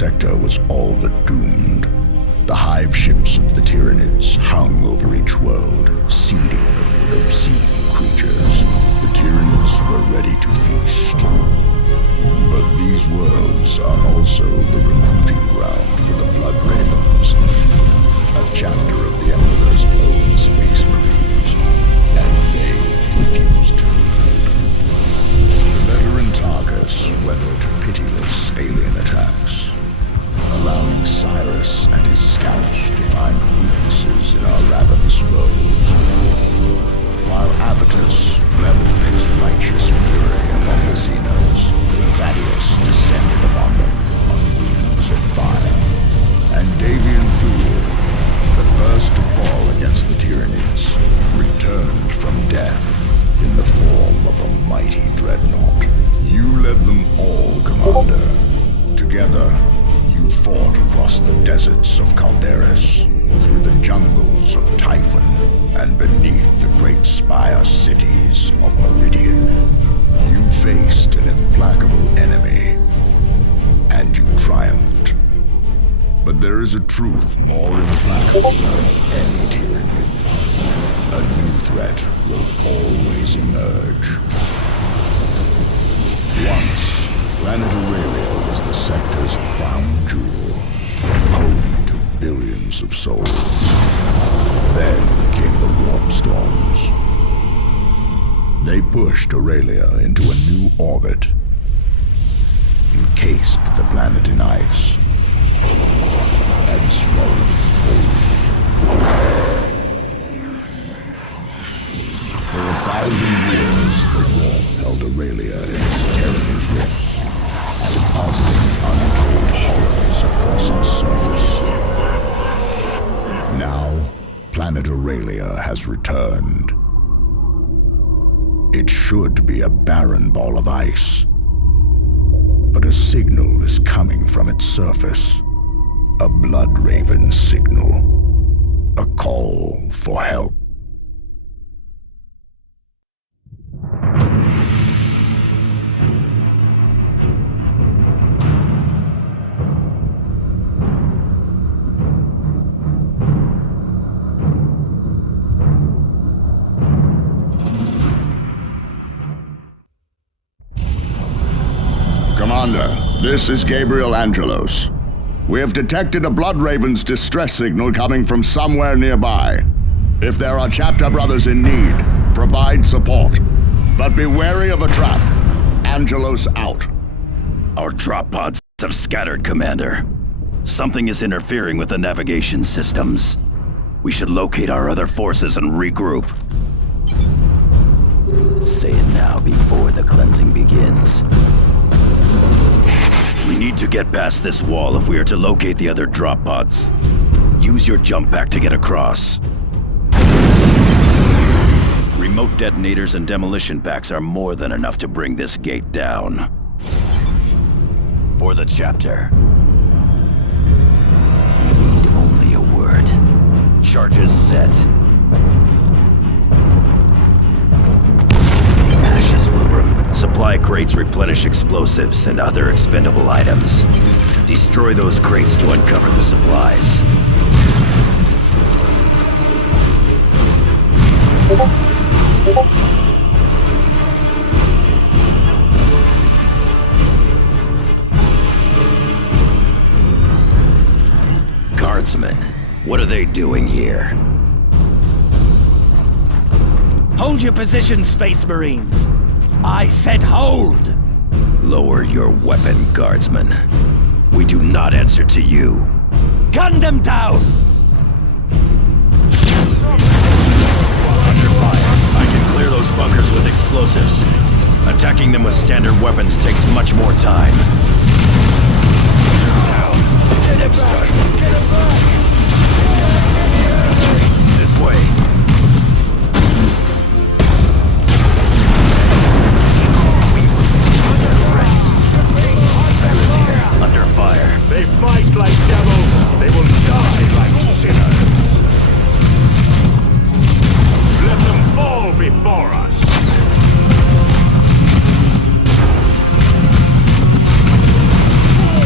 sector was all but doomed. The hive ships of the Tyranids hung over each world, seeding them with obscene creatures. The Tyranids were ready to feast. But these worlds are also the recruiting ground for the Blood Ravens, a chapter of the Emperor's own Space Marines, and they refused to yield. The veteran Tarkus weathered pitiless alien attacks, allowing Cyrus and his scouts to find weaknesses in our ravenous foes, while Avitus leveled his righteous fury upon the Xenos. Thaddeus descended upon them on wings of fire, and Davian Thule, the first to fall against the Tyranids, returned from death in the form of a mighty dreadnought. You led them all, Commander. Together, you fought across the deserts of Calderis, through the jungles of Typhon, and beneath the great spire cities of Meridian. You faced an implacable enemy, and you triumphed. But there is a truth more implacable than any tyranny. A new threat will always emerge. Once, Planet Aurelia was the sector's crown jewel, home to billions of souls. Then came the warp storms. They pushed Aurelia into a new orbit, encased the planet in ice, and swallowed it whole. For 1,000 years, the warp held Aurelia in its terrible grip, depositing untold horrors across its surface. Now, Planet Aurelia has returned. It should be a barren ball of ice, but a signal is coming from its surface. A Blood Raven signal. A call for help. Commander, this is Gabriel Angelos. We have detected a Blood Raven's distress signal coming from somewhere nearby. If there are chapter brothers in need, provide support. But be wary of a trap. Angelos out. Our drop pods have scattered, Commander. Something is interfering with the navigation systems. We should locate our other forces and regroup. Say it now before the cleansing begins. We need to get past this wall if we are to locate the other drop pods. Use your jump pack to get across. Remote detonators and demolition packs are more than enough to bring this gate down. For the chapter, we need only a word. Charges set. Supply crates replenish explosives and other expendable items. Destroy those crates to uncover the supplies. Guardsmen, what are they doing here? Hold your position, Space Marines! I said hold! Lower your weapon, Guardsman. We do not answer to you. Gun them down! Under fire. I can clear those bunkers with explosives. Attacking them with standard weapons takes much more time. Next target. This way. Under fire. They fight like devils, they will die like sinners. Let them fall before us.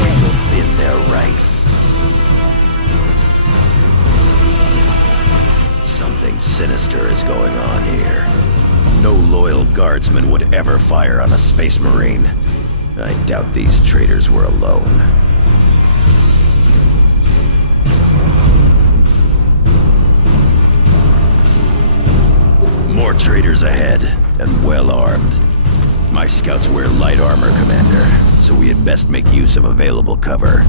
We will thin their sinister is going on here. No loyal guardsman would ever fire on a Space Marine. I doubt these traitors were alone. More traitors ahead, and well armed. My scouts wear light armor, Commander, so we had best make use of available cover.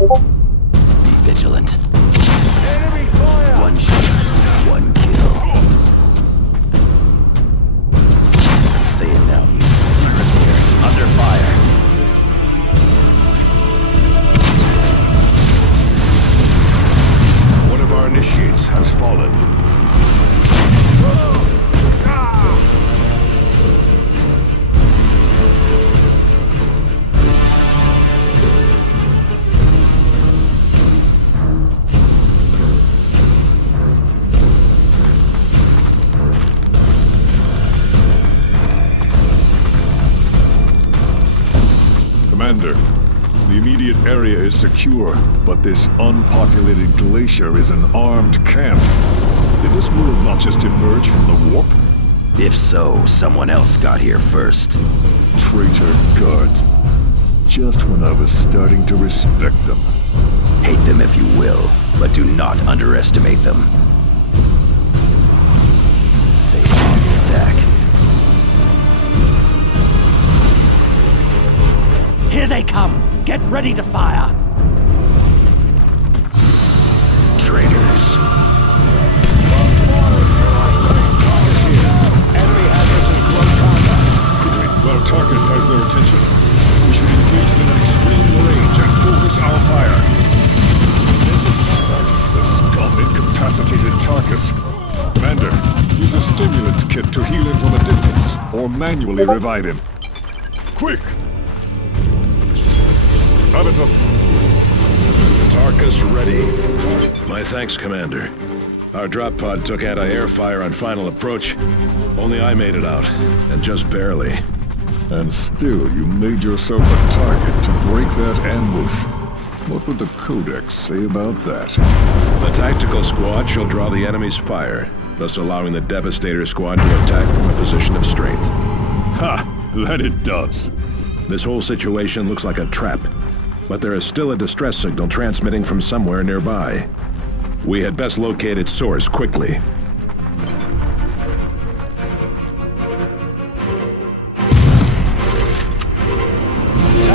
Be vigilant. Enemy fire! One shot, one kill. Say it now, you mercenary. Under fire. One of our initiates has fallen. Commander, the immediate area is secure, but this unpopulated glacier is an armed camp. Did this world not just emerge from the warp? If so, someone else got here first. Traitor guards. Just when I was starting to respect them. Hate them if you will, but do not underestimate them. Save on the attack. Here they come! Get ready to fire! Traitors. Enemy has us in close combat. Quickly, while Tarkus has their attention, we should engage them at extreme range and focus our fire. The scum incapacitated Tarkus. Commander, use a stimulant kit to heal him from a distance, or manually revive him. Quick! Avitus! Tarkus ready. My thanks, Commander. Our drop pod took anti-air fire on final approach. Only I made it out, and just barely. And still, you made yourself a target to break that ambush. What would the Codex say about that? The tactical squad shall draw the enemy's fire, thus allowing the Devastator squad to attack from a position of strength. Ha! That it does. This whole situation looks like a trap, but there is still a distress signal transmitting from somewhere nearby. We had best locate its source quickly.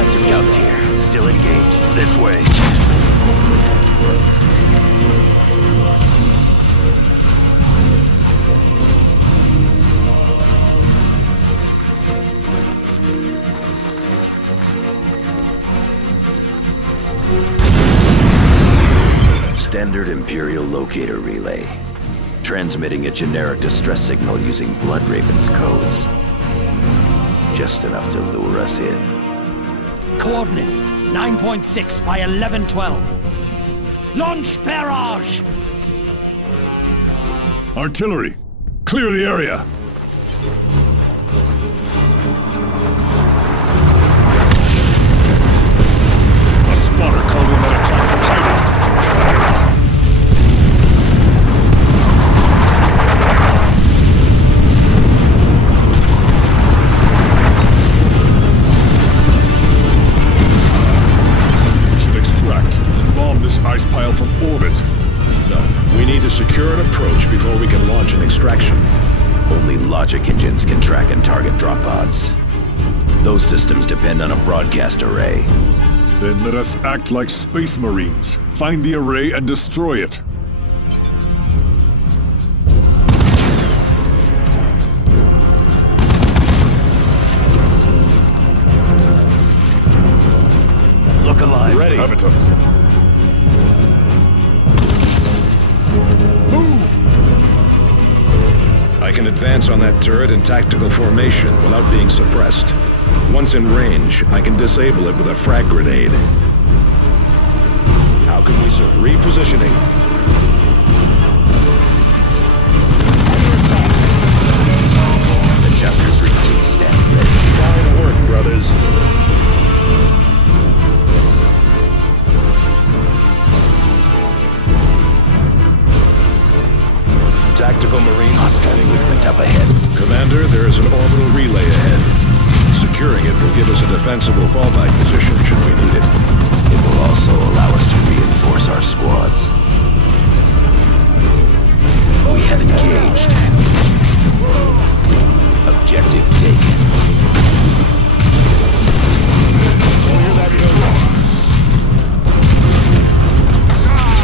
Scouts here, still engaged. This way. Standard Imperial locator relay. Transmitting a generic distress signal using Bloodraven's codes. Just enough to lure us in. Coordinates 9.6 by 1112. Launch barrage! Artillery! Clear the area! A spotter called in that attack from hiding. Cowards. We should extract and bomb this ice pile from orbit. No, we need to secure an approach before we can launch an extraction. Only logic engines can track and target drop pods. Those systems depend on a broadcast array. Then let us act like Space Marines. Find the array and destroy it. Look alive. Ready. Avitus. Move! I can advance on that turret in tactical formation without being suppressed. Once in range, I can disable it with a frag grenade. How can we, sir? Repositioning. The chapter's recruits stand ready. Fine work, brothers. Tactical Marine. Hostile movement up ahead. Commander, there is an orbital relay ahead. Securing it will give us a defensible fallback position should we need it. It will also allow us to reinforce our squads. We have engaged. Objective taken.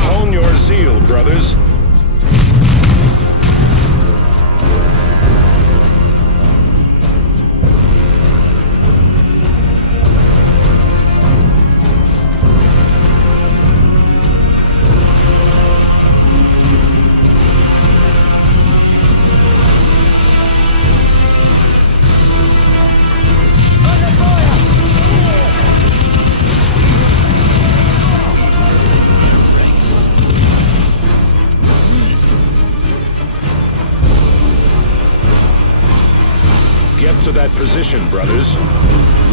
Hone your zeal, brothers. Get to that position, brothers.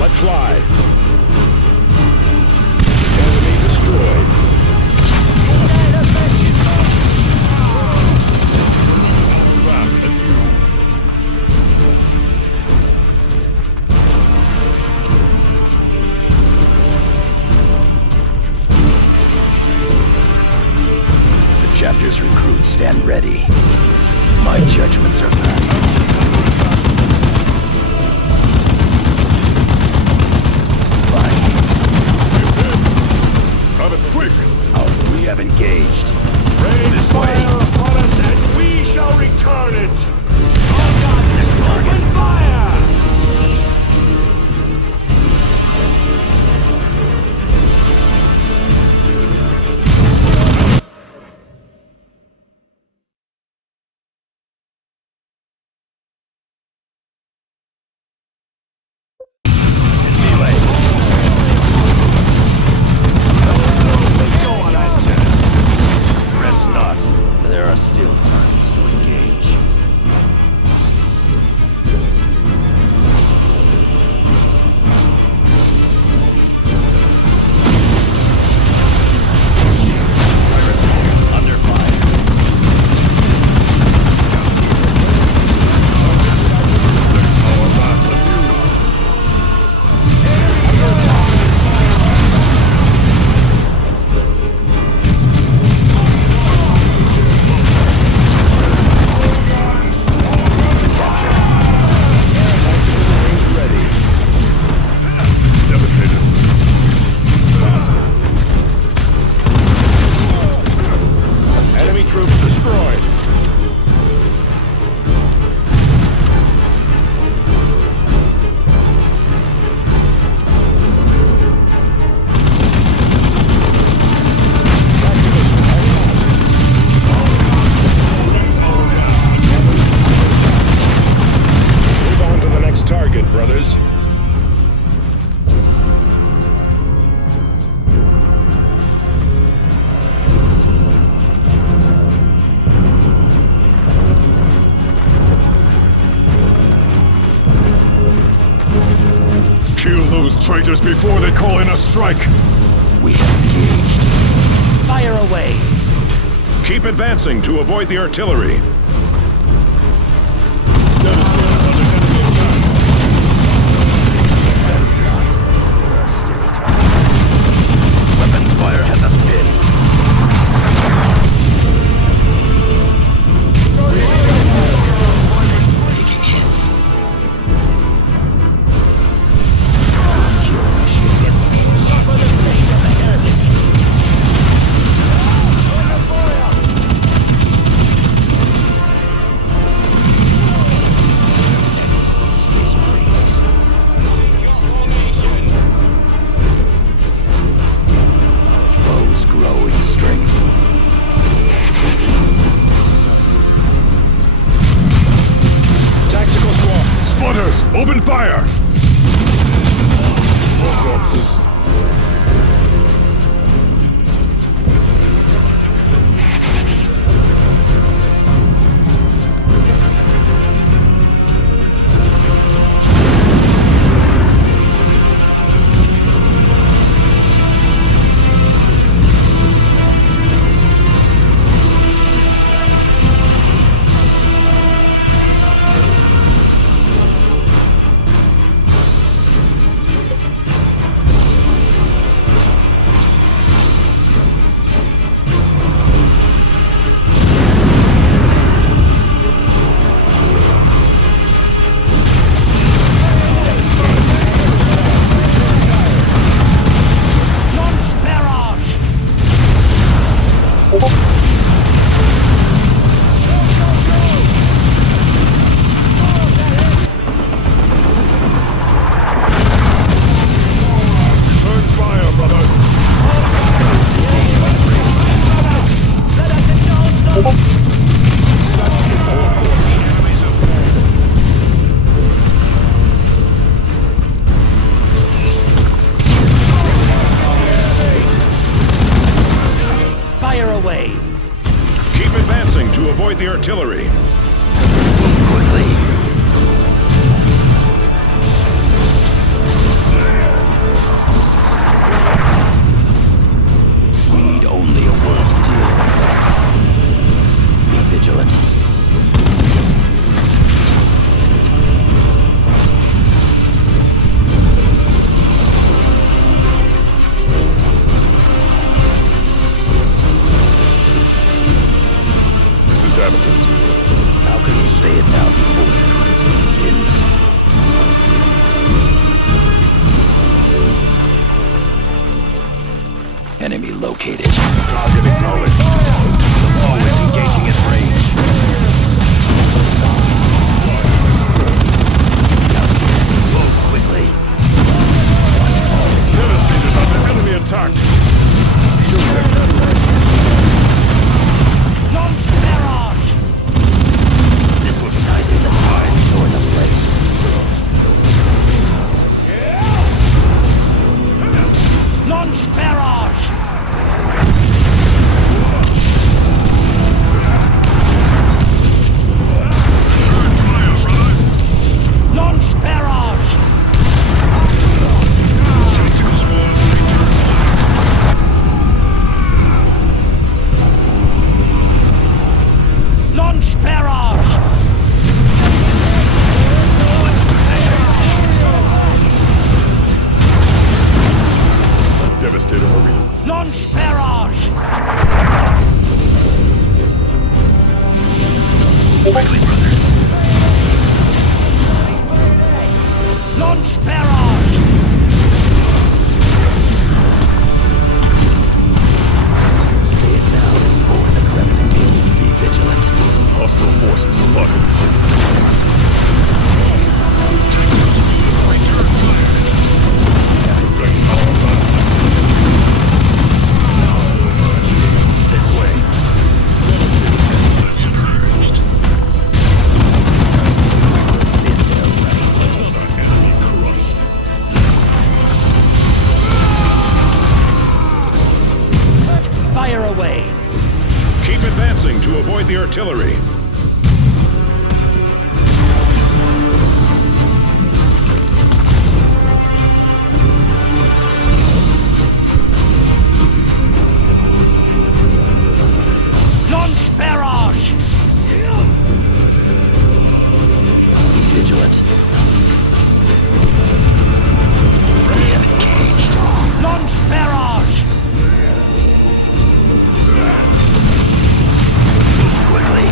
Let fly. Enemy destroyed. The chapter's recruits stand ready. My judgments are passed. Quick! We have engaged. Rain This way. fire upon us and we shall return it! Open fire! Rest not. There are still times to engage. Under fire. Enemy troops destroyed. Move on to the next target, brothers. Kill those traitors before they call in a strike! We have engaged. Fire away! Keep advancing to avoid the artillery. Weapon fire has us pinned. Taking hits. Kill initiated. Suffer the fate of the enemy! Space Marines. Our foes grow in strength. Tactical squad. Spotters, open fire! to avoid the artillery. Quickly. We need only a word to deal with that. Be vigilant. This is Avitus. How can we say it now before the cruelty begins? Enemy located. Target acknowledged. The foe is engaging its range. Move quickly. Devastated under enemy attack. Shoot them. Launch barrage! This was neither the time nor the place. Launch barrage! Launch barrage! Launch barrage! Devastator Marine. Launch barrage! Quickly, brothers. Launch barrage! Say it now before the Crimson King. Be vigilant. Hostile forces spotted. This way. Fire away! Keep advancing to avoid the artillery. Launch barrage! Be vigilant. We have engaged. Launch barrage! Move quickly.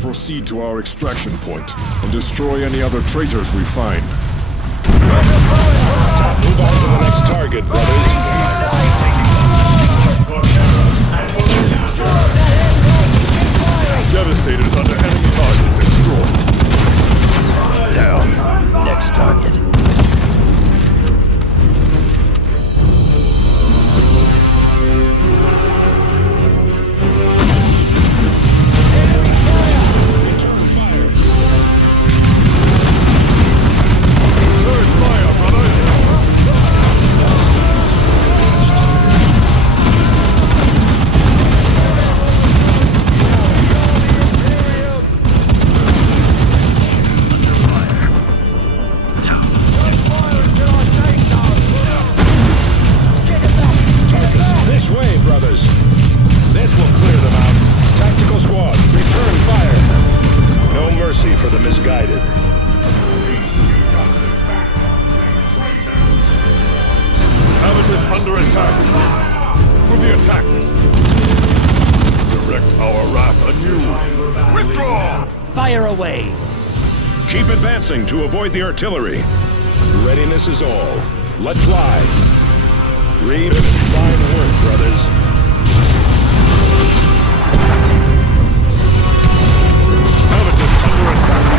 Proceed to our extraction point and destroy any other traitors we find. Move on to the next target, brothers. Devastator's under enemy target. Destroyed. Down. Next target. Under attack! For the attack! Direct our wrath anew! Withdraw! Fire away! Keep advancing to avoid the artillery. Readiness is all. Let fly. Reap, fine work, brothers. Habitus under attack!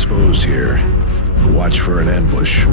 exposed here. Watch for an ambush.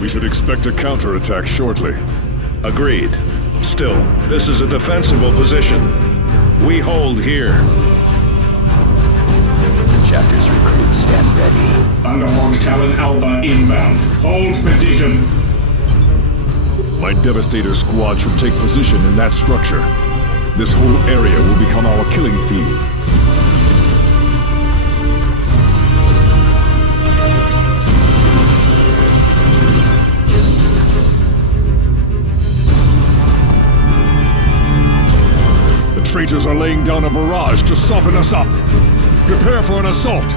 We should expect a counterattack shortly. Agreed. Still, this is a defensible position. We hold here. Chapter's recruits stand ready. Thunderhawk Talon Alpha inbound. Hold position. My Devastator squad should take position in that structure. This whole area will become our killing field. The traitors are laying down a barrage to soften us up. Prepare for an assault.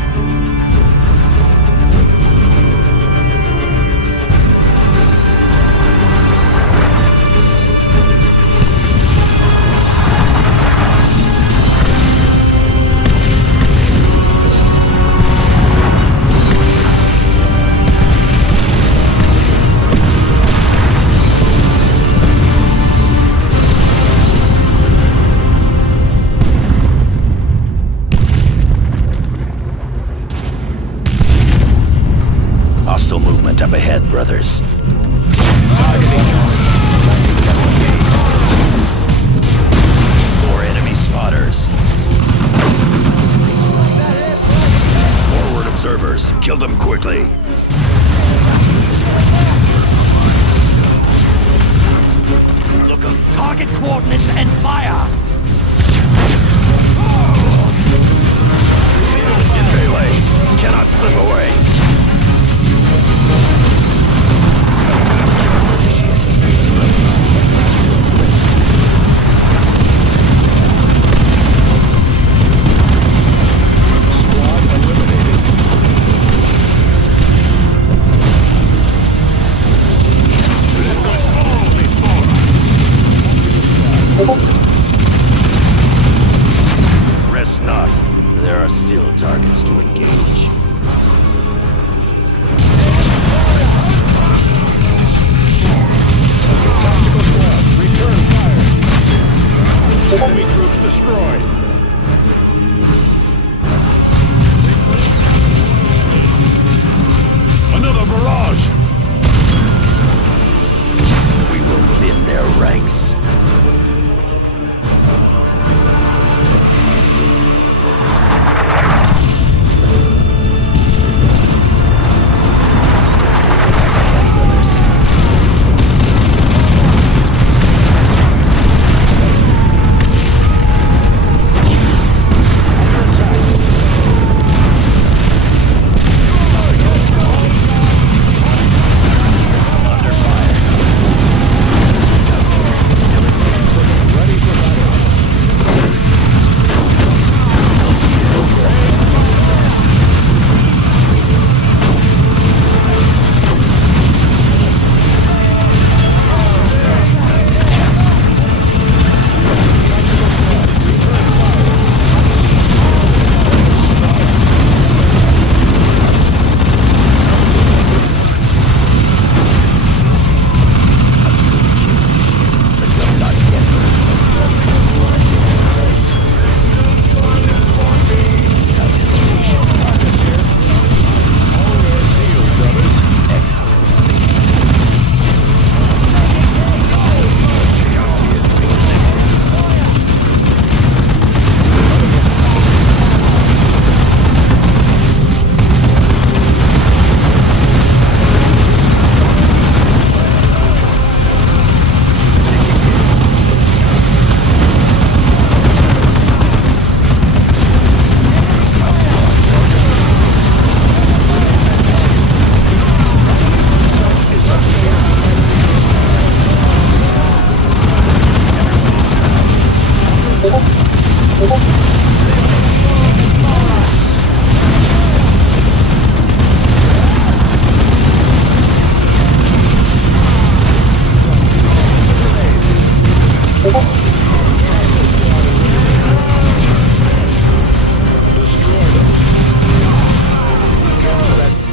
Hostile movement up ahead, brothers. More enemy spotters. Forward observers. Kill them quickly. Look up. Target coordinates and fire! In melee. Cannot slip away. There are still targets to engage. Return fire. Enemy troops destroyed. Another barrage! We will thin their ranks.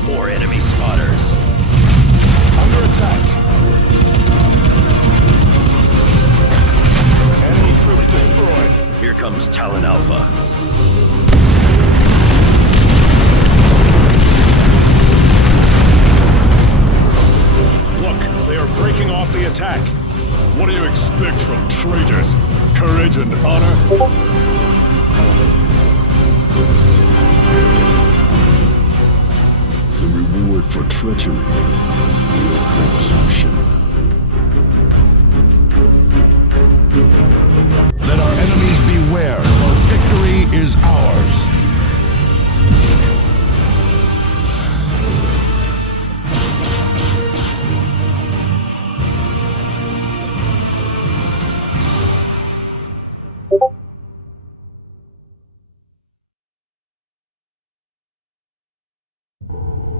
More enemy spotters. Under attack. Enemy troops destroyed. Here comes Talon Alpha. Look, they are breaking off the attack. What do you expect from traitors? Courage and honor? The reward for treachery. Execution. Let our enemies beware, for victory is ours.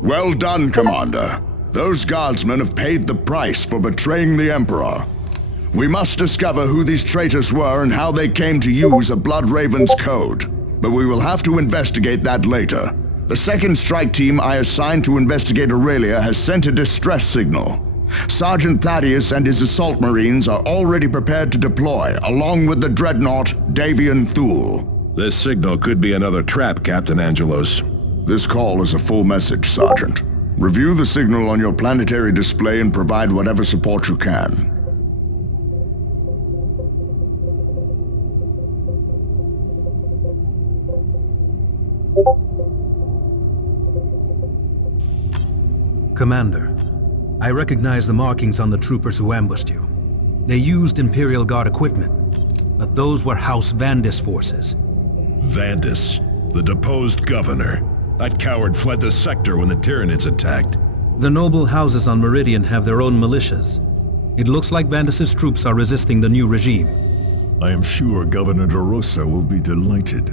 Well done, Commander. Those guardsmen have paid the price for betraying the Emperor. We must discover who these traitors were and how they came to use a Bloodraven's code. But we will have to investigate that later. The second strike team I assigned to investigate Aurelia has sent a distress signal. Sergeant Thaddeus and his assault marines are already prepared to deploy, along with the dreadnought Davian Thule. This signal could be another trap, Captain Angelos. This call is a full message, Sergeant. Review the signal on your planetary display and provide whatever support you can. Commander, I recognize the markings on the troopers who ambushed you. They used Imperial Guard equipment, but those were House Vandis forces. Vandis, the deposed governor. That coward fled the sector when the Tyranids attacked. The noble houses on Meridian have their own militias. It looks like Vandis' troops are resisting the new regime. I am sure Governor De Rosa will be delighted.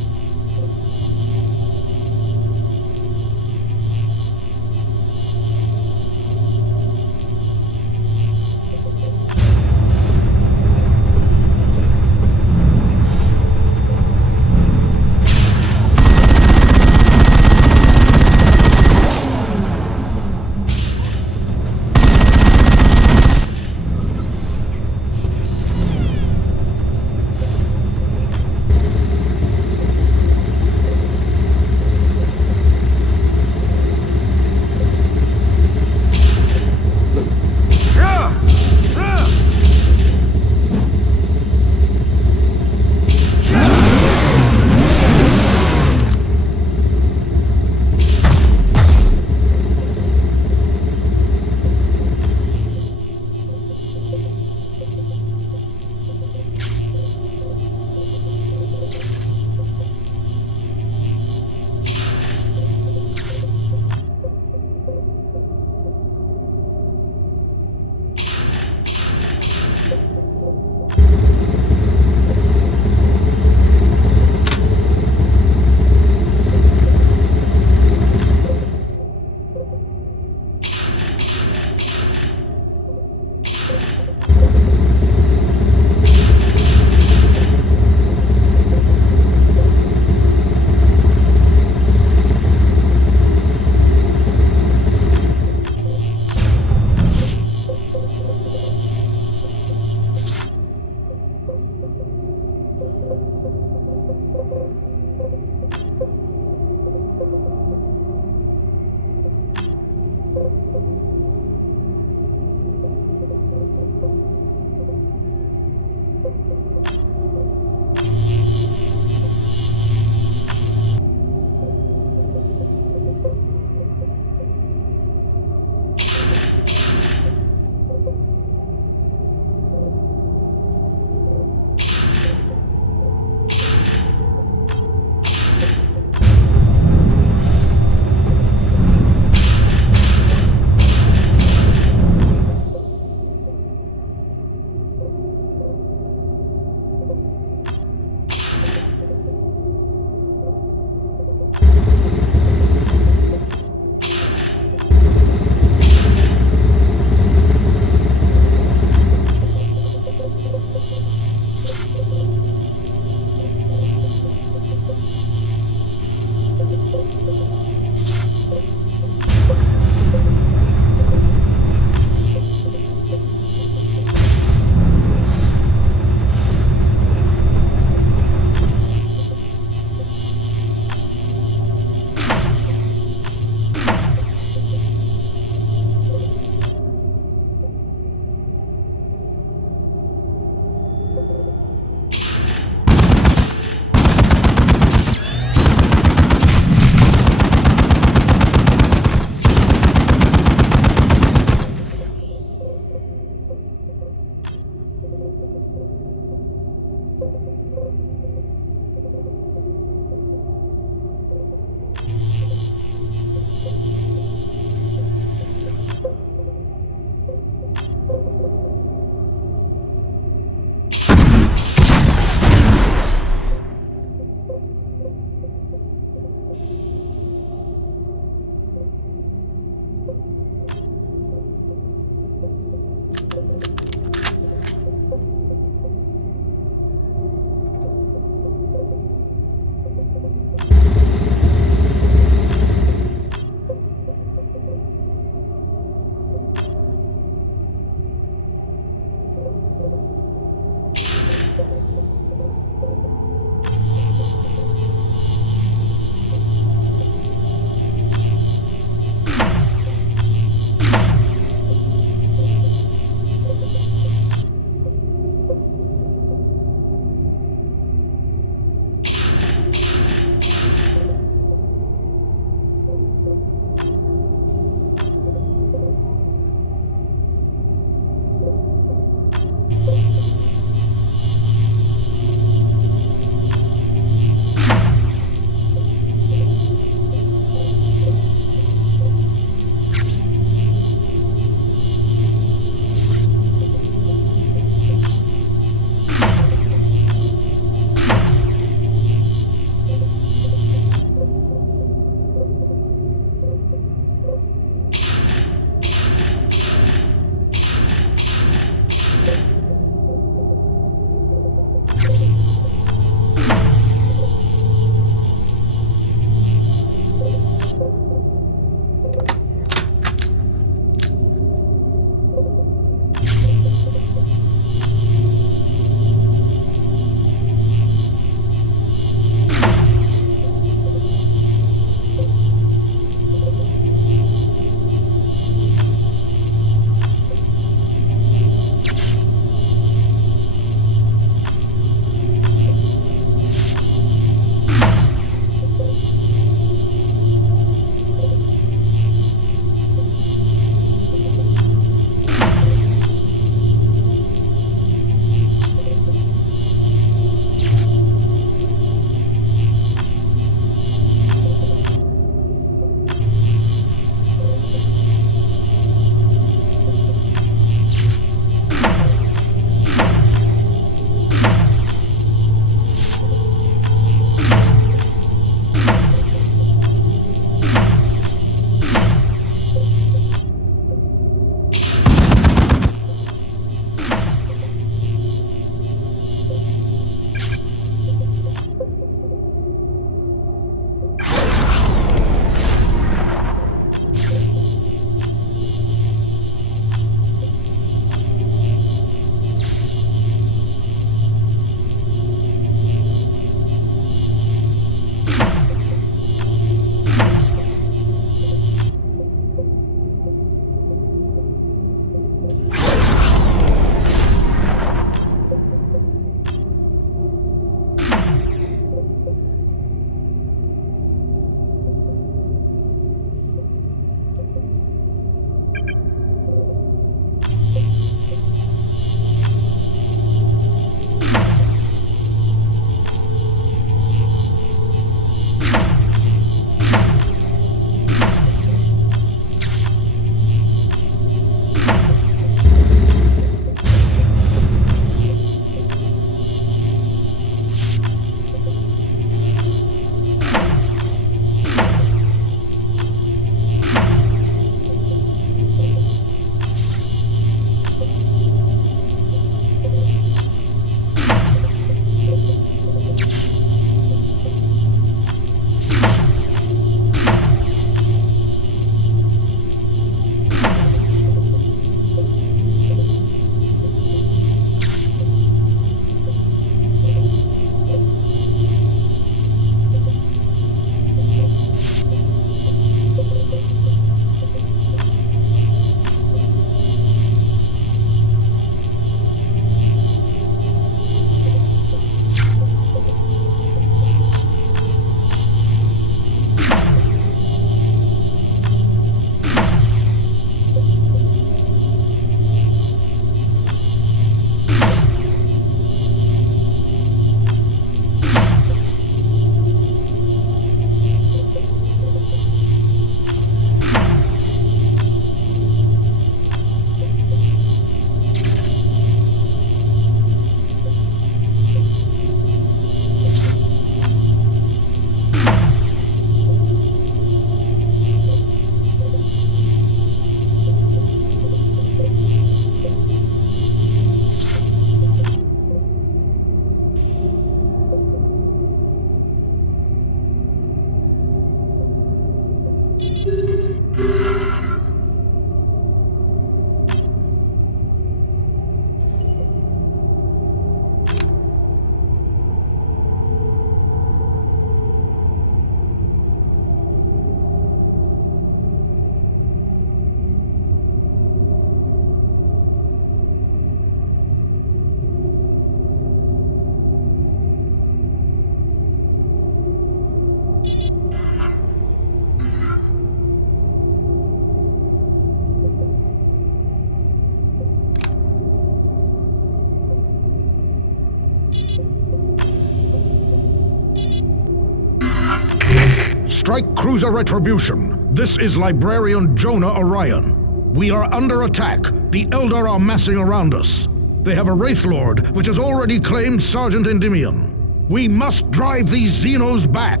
Strike Cruiser Retribution. This is Librarian Jonah Orion. We are under attack. The Eldar are massing around us. They have a Wraith Lord, which has already claimed Sergeant Endymion. We must drive these Xenos back.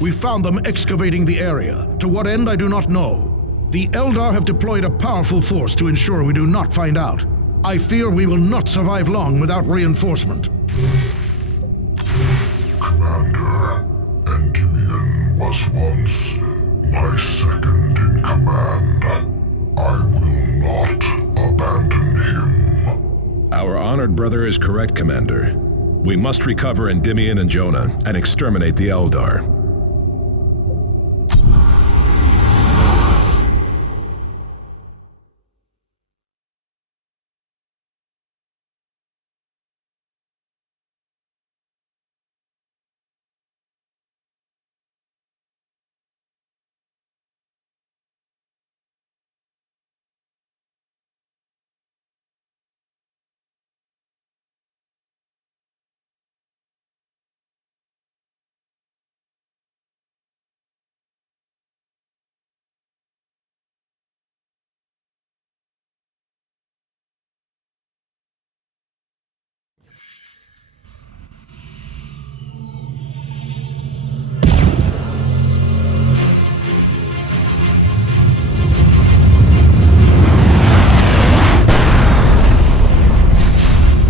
We found them excavating the area. To what end, I do not know. The Eldar have deployed a powerful force to ensure we do not find out. I fear we will not survive long without reinforcement. Commander, Endymion was once my second in command. I will not abandon him. Our honored brother is correct, Commander. We must recover Endymion and Jonah and exterminate the Eldar.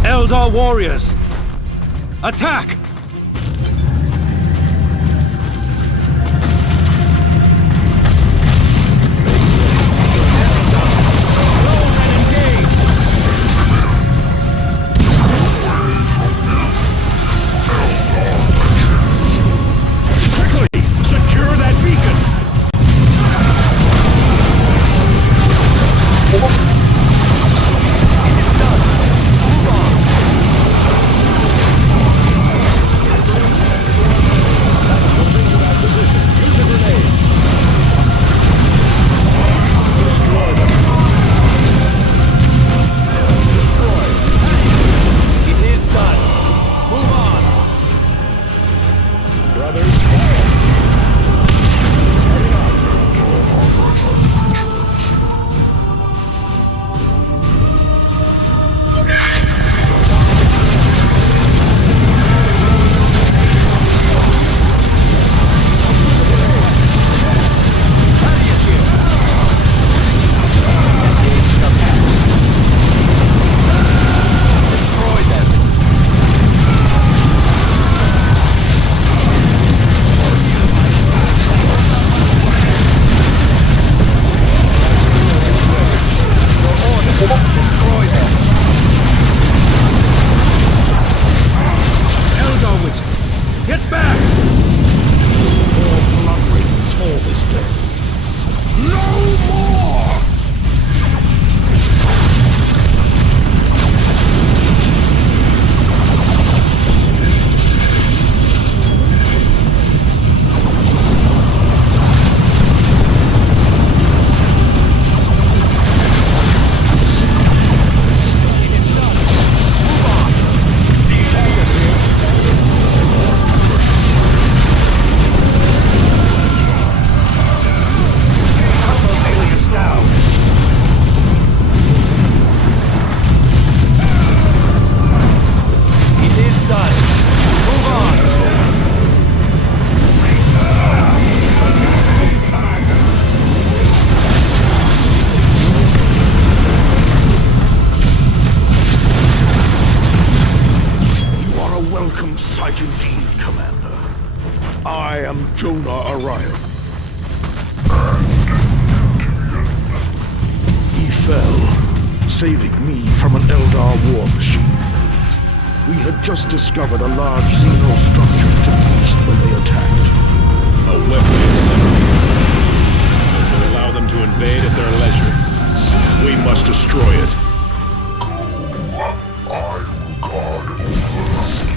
Eldar warriors! Attack! Jonah Orion. He fell, saving me from an Eldar war machine. We had just discovered a large Xeno structure to the east when they attacked. A weapon accelerator. We'll allow them to invade at their leisure. We must destroy it. Go. I will guard over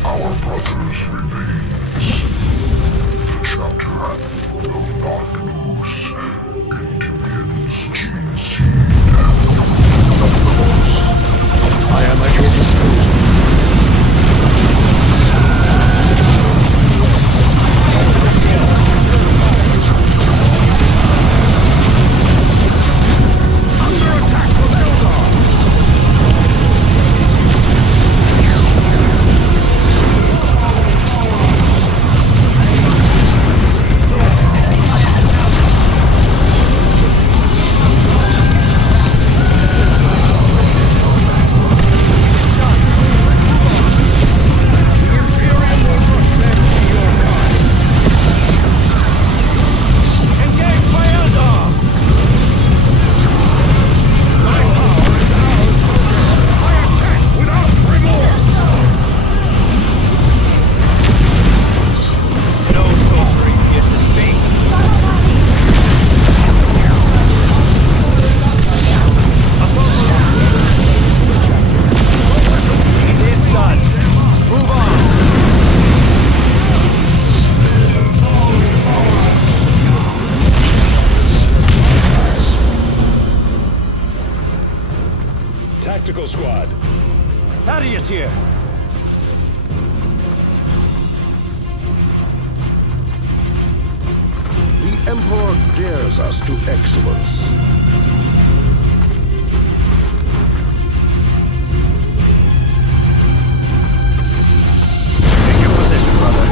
our brother's remains. The chapter will not lose Endymion's gene seed. Of course. I am at your disposal. Tactical squad. Thaddeus here. The Emperor dares us to excellence. Take your position, brother.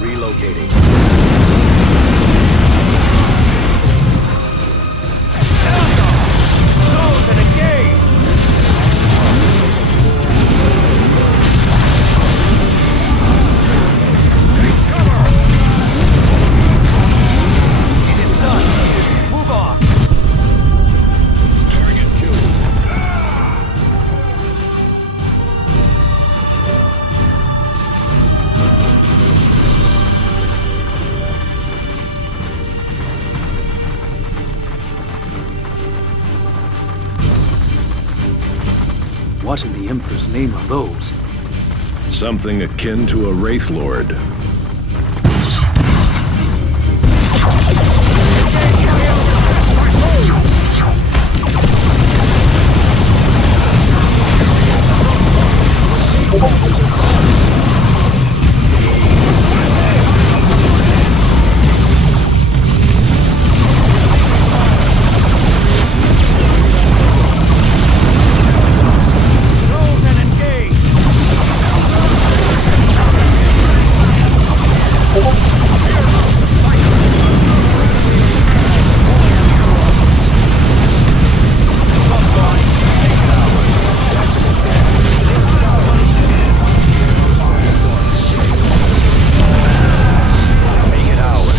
Relocating. Those and engage! It is done. Move on. Target killed. What in the Emperor's name are those? Something akin to a Wraith Lord. Those and engage! Make it ours.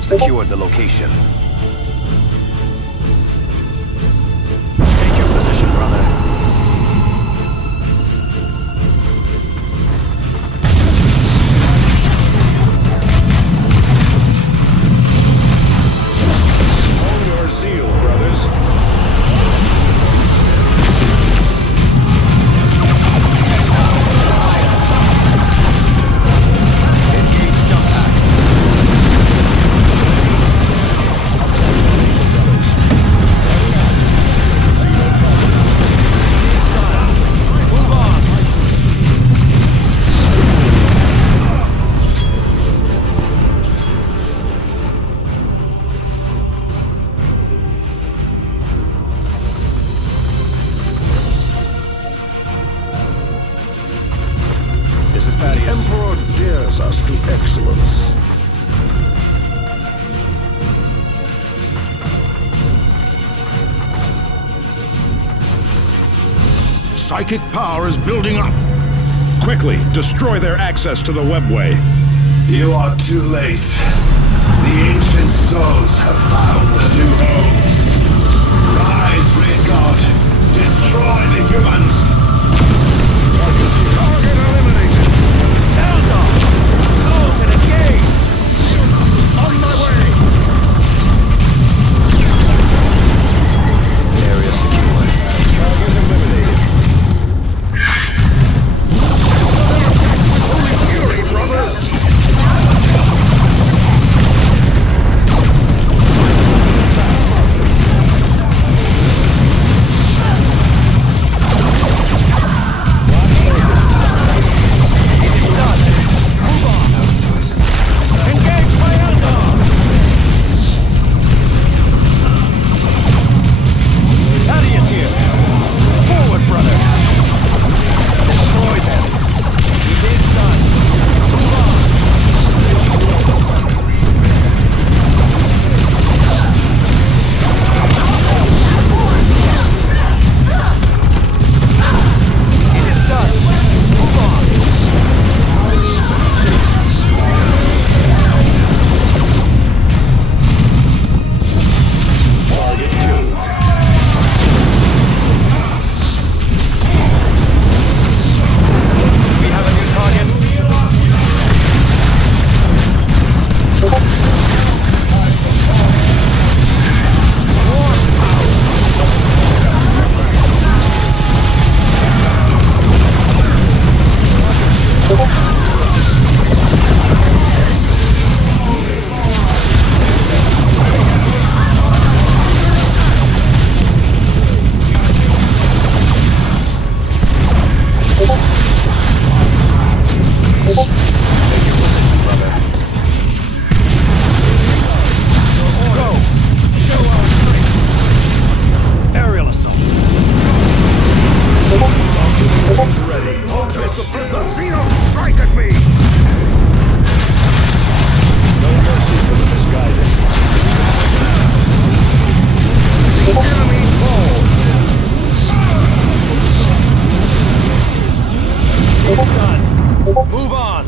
Secured the location. Take your position, brother. On your zeal, brothers. Engage jump pack. Move on. This is The Thaddeus. Emperor dares us to excellence. Psychic power is building up. Quickly, destroy their access to the webway. You are too late. The ancient souls have found their new homes. Rise, Wraith God. Destroy the humans. Target eliminated. Elder! Those and engage! On my way! Area secure. Target eliminated. Fury, brothers! done. Move on.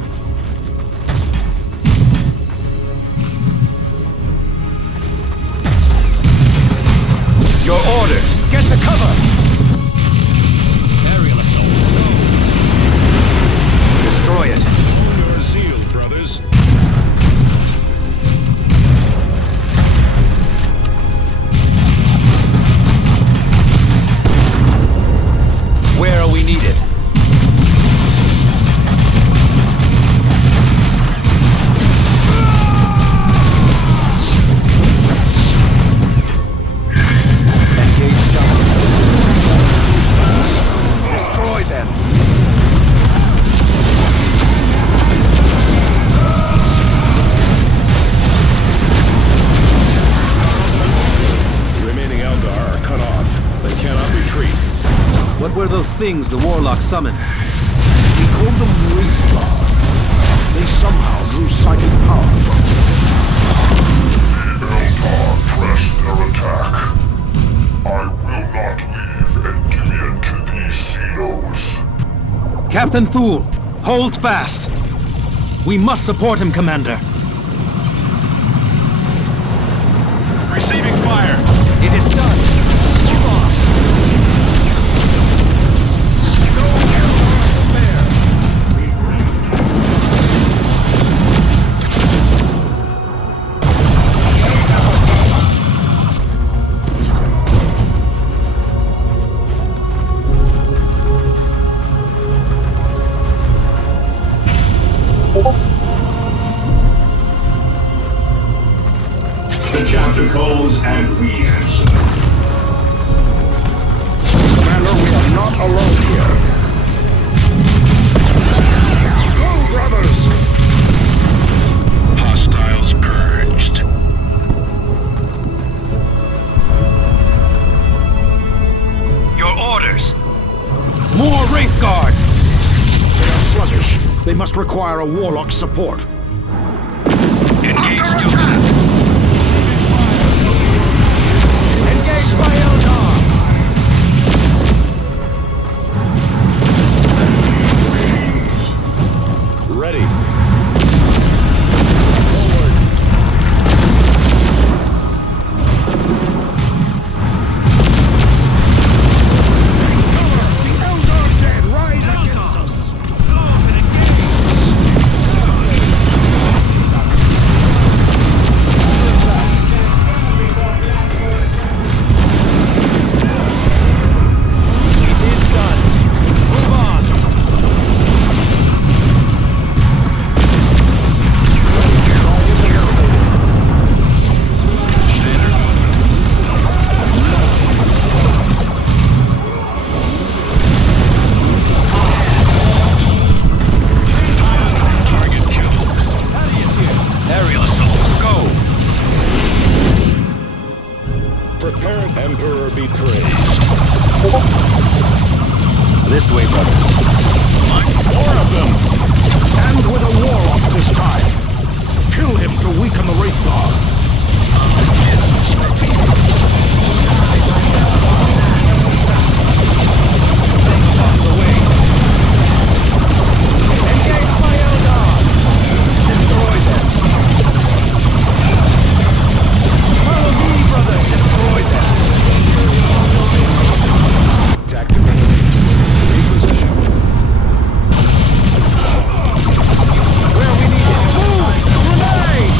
Your orders. Get to cover. Aerial assault. Destroy it. Orders sealed, brothers. Where are we needed? Destroy them. The remaining Eldar are cut off. They cannot retreat. What were those things the Warlock summoned? We called them Wraithguard. They somehow drew psychic power from The Eldar press their attack. I will not leave Endymion to these Xenos. Captain Thule, hold fast. We must support him, Commander. Receiving fire. It is done. Move on. The chapter calls and we answer. Commander, we are not alone here. Go, brothers! Hostiles purged. Your orders. More Wraithguard. They are sluggish. They must require a Warlock's support. Engage to Engage by Eldar. Ready. The Eldar dead rise against us! Emperor be praised. This way, brother. More of them! And with a Warlock this time. Kill him to weaken the Wraithguard. Engage by Eldar. Destroy them. Follow me, brother. Destroy them. Tactical reposition. Where we need it. Move! Grenade!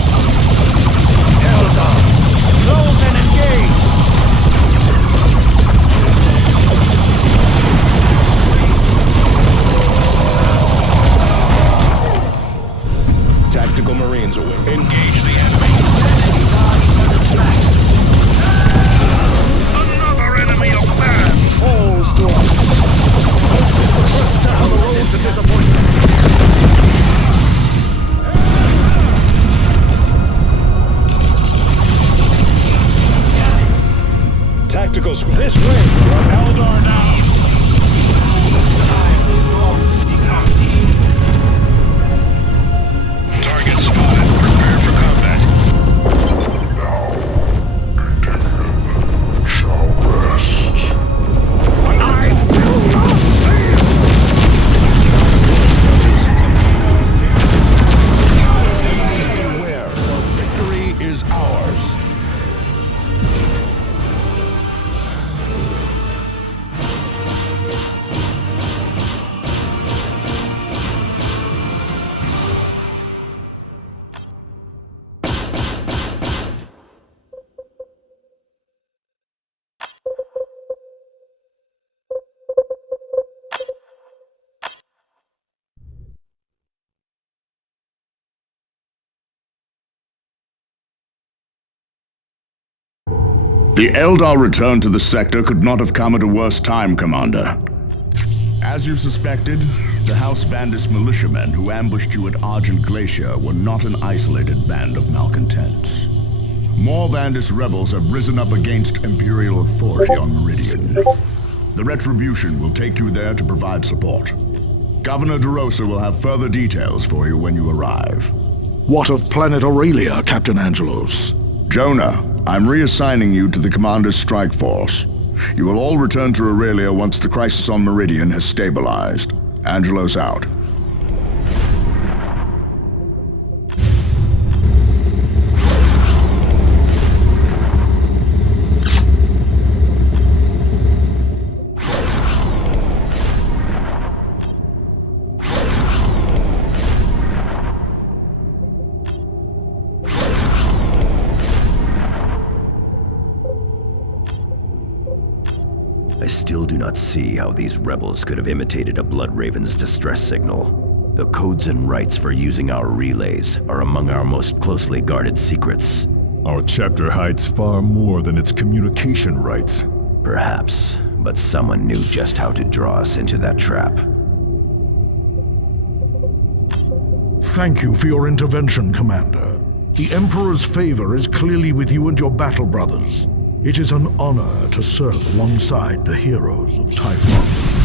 Eldar. Close and engage. Tactical Marines away. Engage the enemy. Another enemy of man falls to us. The first step on the road to disappointment. Tactical this way. From Eldar now. Target spotted. Prepare for combat. Endymion shall rest. I will not fail. The Eldar return to the sector could not have come at a worse time, Commander. As you suspected, the House Vandis militiamen who ambushed you at Argent Glacier were not an isolated band of malcontents. More Vandis rebels have risen up against Imperial authority on Meridian. The Retribution will take you there to provide support. Governor DeRosa will have further details for you when you arrive. What of planet Aurelia, Captain Angelos? Jonah, I'm reassigning you to the Commander's strike force. You will all return to Aurelia once the crisis on Meridian has stabilized. Angelos out. I still do not see how these rebels could have imitated a Bloodraven's distress signal. The codes and rights for using our relays are among our most closely guarded secrets. Our chapter hides far more than its communication rights. Perhaps, but someone knew just how to draw us into that trap. Thank you for your intervention, Commander. The Emperor's favor is clearly with you and your battle brothers. It is an honor to serve alongside the heroes of Typhon.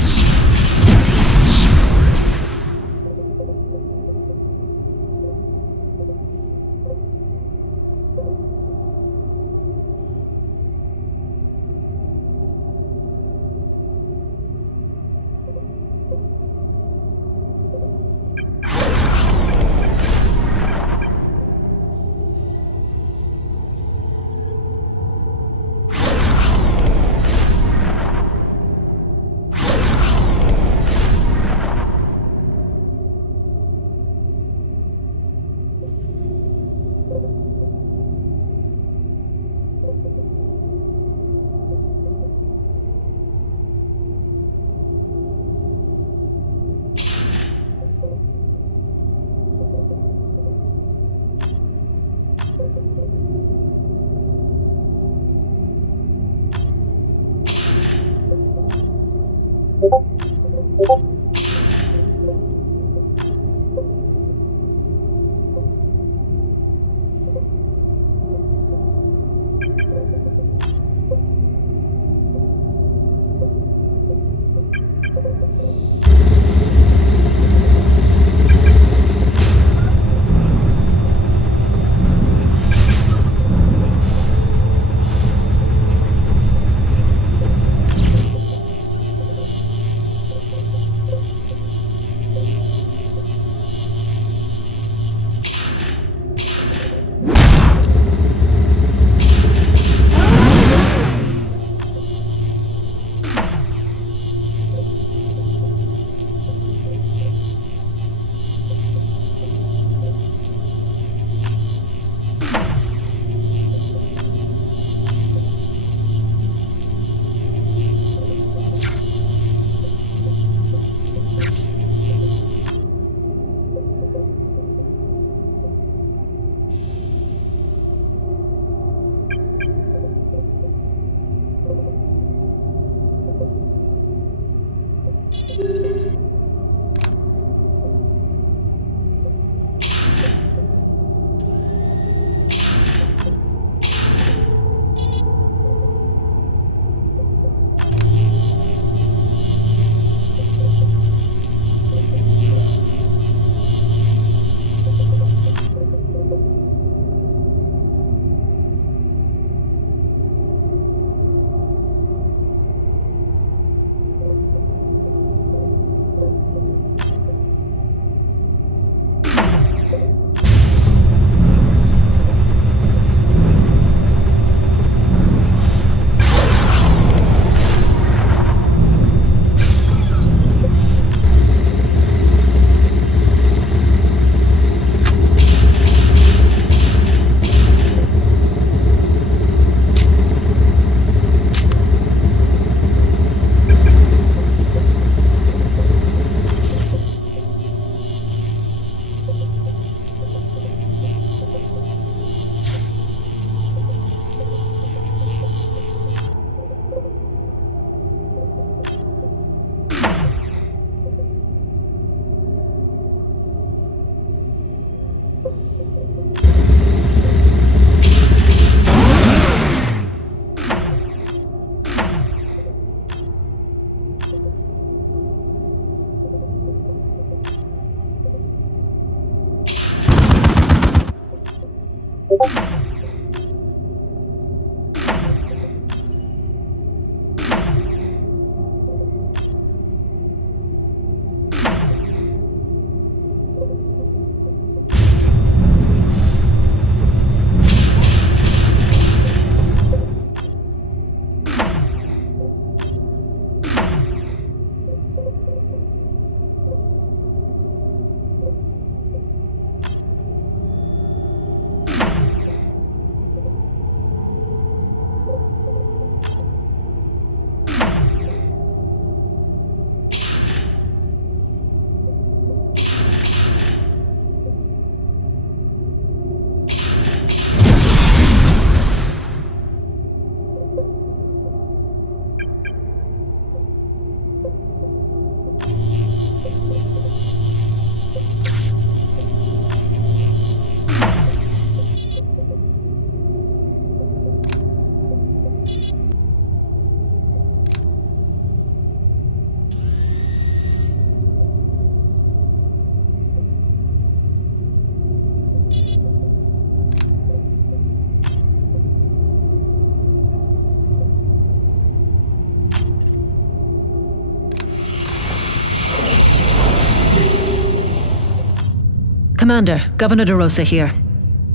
Commander, Governor DeRosa here.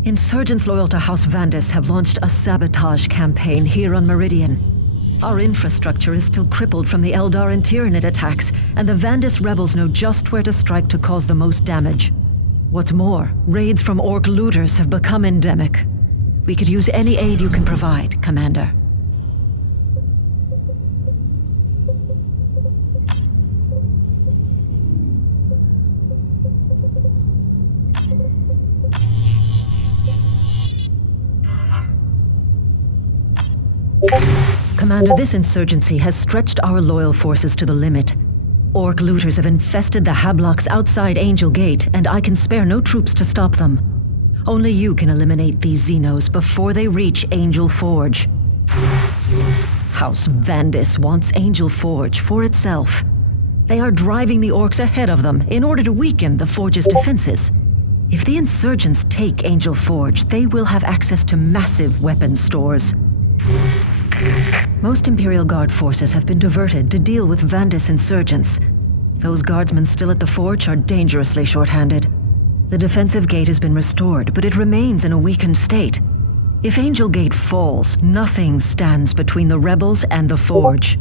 Insurgents loyal to House Vandis have launched a sabotage campaign here on Meridian. Our infrastructure is still crippled from the Eldar and Tyranid attacks, and the Vandis rebels know just where to strike to cause the most damage. What's more, raids from Orc looters have become endemic. We could use any aid you can provide, Commander. Commander, this insurgency has stretched our loyal forces to the limit. Orc looters have infested the Hablocks outside Angel Gate, and I can spare no troops to stop them. Only you can eliminate these Xenos before they reach Angel Forge. House Vandis wants Angel Forge for itself. They are driving the Orcs ahead of them in order to weaken the Forge's defenses. If the insurgents take Angel Forge, they will have access to massive weapons stores. Most Imperial Guard forces have been diverted to deal with Vandis insurgents. Those guardsmen still at the Forge are dangerously short-handed. The defensive gate has been restored, but it remains in a weakened state. If Angel Gate falls, nothing stands between the rebels and the Forge.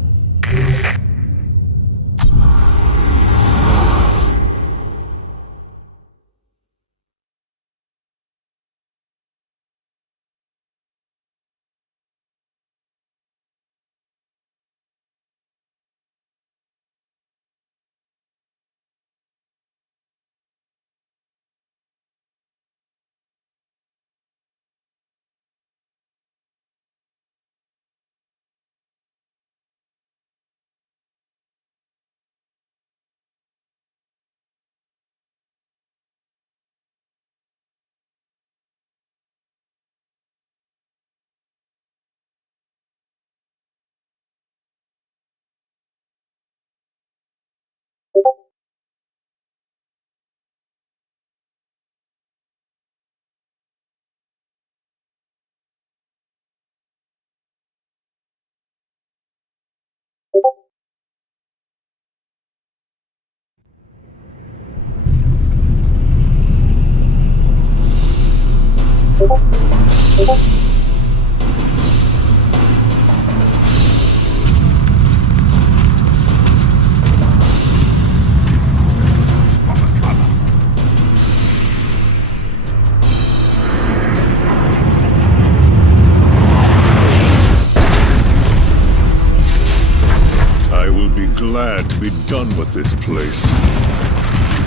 Glad to be done with this place.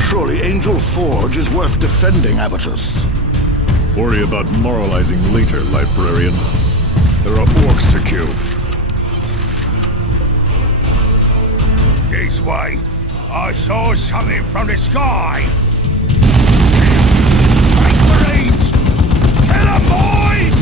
Surely Angel Forge is worth defending, Avitus. Worry about moralizing later, Librarian. There are orcs to kill. This way. I saw something from the sky. Space Marines! Kill 'em, boys!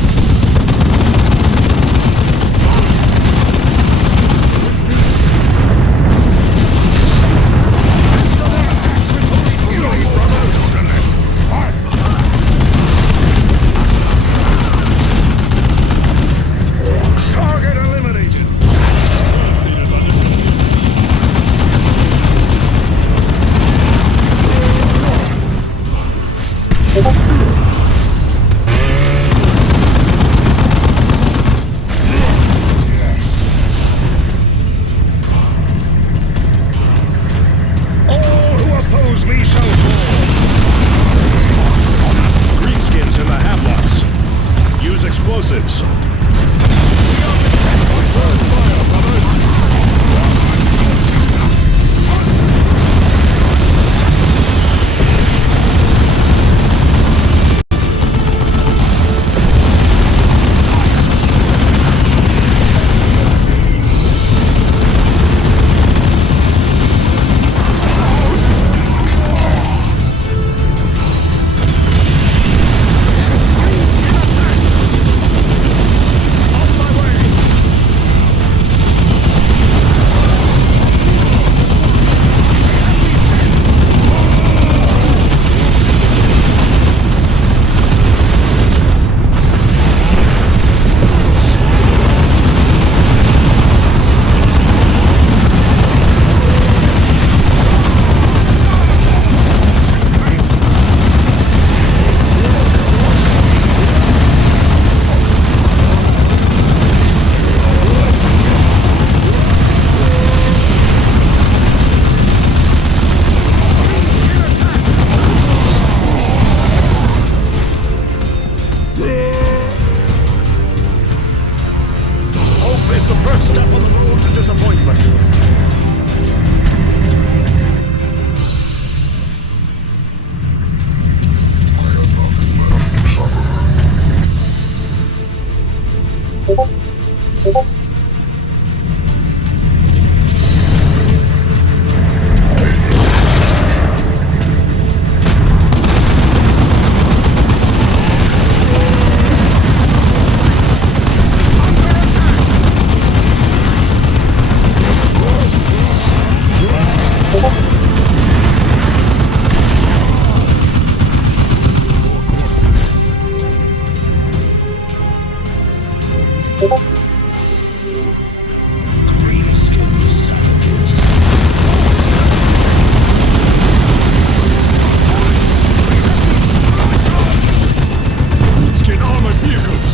Greenskin armored vehicles!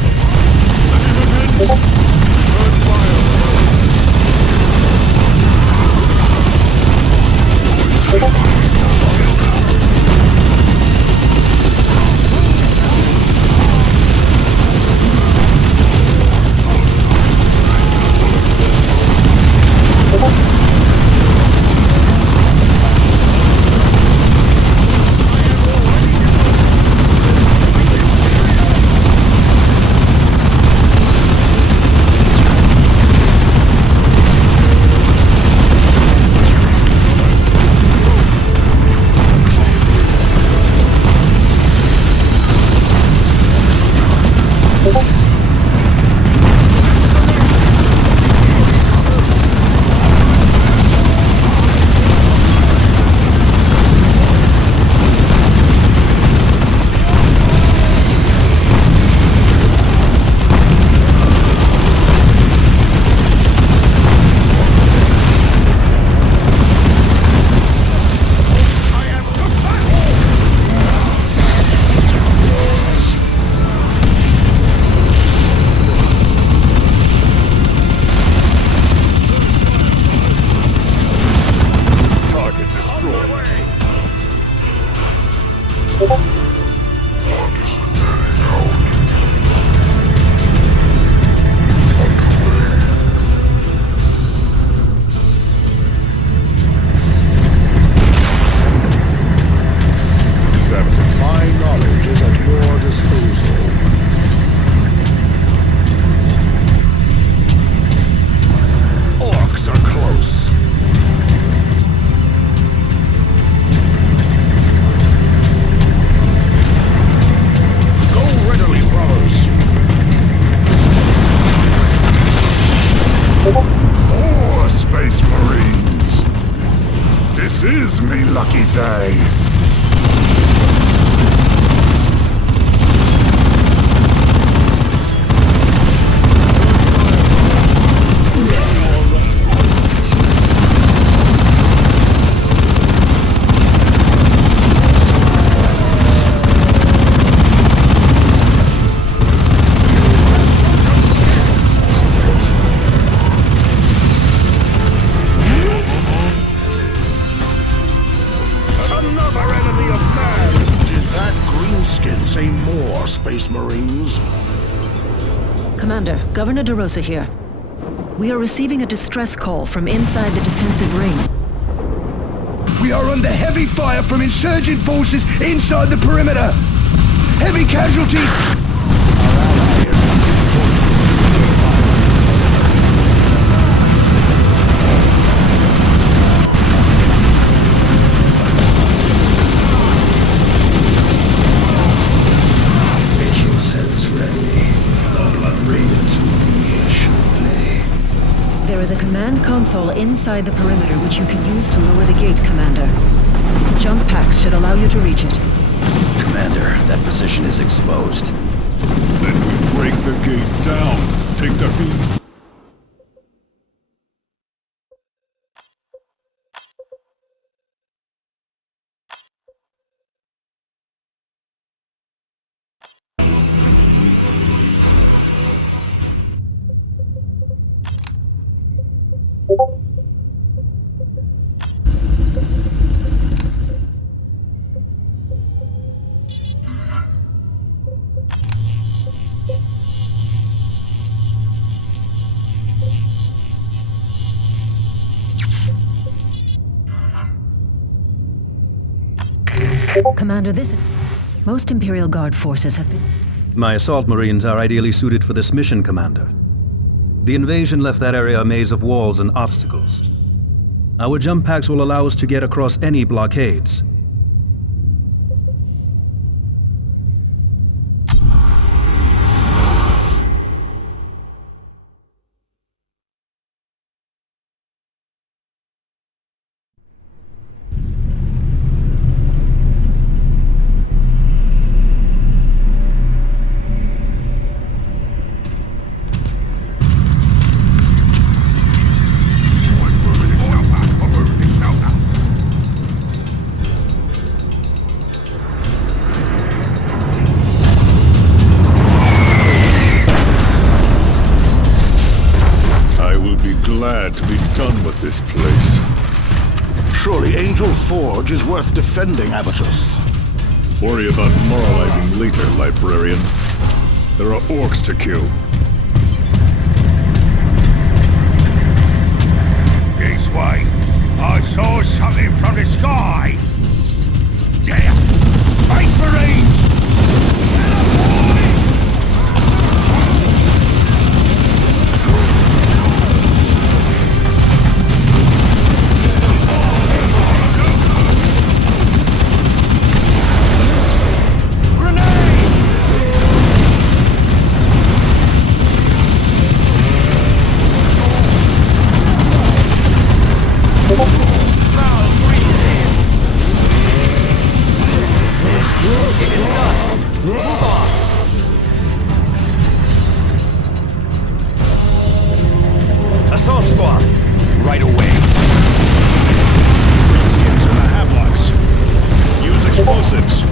Heavy weapons! Turn fire! is me lucky day. Space Marines. Commander, Governor DeRosa here. We are receiving a distress call from inside the defensive ring. We are under heavy fire from insurgent forces inside the perimeter. Heavy casualties. There is a command console inside the perimeter which you can use to lower the gate, Commander. Jump packs should allow you to reach it. Commander, that position is exposed. Then we break the gate down. Take the beat. Commander, most Imperial Guard forces have been... My assault marines are ideally suited for this mission, Commander. The invasion left that area a maze of walls and obstacles. Our jump packs will allow us to get across any blockades. glad to be done with this place. Surely Angel Forge is worth defending, Abatus. Worry about moralizing later, Librarian. There are orcs to kill. This way. I saw something from the sky. There! Space Marines! Get up, boys! Assault squad, right away. Skins in the Hablocks. Use explosives.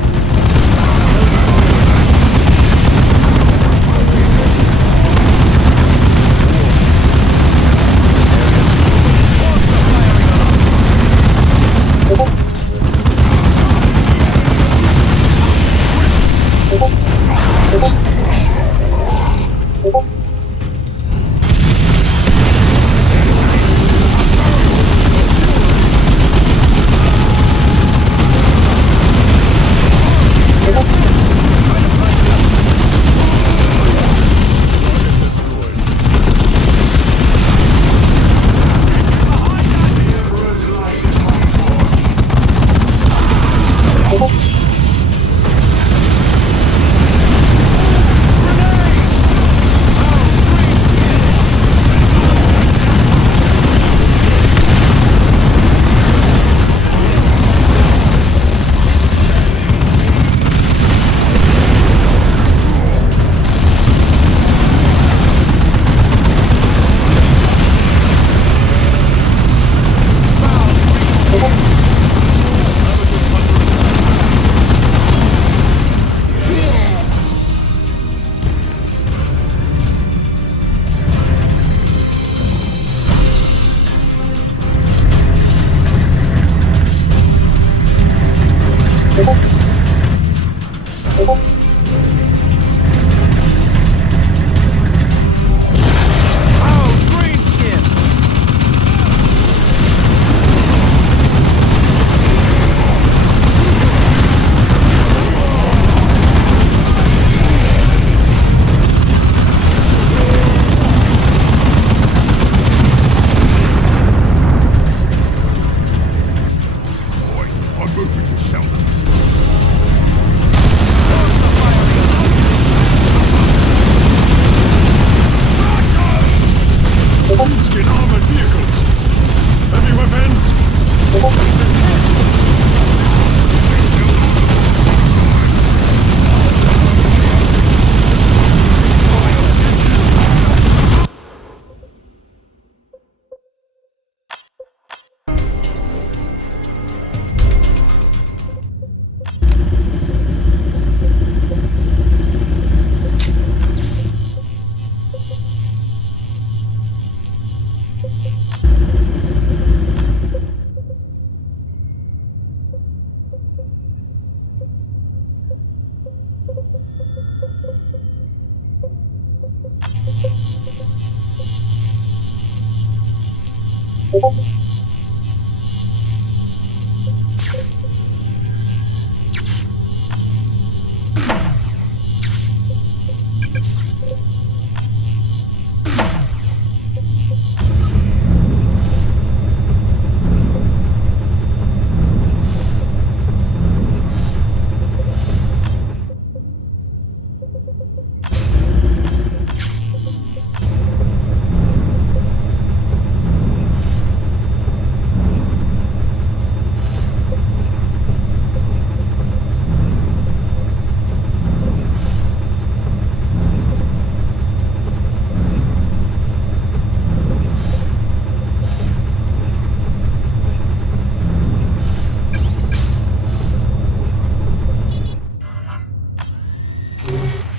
Skin armored vehicles. Heavy weapons.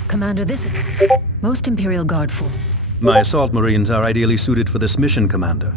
Commander, this... Most Imperial Guard force. My assault marines are ideally suited for this mission, Commander.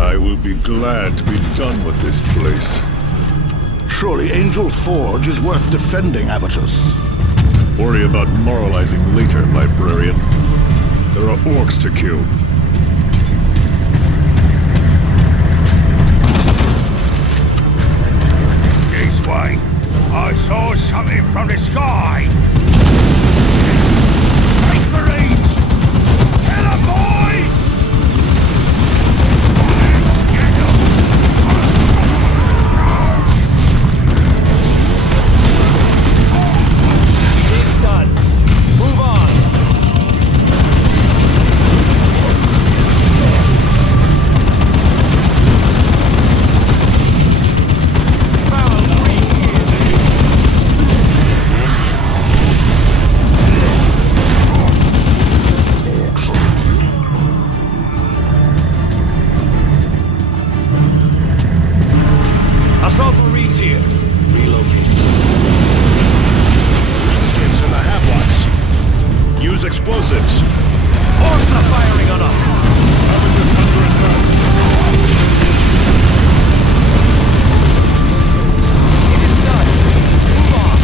I will be glad to be done with this place. Surely Angel Forge is worth defending, Avitus. Worry about moralizing later, librarian. There are orcs to kill. This way. I saw something from the sky. Space Marines! Kill 'em, boys! It's done. Move on. Assault Marines here. Relocate. Skins in the Hablocks. Use explosives. Orcs are firing on us. Avitus under attack. It is done. Move on.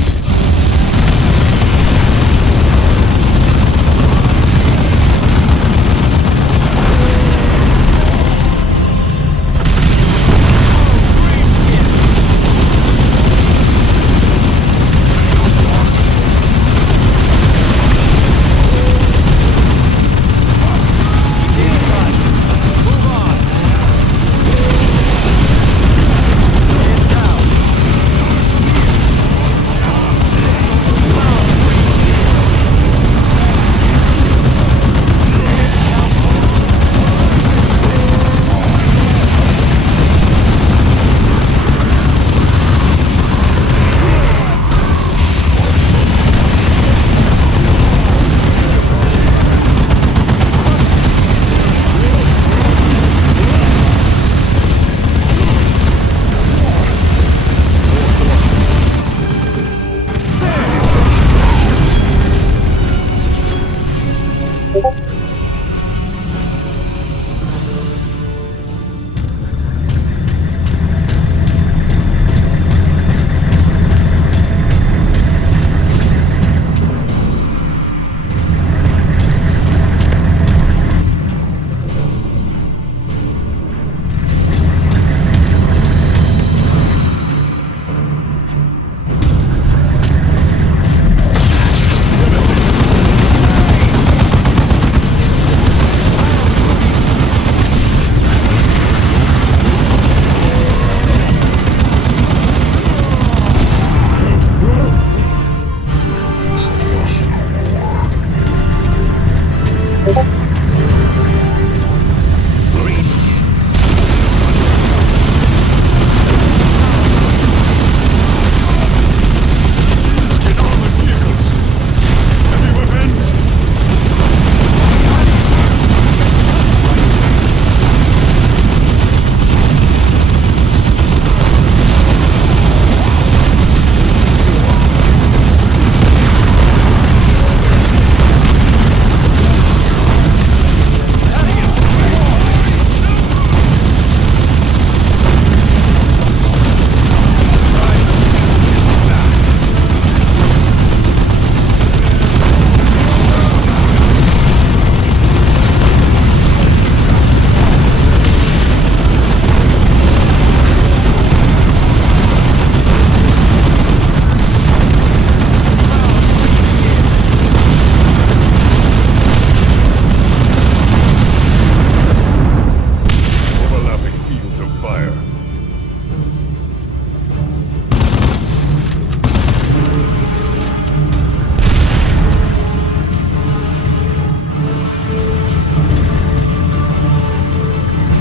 fire.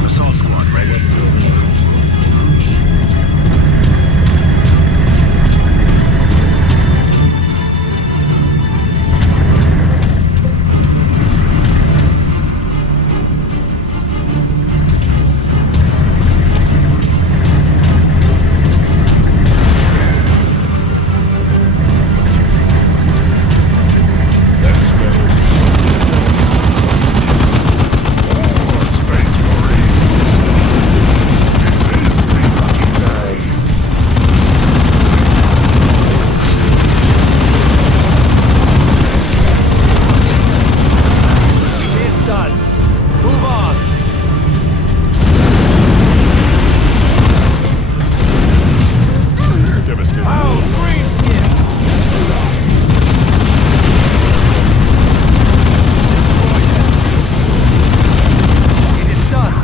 Assault squad ready. Let's go. Oh, Space Marines. This is the lucky day. It's done. Move on. Devastated. Oh, Greenskin! It is done.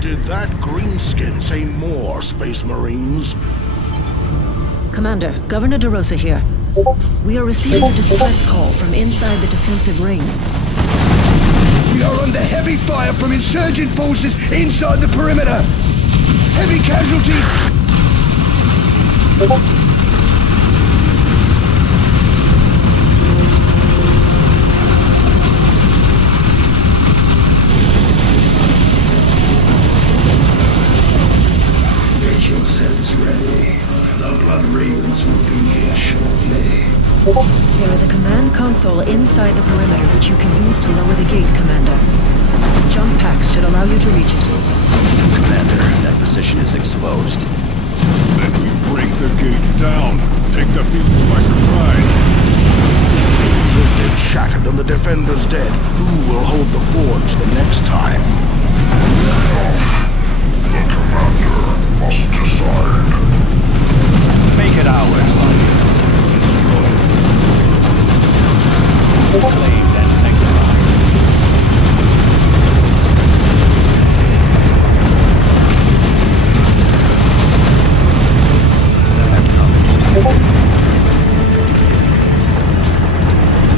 Did that greenskin say more, Space Marines? Commander, Governor DeRosa here. We are receiving a distress call from inside the defensive ring. We are under heavy fire from insurgent forces inside the perimeter. Heavy casualties. Get yourselves ready. The Blood Ravens will be here shortly. There is a command console inside the perimeter which you can use to lower the gate, Commander. Jump packs should allow you to reach it. Commander, that position is exposed. Then we break the gate down. Take the fields by surprise. They've shattered and the defenders dead. Who will hold the forge the next time? The commander must decide. Make it ours. Claimed and sanctified.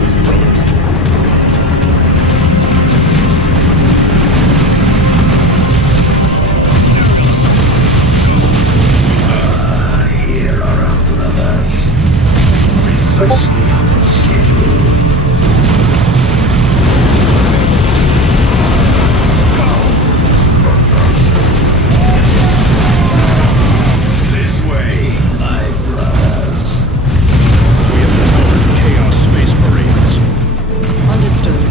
Listen, brothers. Here are our brothers. Precisely on schedule. This way, my brothers. We have powered Chaos Space Marines. Understood.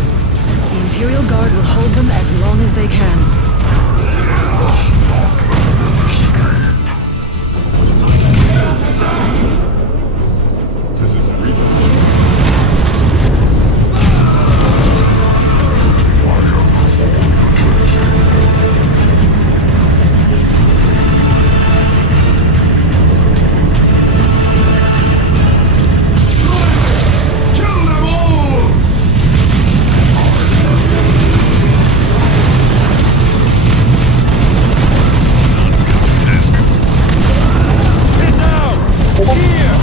The Imperial Guard will hold them as long as they can. This is repositioning. Kill them all! Hit now! Here!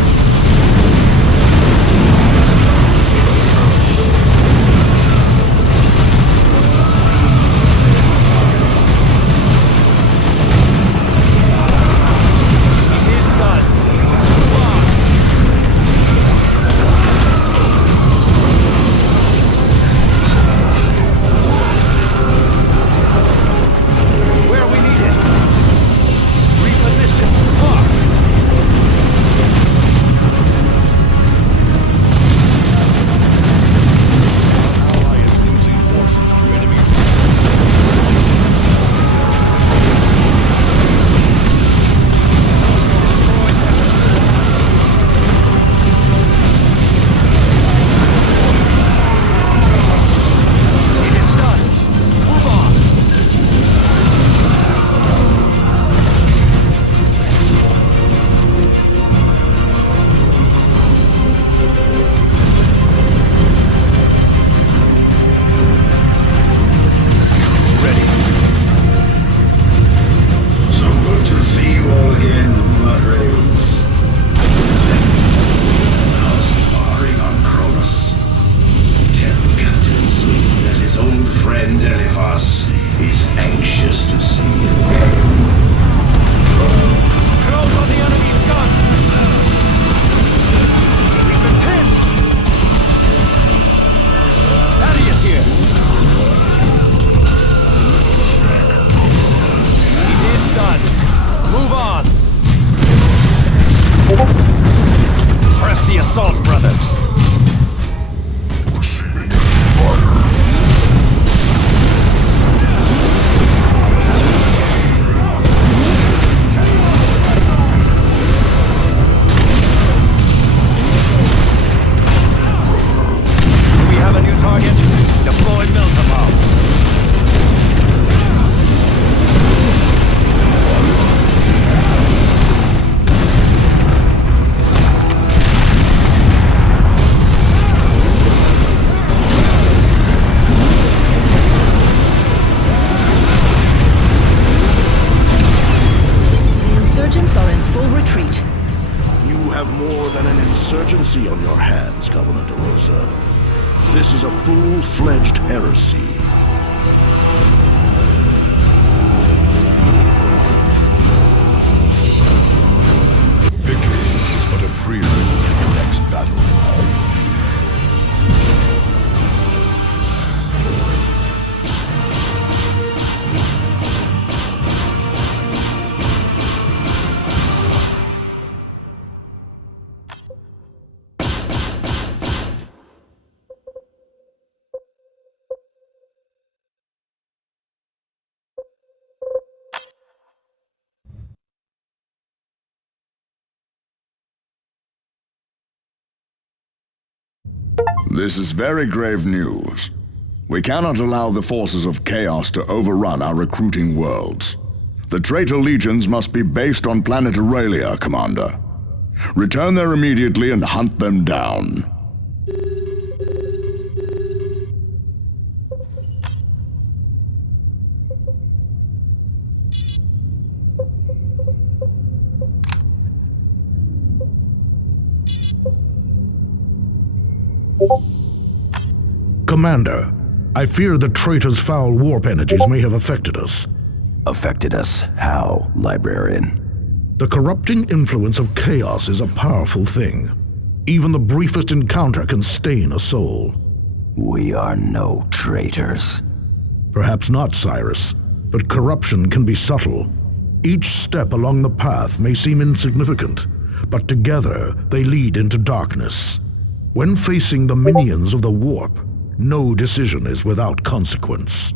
Delifas is anxious to see you. Close on the enemy's gun! We've been pinned! Thaddeus here! It is done. Move on! Press the assault, brothers! Receiving fire. We have a new target. Deploy Milta bombs. The insurgents are in full retreat. You have more than an insurgency on your hands, Governor De Rosa. This is a full-fledged heresy. Victory is but a prelude to the next battle. This is very grave news. We cannot allow the forces of chaos to overrun our recruiting worlds. The traitor legions must be based on planet Aurelia, Commander. Return there immediately and hunt them down. Commander, I fear the traitor's foul warp energies may have affected us. Affected us? How, Librarian? The corrupting influence of chaos is a powerful thing. Even the briefest encounter can stain a soul. We are no traitors. Perhaps not, Cyrus, but corruption can be subtle. Each step along the path may seem insignificant, but together they lead into darkness. When facing the minions of the warp, no decision is without consequence.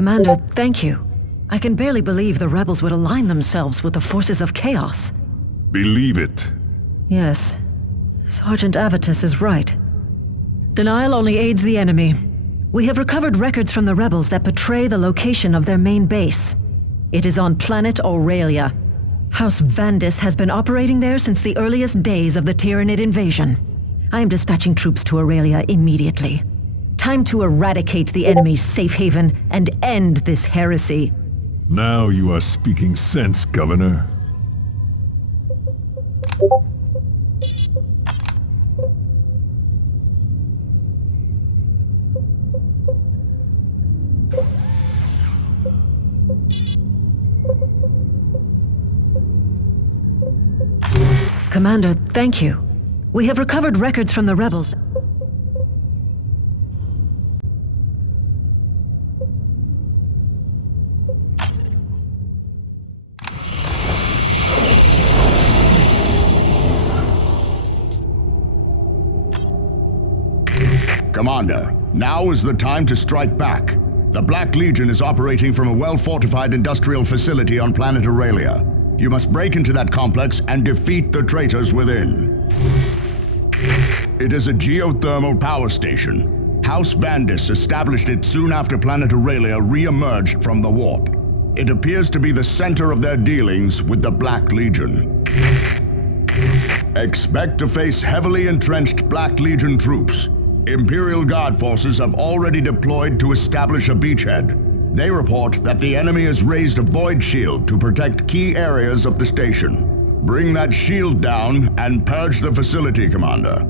Commander, thank you. I can barely believe the rebels would align themselves with the forces of chaos. Believe it. Yes. Sergeant Avitus is right. Denial only aids the enemy. We have recovered records from the rebels that betray the location of their main base. It is on planet Aurelia. House Vandis has been operating there since the earliest days of the Tyranid invasion. I am dispatching troops to Aurelia immediately. Time to eradicate the enemy's safe haven and end this heresy. Now you are speaking sense, Governor. Commander, thank you. We have recovered records from the rebels. Commander, now is the time to strike back. The Black Legion is operating from a well-fortified industrial facility on planet Aurelia. You must break into that complex and defeat the traitors within. It is a geothermal power station. House Vandis established it soon after planet Aurelia re-emerged from the warp. It appears to be the center of their dealings with the Black Legion. Expect to face heavily entrenched Black Legion troops. Imperial Guard forces have already deployed to establish a beachhead. They report that the enemy has raised a void shield to protect key areas of the station. Bring that shield down and purge the facility, Commander.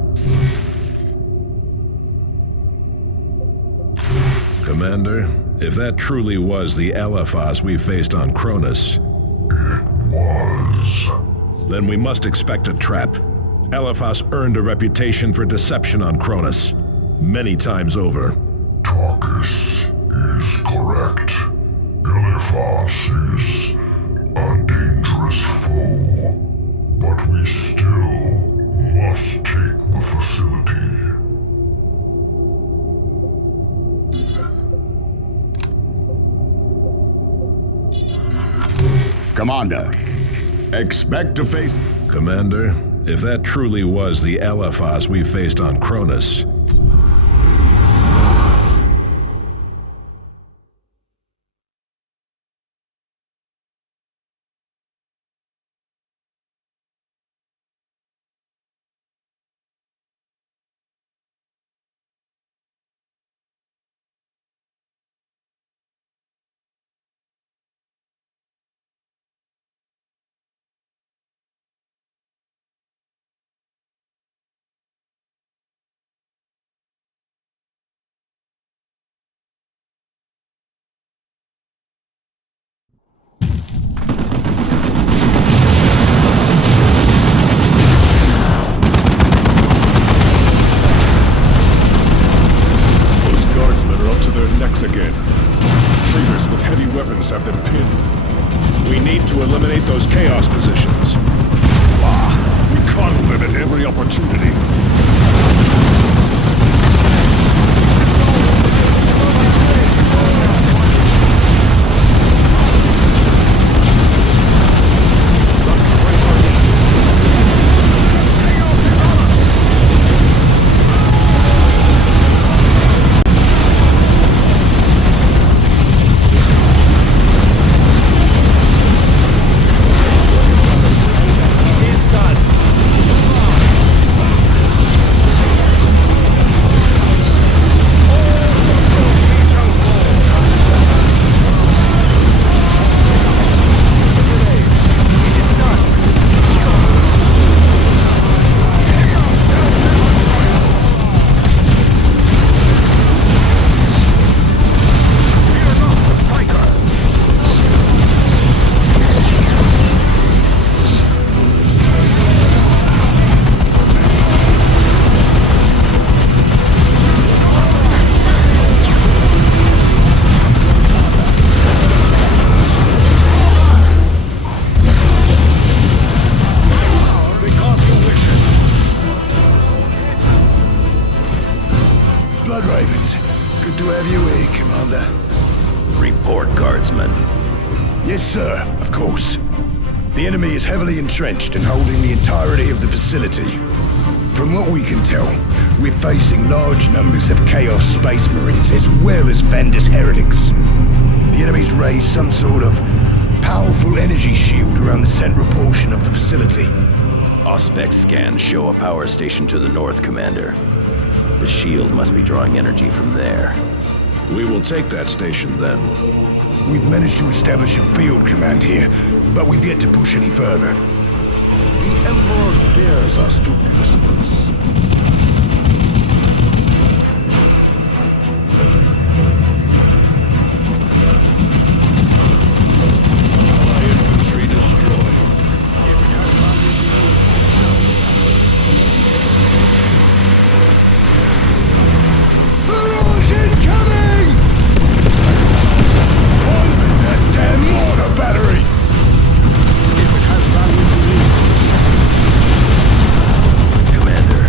Commander, if that truly was the Elephas we faced on Cronus... It was. Then we must expect a trap. Elephas earned a reputation for deception on Cronus, many times over. Tarkus is correct. Elephas is a dangerous foe, but we still must take the facility. Commander, expect to face... Commander, if that truly was the Elephas we faced on Cronus... Again. Traitors with heavy weapons have them pinned. We need to eliminate those chaos positions. We coddle them at every opportunity. Bloodravens, good to have you here, Commander. Report, Guardsman. Yes, sir, of course. The enemy is heavily entrenched and holding the entirety of the facility. From what we can tell, we're facing large numbers of Chaos Space Marines as well as Vandis heretics. The enemy's raised some sort of powerful energy shield around the central portion of the facility. Auspex scans show a power station to the north, Commander. The shield must be drawing energy from there. We will take that station then. We've managed to establish a field command here, but we've yet to push any further. The Emperor dares us to pestilence. Infantry destroyed. Barrage incoming! Find me that damn mortar battery! If it has value to me. Commander,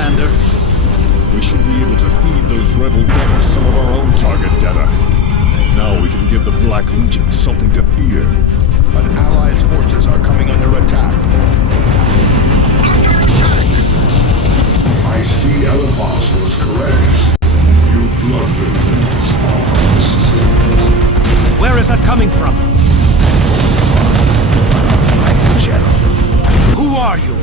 Commander. We should be able to feed those rebel gunners some of our own target data. Now we can give the Black Legion something to fear. An allies' forces are coming under attack. I see Elevas was correct. You blood ravens are necessary. Where is that coming from? I'm the General. Who are you?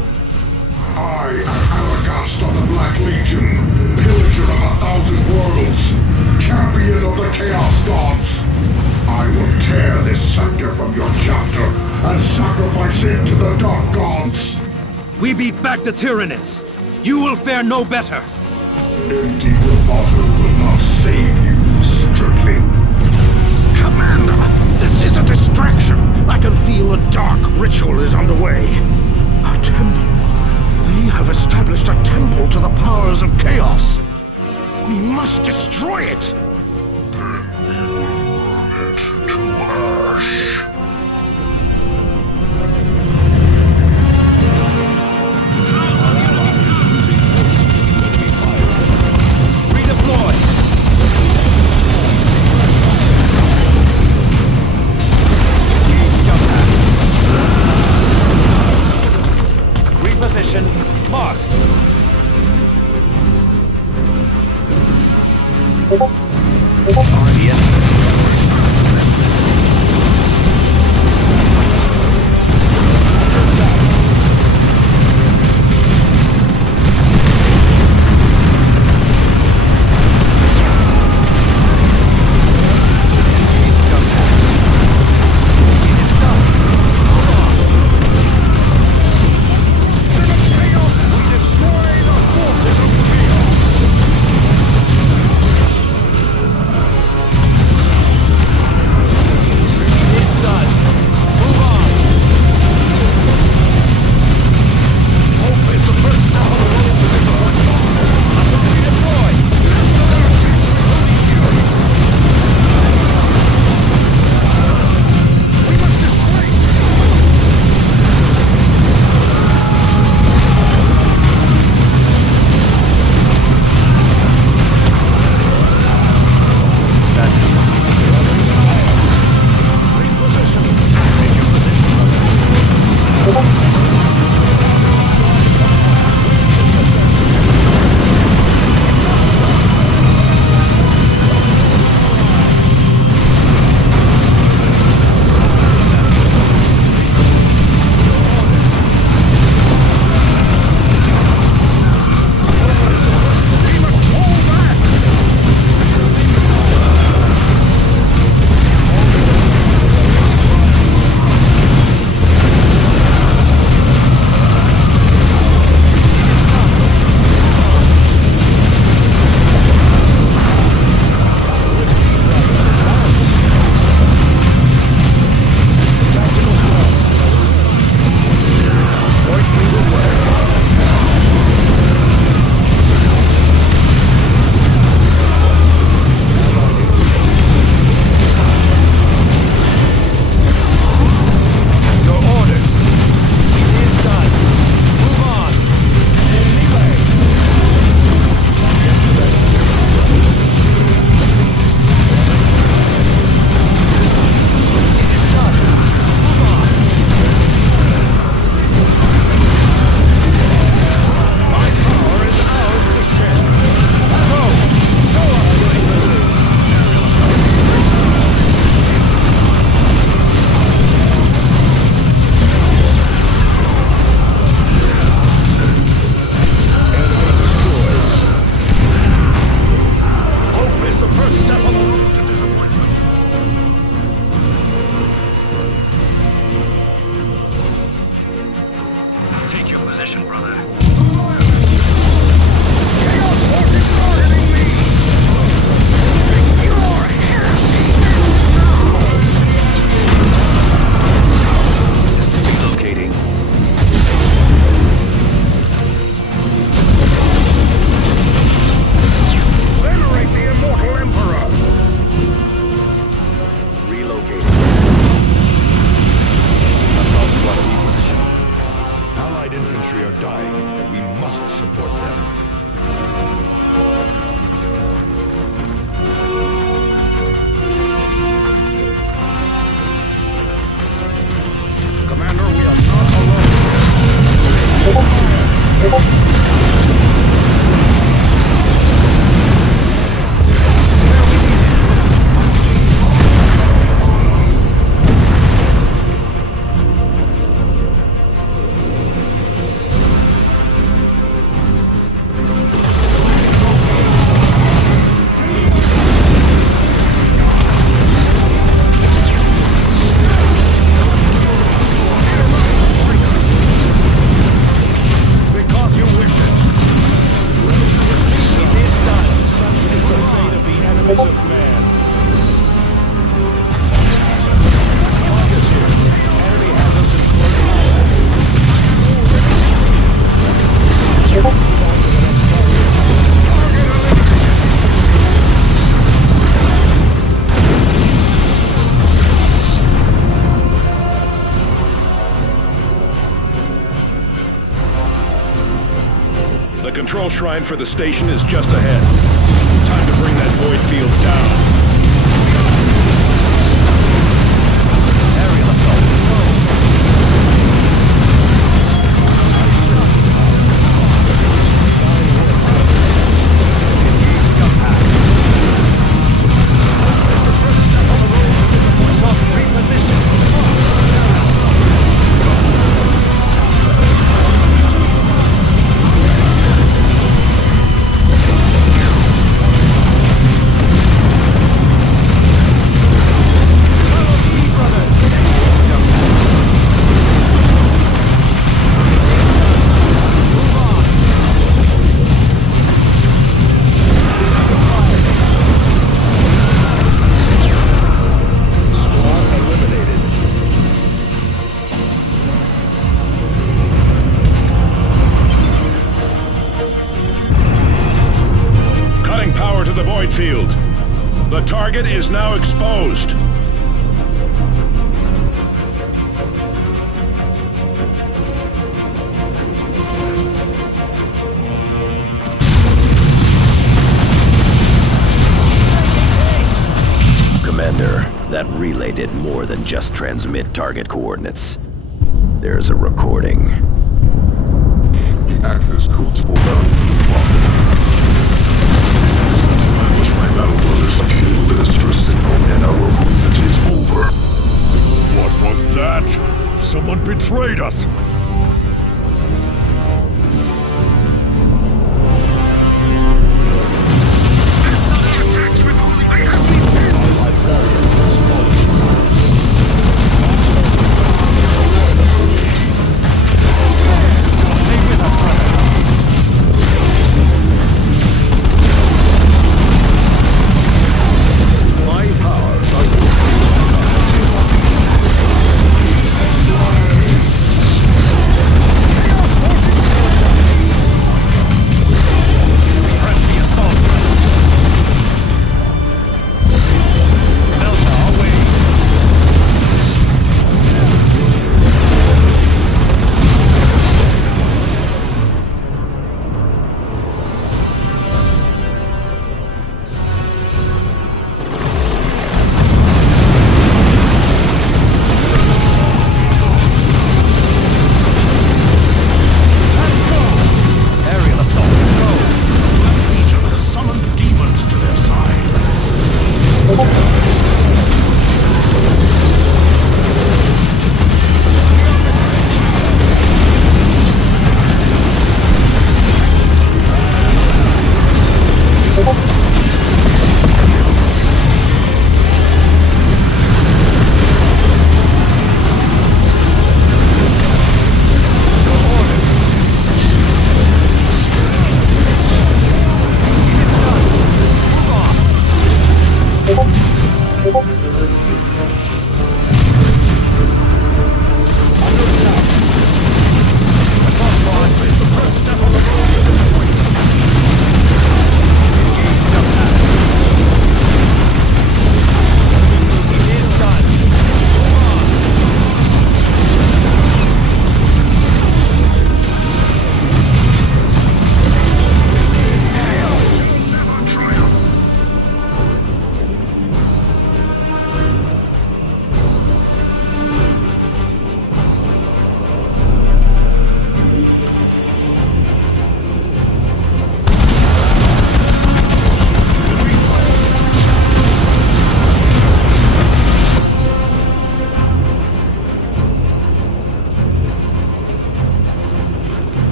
I am Alagast of the Black Legion, pillager of 1,000 worlds, champion of the Chaos Gods. I will tear this sector from your chapter and sacrifice it to the Dark Gods. We beat back the Tyranids. You will fare no better. Empty bravado will not save you, stripling. Commander, this is a distraction. I can feel a dark ritual is underway. A temple. They have established a temple to the powers of chaos. We must destroy it. Then we will burn it to ash. Our ally is losing forces to enemy fire. Redeploy. Reposition. Mark. control shrine for the station is just ahead. Time to bring that void field down. Field. The target is now exposed. Commander, that relay did more than just transmit target coordinates. There's a recording. The access codes for my battle brothers kill the distress signal and our movement is over. What was that? Someone betrayed us!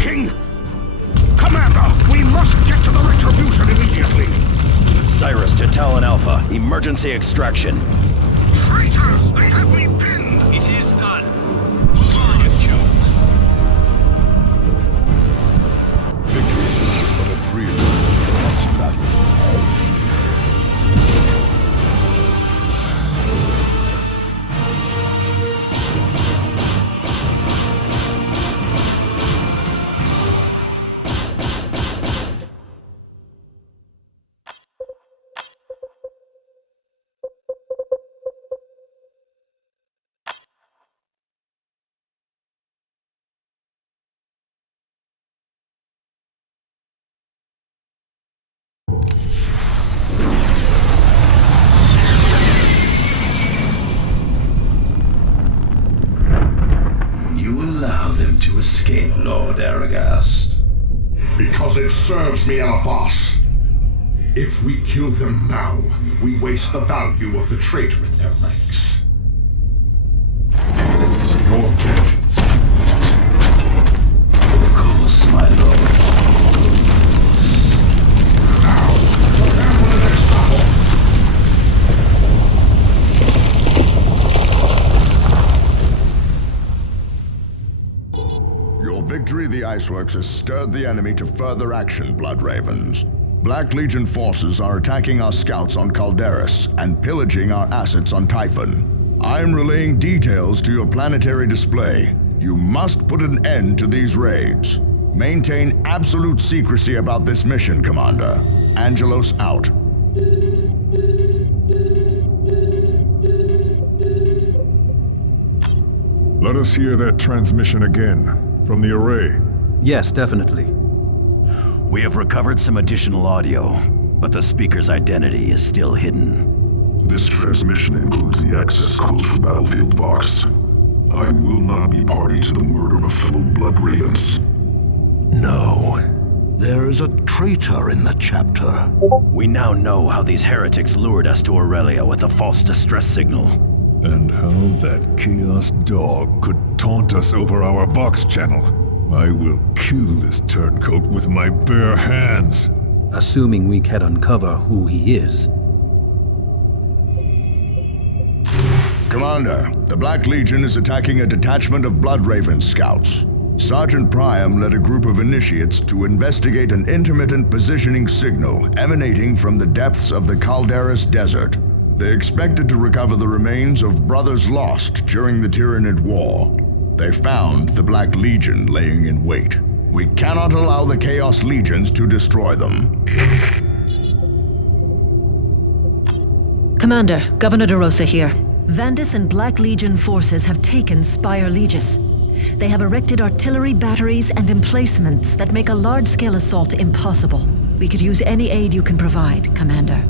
speaking! Commander, we must get to the Retribution immediately! Cyrus to Talon Alpha, emergency extraction. Traitors! They have me pinned! It is done. Victory is but a prelude to the next battle. Escape, Lord Aragast. Because it serves me, Elafos. If we kill them now, we waste the value of the traitor in their ranks. Your vengeance. Of course, my lord. Now, prepare for the next battle. Your victory of the Iceworks has stirred the enemy to further action, Blood Ravens. Black Legion forces are attacking our scouts on Calderis and pillaging our assets on Typhon. I am relaying details to your planetary display. You must put an end to these raids. Maintain absolute secrecy about this mission, Commander. Angelos out. Let us hear that transmission again. From the array. Yes, definitely. We have recovered some additional audio, but the speaker's identity is still hidden. This transmission includes the access codes for Battlefield Vox. I will not be party to the murder of fellow Blood Ravens. No. There is a traitor in the chapter. We now know how these heretics lured us to Aurelia with a false distress signal. And how that Chaos Dog could taunt us over our Vox channel. I will kill this turncoat with my bare hands. Assuming we can uncover who he is. Commander, the Black Legion is attacking a detachment of Blood Raven scouts. Sergeant Priam led a group of initiates to investigate an intermittent positioning signal emanating from the depths of the Calderis Desert. They expected to recover the remains of brothers lost during the Tyranid War. They found the Black Legion laying in wait. We cannot allow the Chaos Legions to destroy them. Commander, Governor DeRosa here. Vandus and Black Legion forces have taken Spire Legis. They have erected artillery batteries and emplacements that make a large-scale assault impossible. We could use any aid you can provide, Commander.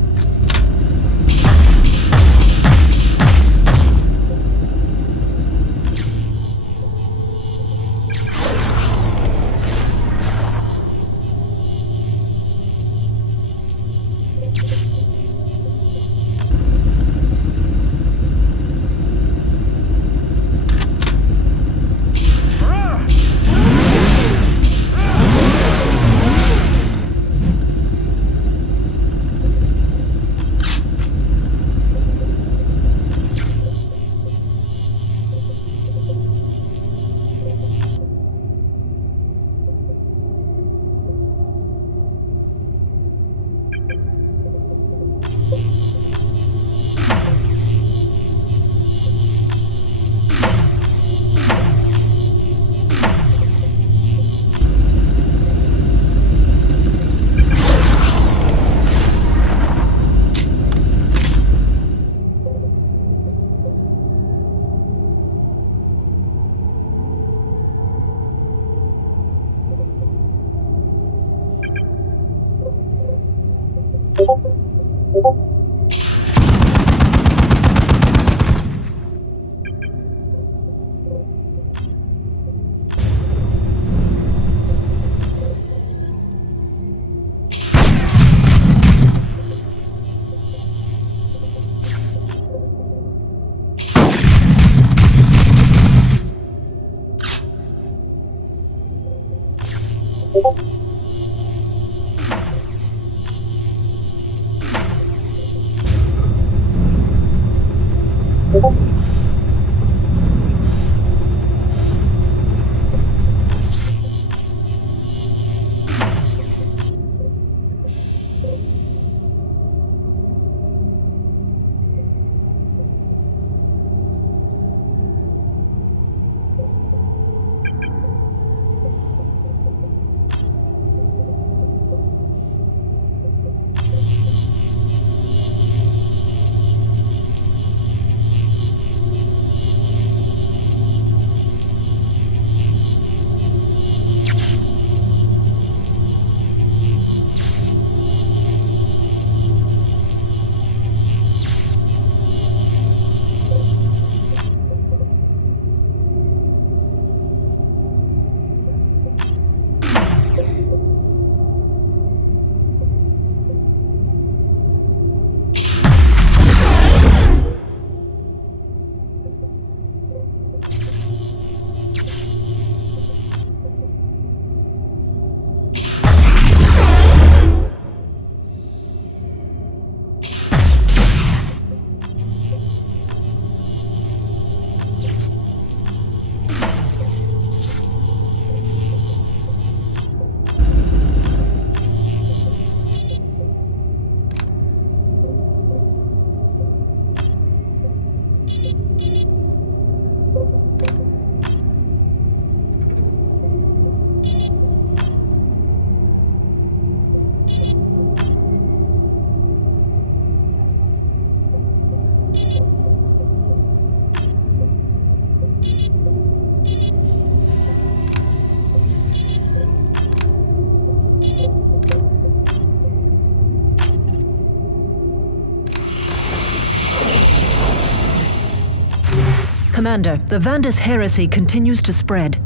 Commander, the Vandus heresy continues to spread.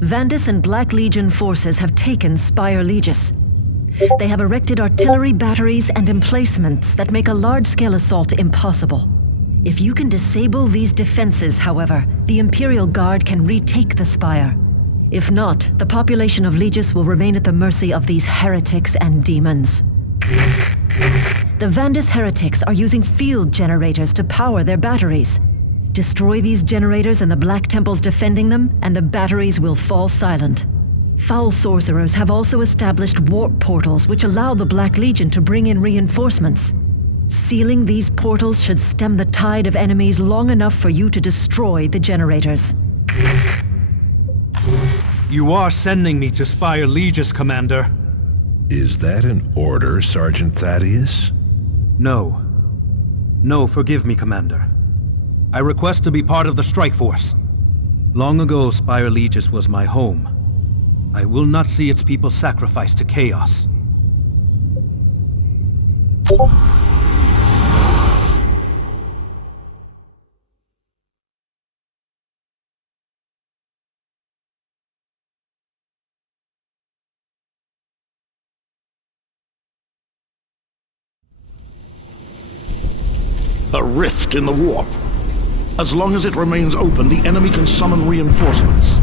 Vandus and Black Legion forces have taken Spire Legis. They have erected artillery batteries and emplacements that make a large-scale assault impossible. If you can disable these defenses, however, the Imperial Guard can retake the Spire. If not, the population of Legis will remain at the mercy of these heretics and demons. The Vandus heretics are using field generators to power their batteries. Destroy these generators and the Black Temples defending them, and the batteries will fall silent. Foul sorcerers have also established warp portals which allow the Black Legion to bring in reinforcements. Sealing these portals should stem the tide of enemies long enough for you to destroy the generators. You are sending me to Spire Legis, Commander. Is that an order, Sergeant Thaddeus? No. No, forgive me, Commander. I request to be part of the strike force. Long ago, Spire Legis was my home. I will not see its people sacrificed to chaos. A rift in the warp. As long as it remains open, the enemy can summon reinforcements.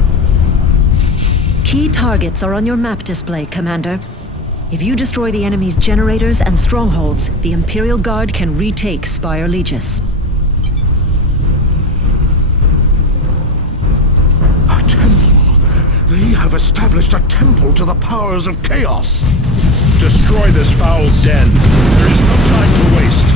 Key targets are on your map display, Commander. If you destroy the enemy's generators and strongholds, the Imperial Guard can retake Spire Legis. A temple! They have established a temple to the powers of chaos! Destroy this foul den! There is no time to waste!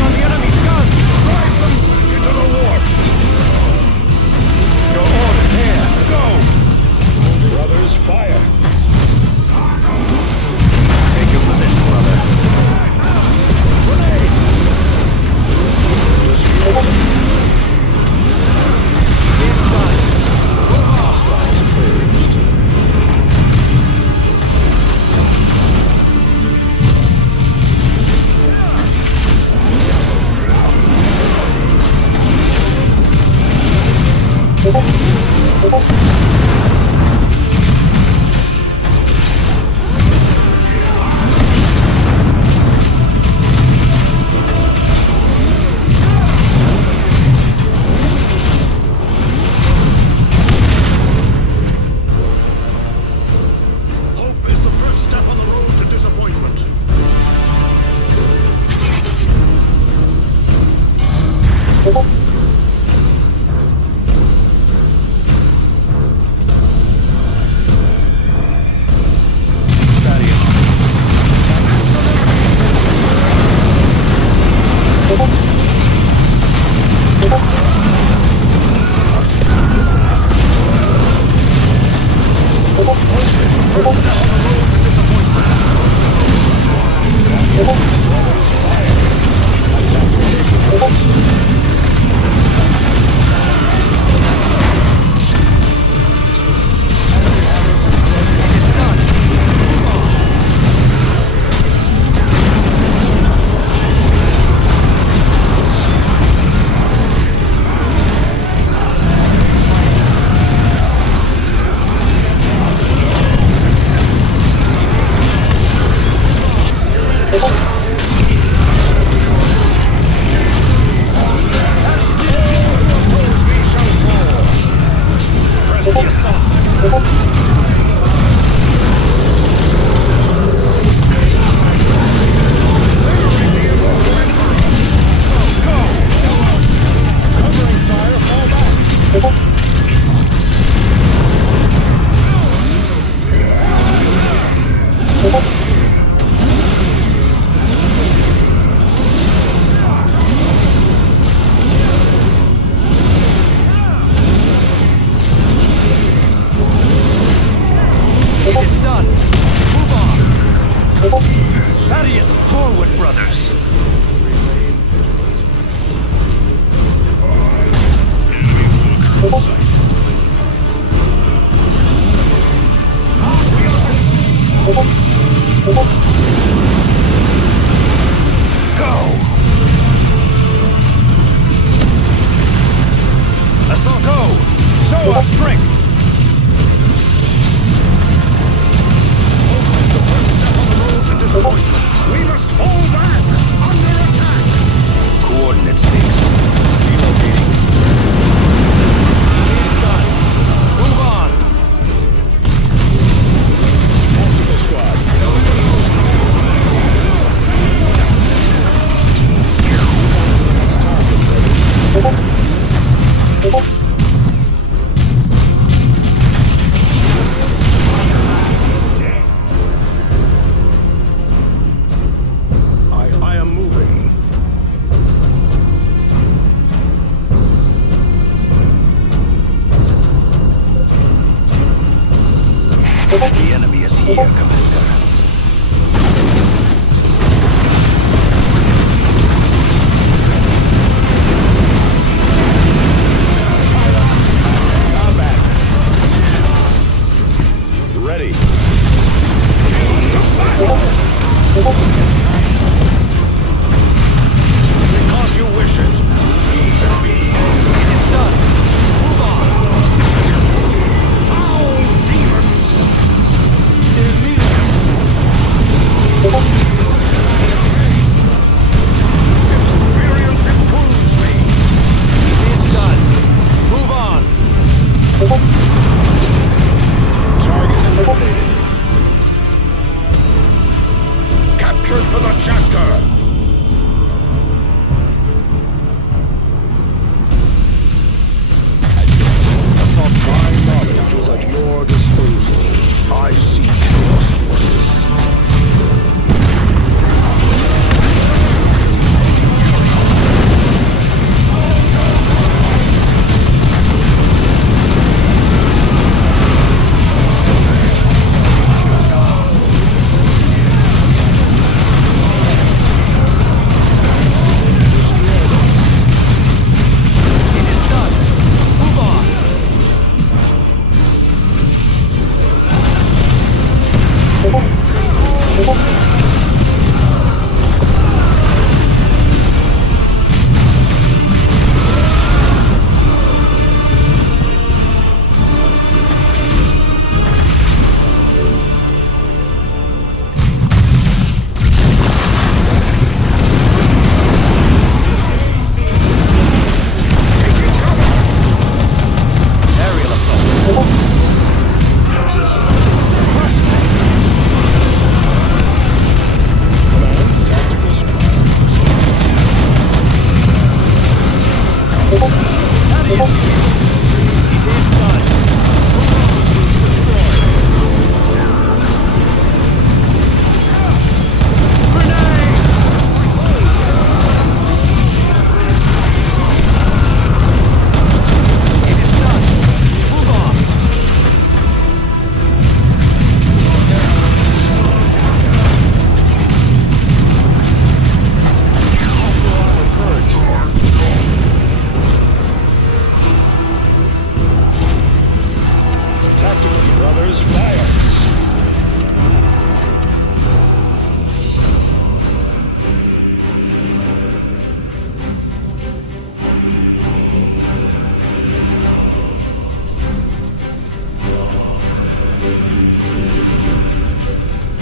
on the enemy's guns! Drive them into the warp! Your order here! Go! Brothers, fire! Take your position, brother. Grenade! Hope is the first step on the road to disappointment. It's done. Move on. Thaddeus, forward, brothers. Go. Let's all go. Show our strength. We must fall back! Under attack! Coordinates fixed. Relocating. It's done. Move on. Tactical squad. I am moving. The enemy is here, Commander. Ready. Because you wish it. It's done. Move on. Foul demons! Immediate.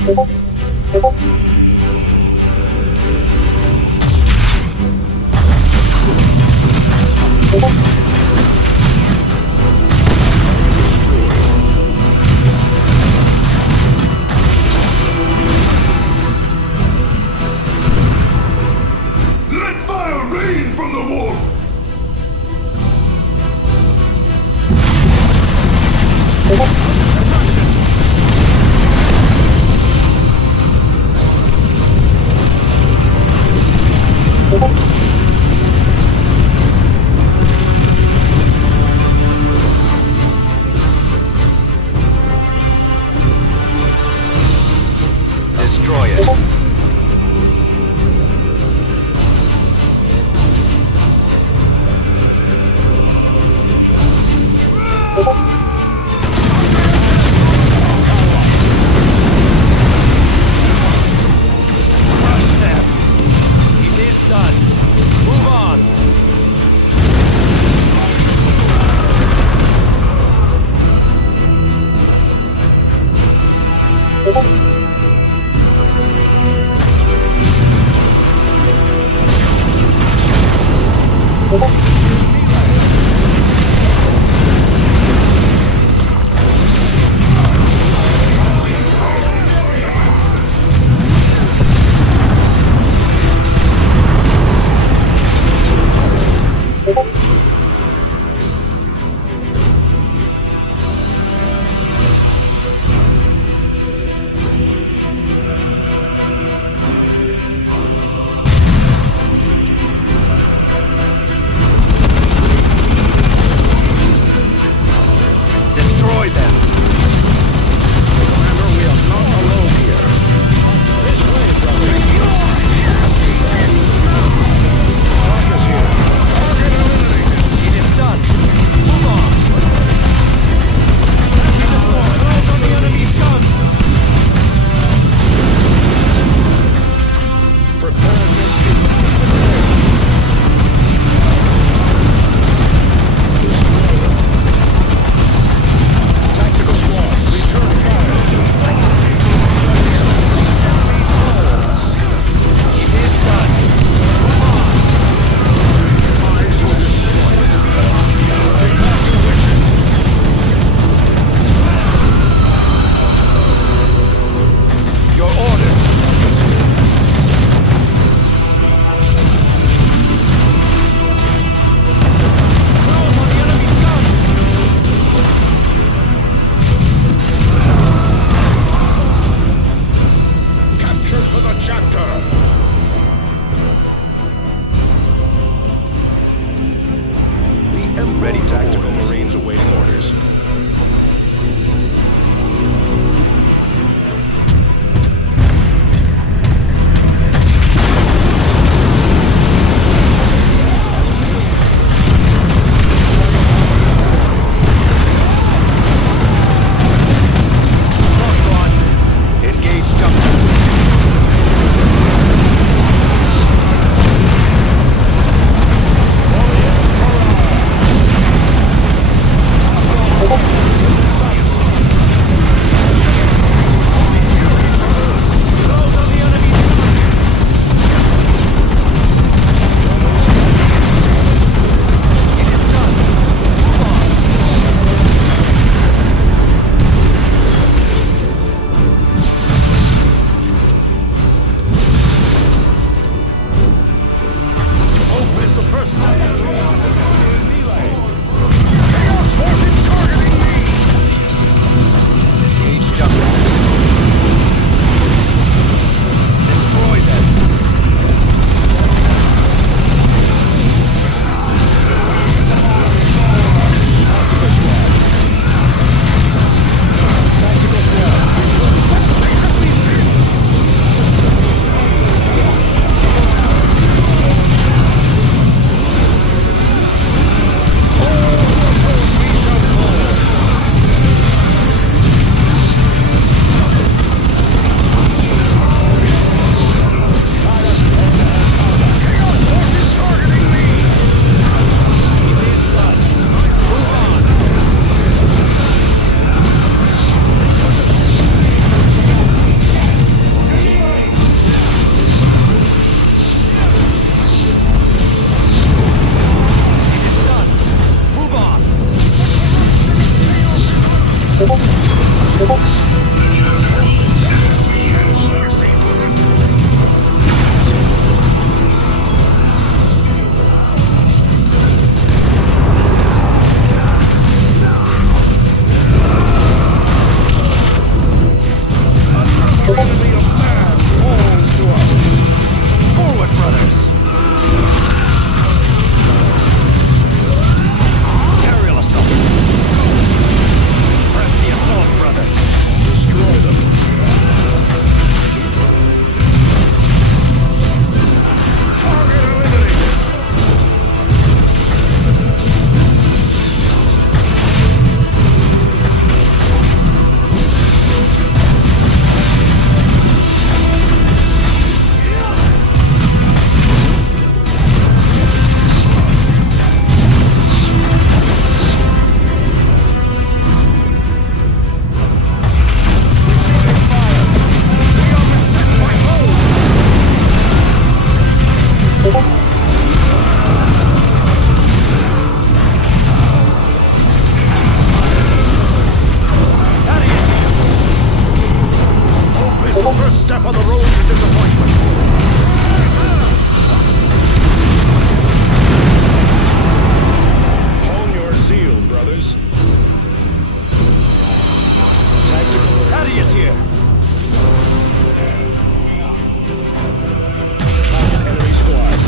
Let fire rain from the wall! Forward, brothers! Aerial assault! Press the assault, brothers! Destroy them! Target eliminated! Hope is the first step on the road to disappointment. Hone your zeal, brothers. Tactical. Thaddeus here! Enemy squad.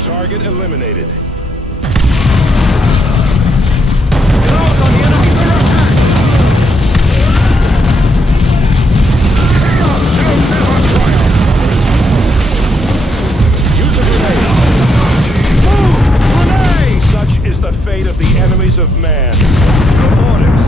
Target eliminated. Use a grenade. Grenade! Such is the fate of the enemies of man. Your orders.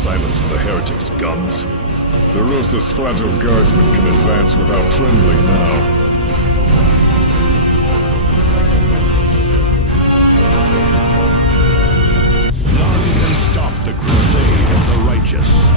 silence the heretics' guns. Berosus' fragile guardsmen can advance without trembling now. None can stop the crusade of the righteous.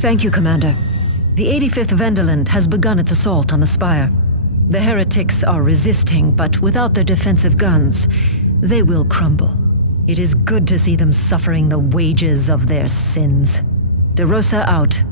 Thank you, Commander. The 85th Venderland has begun its assault on the Spire. The heretics are resisting, but without their defensive guns, they will crumble. It is good to see them suffering the wages of their sins. DeRosa out.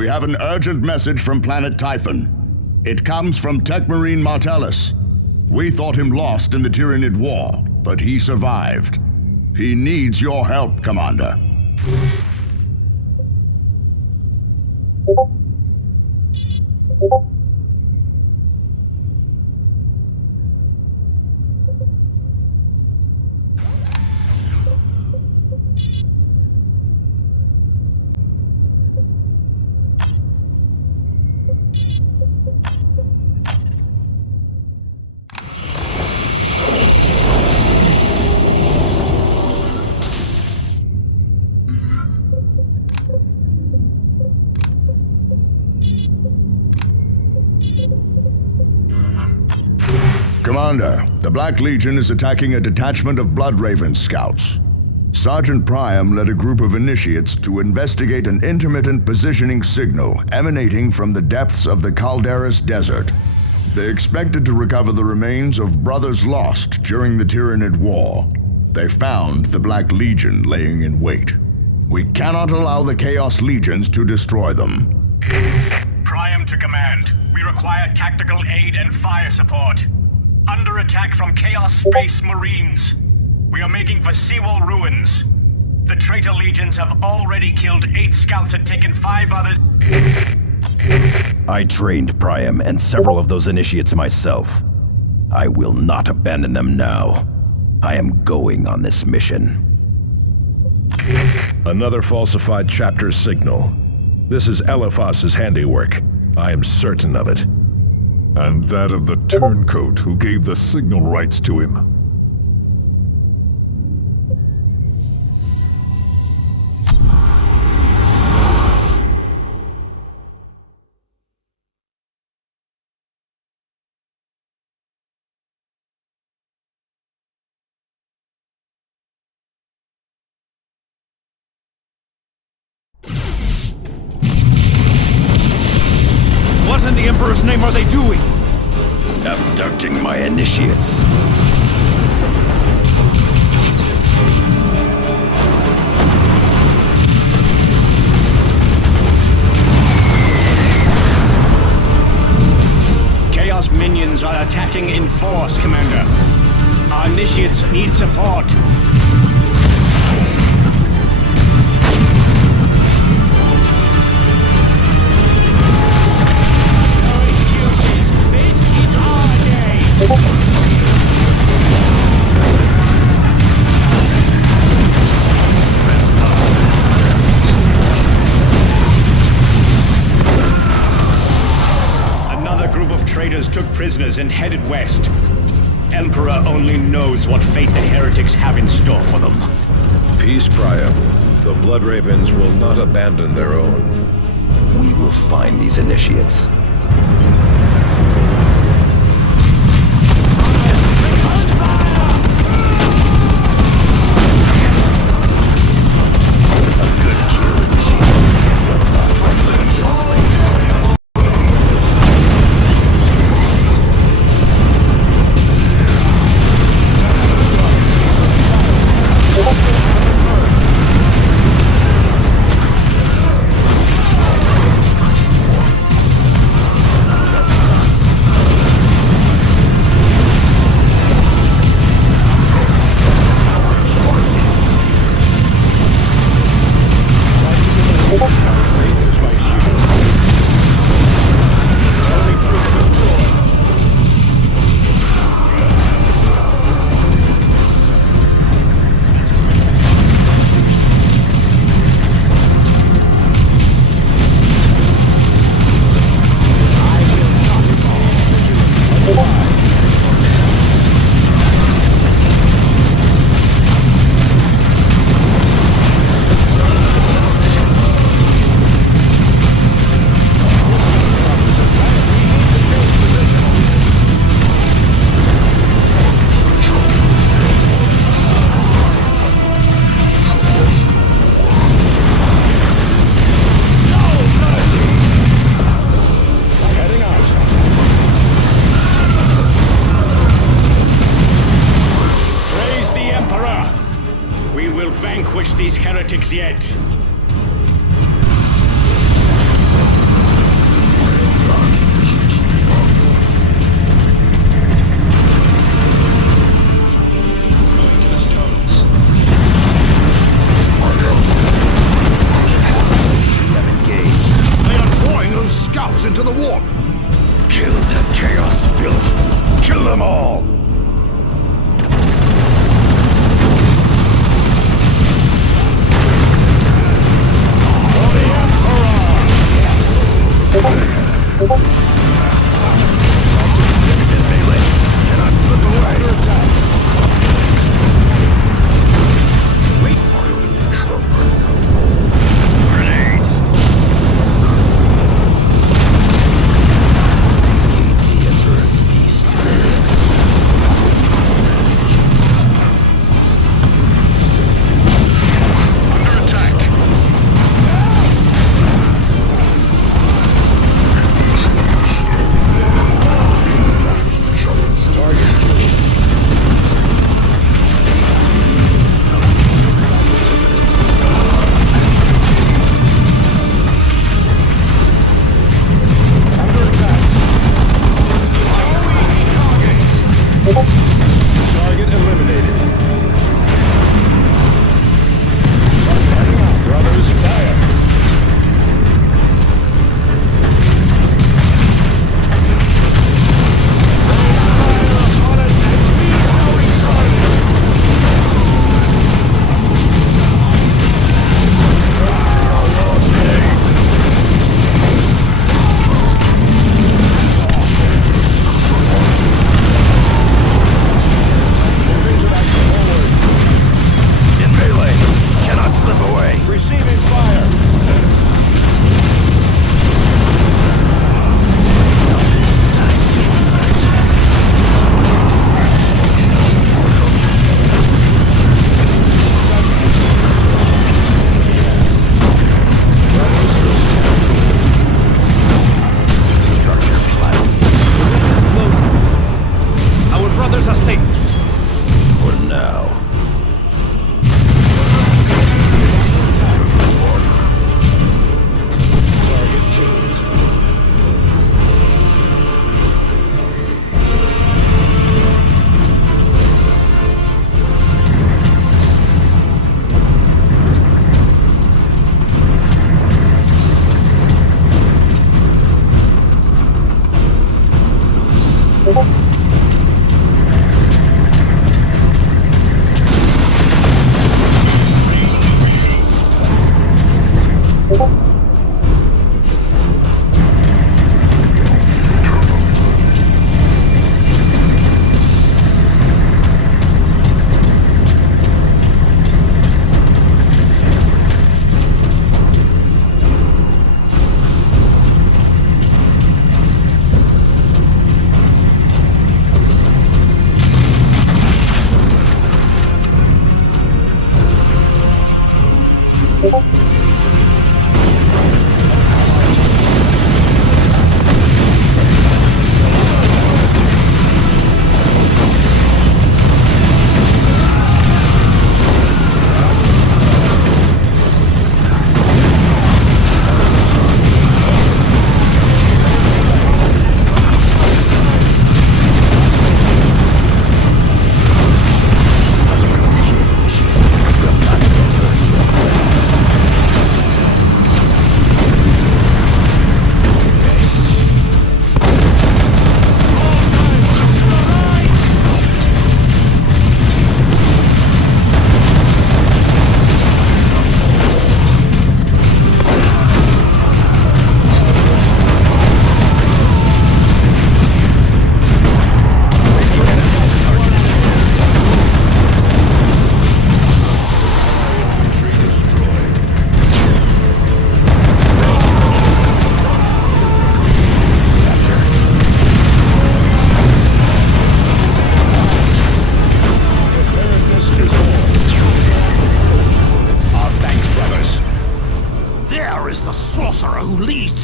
We have an urgent message from planet Typhon. It comes from Techmarine Martellus. We thought him lost in the Tyranid War, but he survived. He needs your help, Commander. Commander, the Black Legion is attacking a detachment of Bloodraven scouts. Sergeant Priam led a group of initiates to investigate an intermittent positioning signal emanating from the depths of the Calderis Desert. They expected to recover the remains of brothers lost during the Tyranid War. They found the Black Legion laying in wait. We cannot allow the Chaos Legions to destroy them. Priam to command. We require tactical aid and fire support. Under attack from Chaos Space Marines. We are making for Seawall ruins. The traitor legions have already killed 8 scouts and taken 5 others. I trained Priam and several of those initiates myself. I will not abandon them now. I am going on this mission. Another falsified chapter signal. This is Eliphas's handiwork. I am certain of it. And that of the turncoat who gave the signal rights to him. What in the Emperor's name are they doing? Abducting my initiates. Chaos minions are attacking in force, Commander. Our initiates need support. Took prisoners and headed west. Emperor only knows what fate the heretics have in store for them. Peace, Priam. The Bloodravens will not abandon their own. We will find these initiates. Vanquish these heretics yet. They are drawing those scouts into the warp. Kill that chaos filth. Kill them all.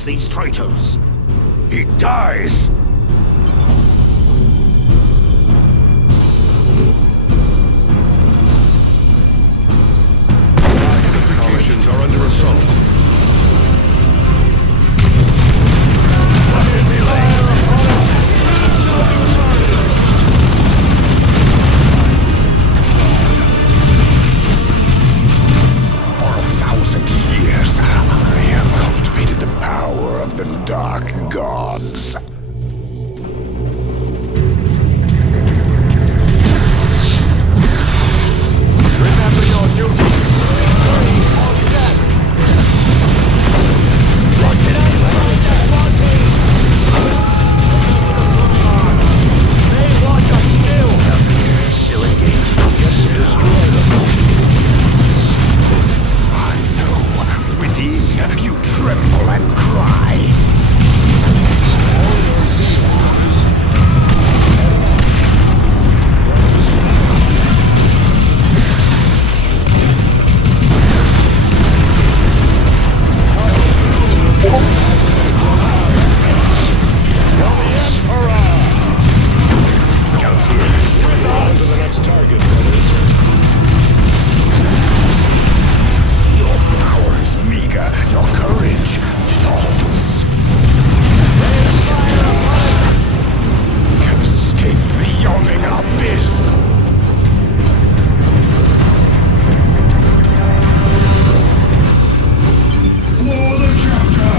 These traitors. He dies! Our fortifications are under assault. For 1,000 years, I have cultivated the power of the Dark Gods. Remember your duty. You tremble and cry. Your power is meager, your courage false. Can escape the yawning abyss. For the chapter!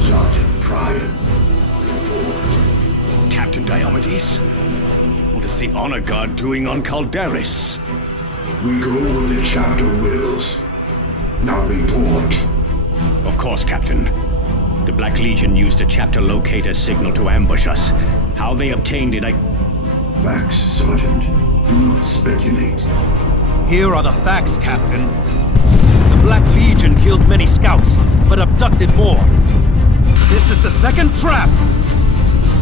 Sergeant Prime, report. Captain Diomedes? What is the Honor Guard doing on Calderis? We go where the chapter wills. Now report. Of course, Captain. The Black Legion used a chapter locator signal to ambush us. How they obtained it, Facts, Sergeant. Do not speculate. Here are the facts, Captain. The Black Legion killed many scouts, but abducted more. This is the second trap!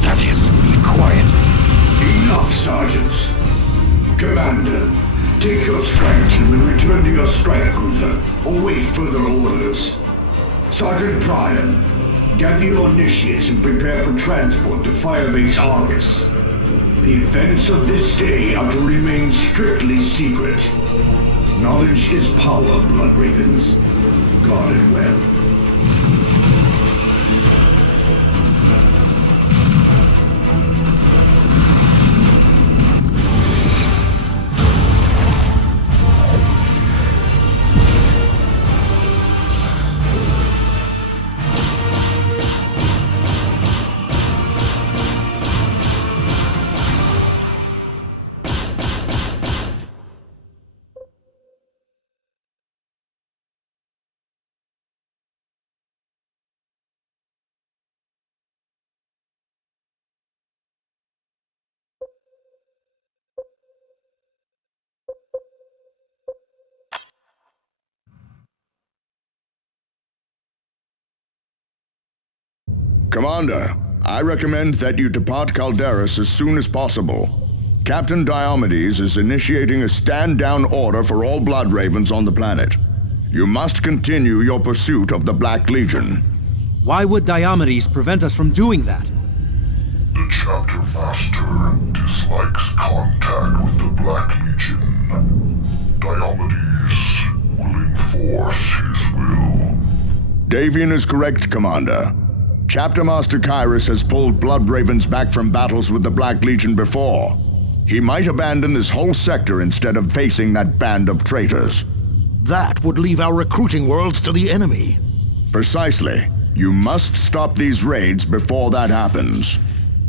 Thaddeus, be quiet. Enough, Sergeants. Commander, take your strike team and return to your strike cruiser, or wait further orders. Sergeant Prime, gather your initiates and prepare for transport to Firebase Argus. The events of this day are to remain strictly secret. Knowledge is power, Blood Ravens. Guard it well. Commander, I recommend that you depart Calderis as soon as possible. Captain Diomedes is initiating a stand-down order for all Blood Ravens on the planet. You must continue your pursuit of the Black Legion. Why would Diomedes prevent us from doing that? The Chapter Master dislikes contact with the Black Legion. Diomedes will enforce his will. Davian is correct, Commander. Chapter Master Kyrus has pulled Blood Ravens back from battles with the Black Legion before. He might abandon this whole sector instead of facing that band of traitors. That would leave our recruiting worlds to the enemy. Precisely. You must stop these raids before that happens.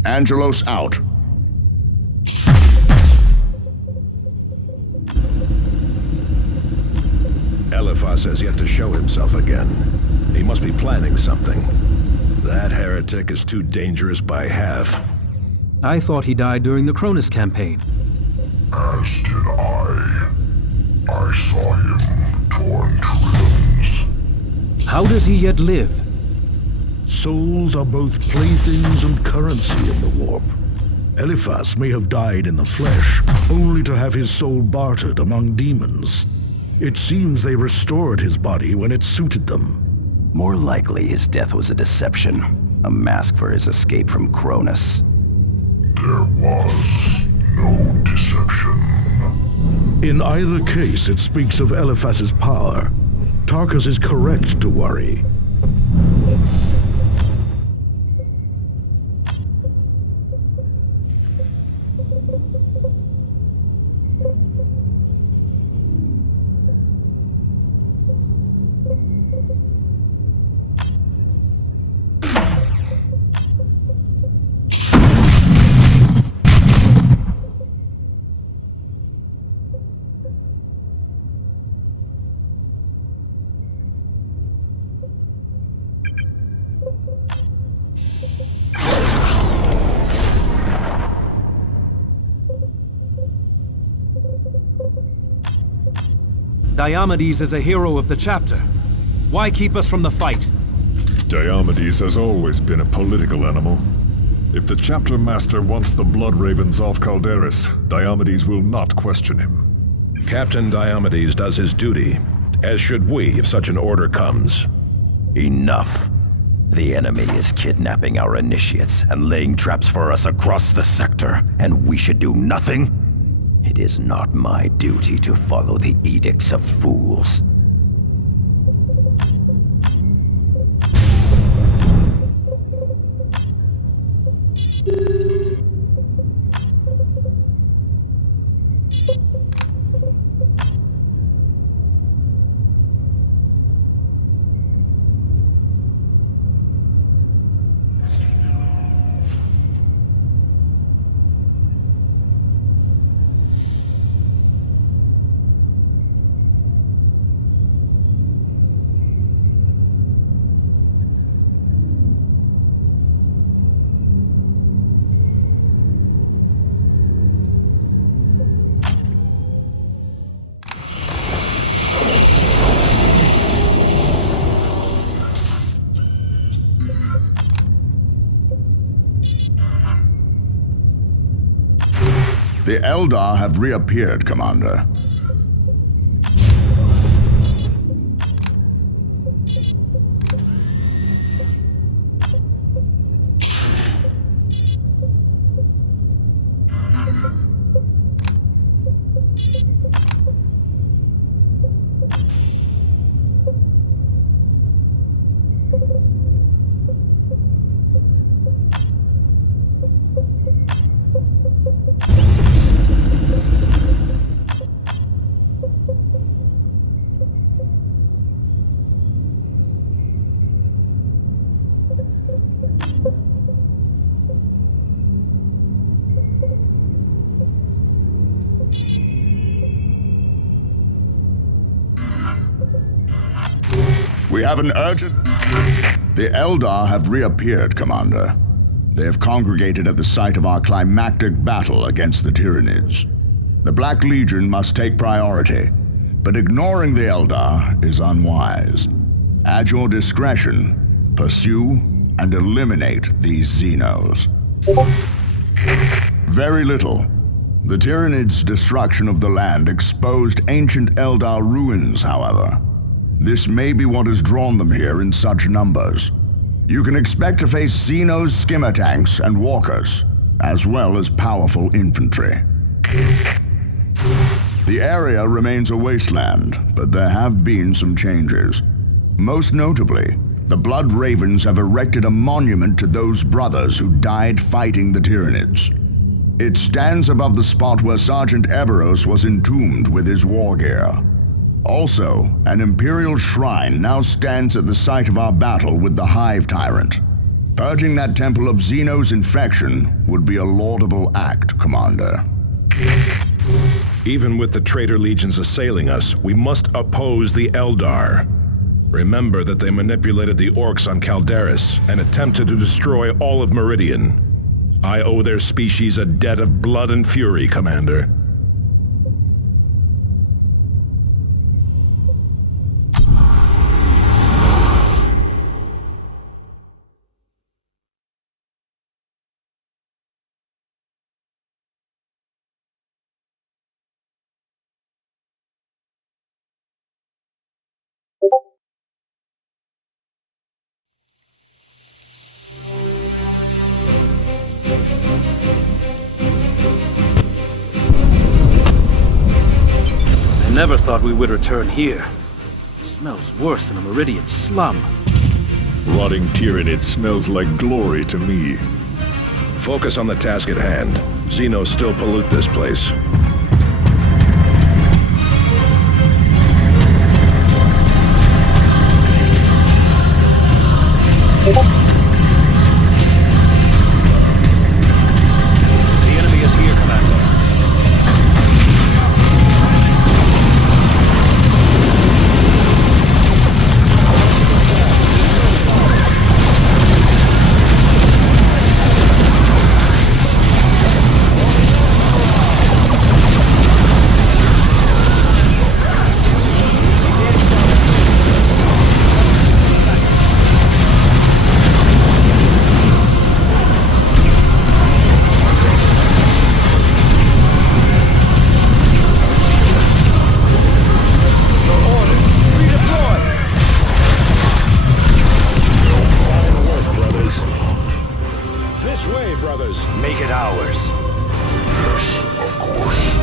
Angelos out. Eliphas has yet to show himself again. He must be planning something. That heretic is too dangerous by half. I thought he died during the Cronus campaign. As did I. I saw him torn to ribbons. How does he yet live? Souls are both playthings and currency in the warp. Eliphas may have died in the flesh, only to have his soul bartered among demons. It seems they restored his body when it suited them. More likely his death was a deception, a mask for his escape from Cronus. There was no deception. In either case, it speaks of Eliphas's power. Tarkus is correct to worry. Diomedes is a hero of the chapter. Why keep us from the fight? Diomedes has always been a political animal. If the chapter master wants the Blood Ravens off Calderis, Diomedes will not question him. Captain Diomedes does his duty, as should we if such an order comes. Enough. The enemy is kidnapping our initiates and laying traps for us across the sector, and we should do nothing? It is not my duty to follow the edicts of fools. The Eldar have reappeared, Commander. We have an urgent... The Eldar have reappeared, Commander. They have congregated at the site of our climactic battle against the Tyranids. The Black Legion must take priority, but ignoring the Eldar is unwise. At your discretion, pursue and eliminate these Xenos? Very little. The Tyranids' destruction of the land exposed ancient Eldar ruins, however. This may be what has drawn them here in such numbers. You can expect to face Xenos skimmer tanks and walkers, as well as powerful infantry. The area remains a wasteland, but there have been some changes. Most notably, the Blood Ravens have erected a monument to those brothers who died fighting the Tyranids. It stands above the spot where Sergeant Eberros was entombed with his war gear. Also, an Imperial shrine now stands at the site of our battle with the Hive Tyrant. Purging that temple of Xenos infection would be a laudable act, Commander. Even with the traitor legions assailing us, we must oppose the Eldar. Remember that they manipulated the orcs on Calderis and attempted to destroy all of Meridian. I owe their species a debt of blood and fury, Commander. I never thought we would return here. It smells worse than a Meridian slum. Rotting Tyranid smells like glory to me. Focus on the task at hand. Xenos still pollute this place. The enemy is here, Commander. Make it ours. Yes, of course.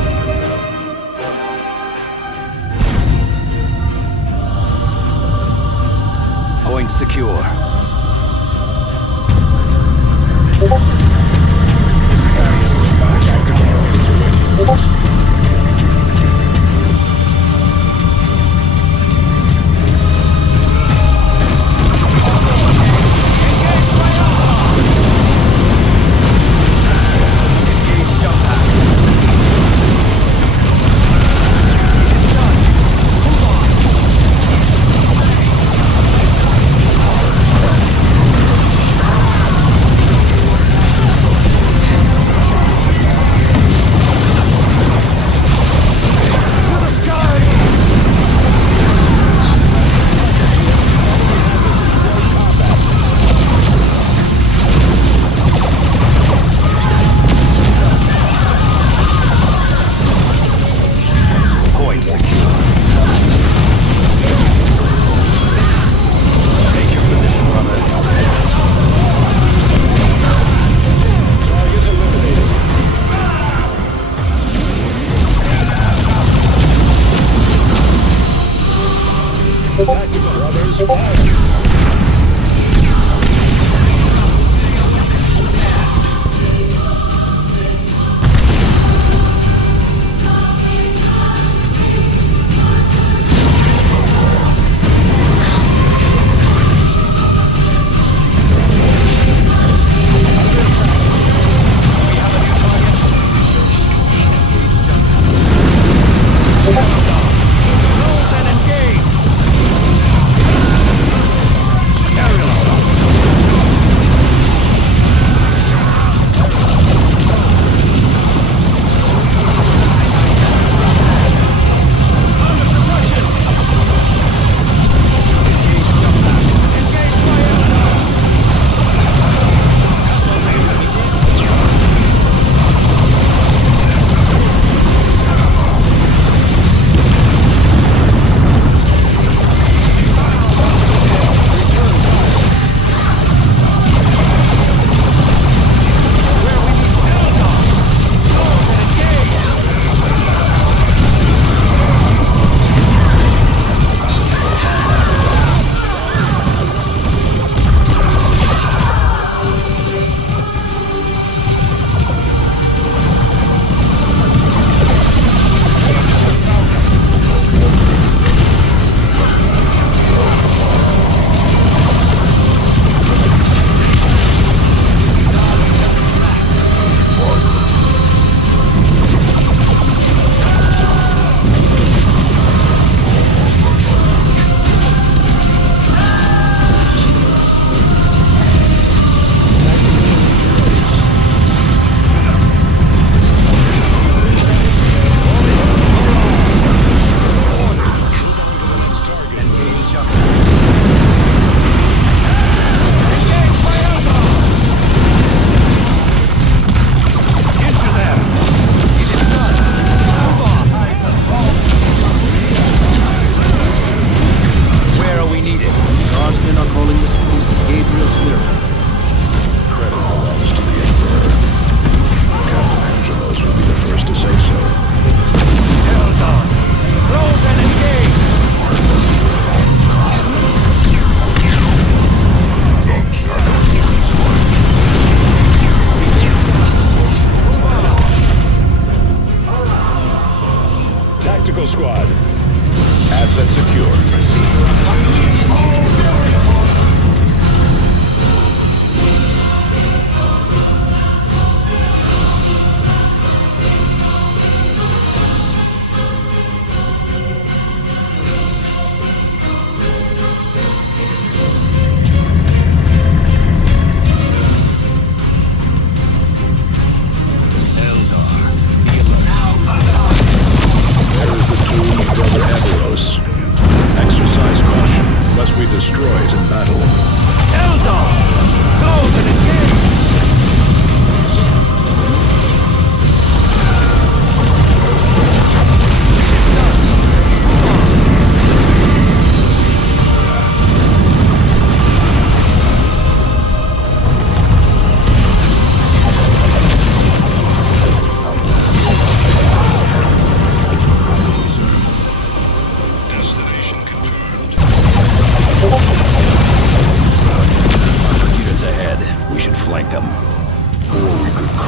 Point secure.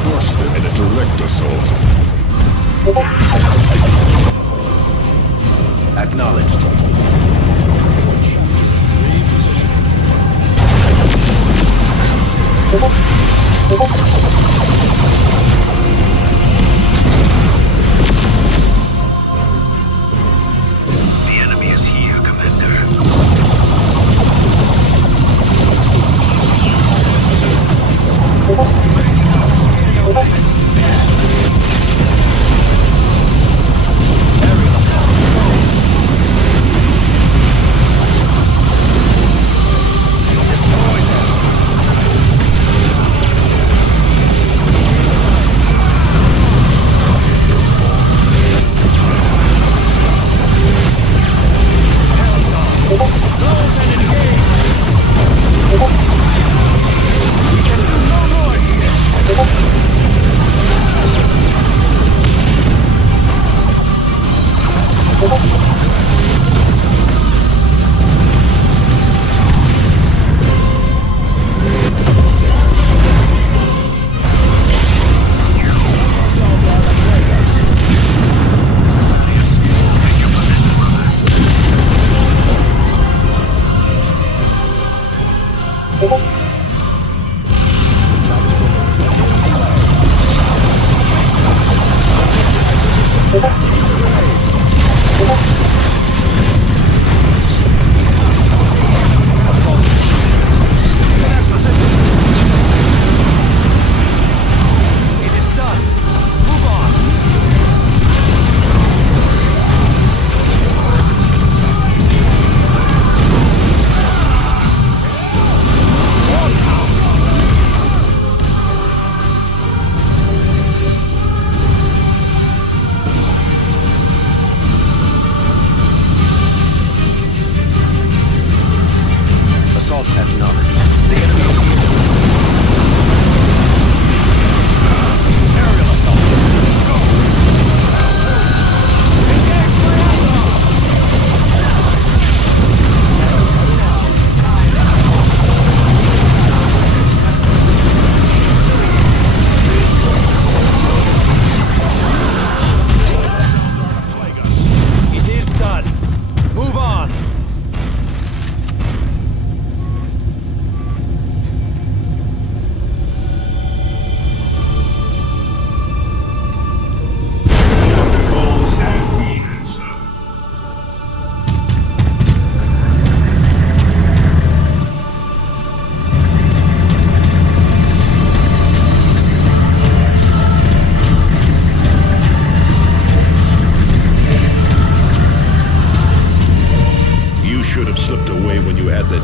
crush them in a direct assault. Acknowledged. The enemy is here, Commander.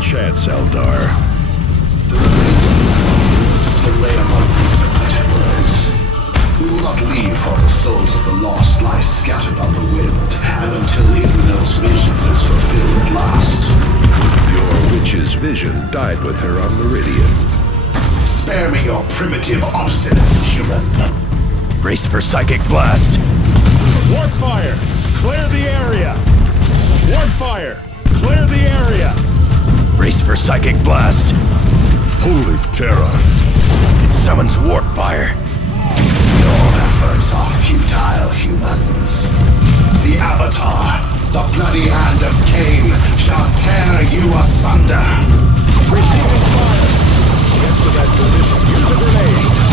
chance, Eldar. The remains of the lay among these pathetic words. We will not leave for the souls of the lost lie scattered on the wind, and until Adriel's vision is fulfilled at last. Your witch's vision died with her on Meridian. Spare me your primitive obstinance, human. Brace for psychic blast. Warp fire! Clear the area! Warp fire! Clear the area! Brace for psychic blast. Holy terror! It summons warp fire. Your efforts are futile, humans. The Avatar, the bloody hand of Cain, shall tear you asunder. Receiving fire! Get to that position. Use a grenade.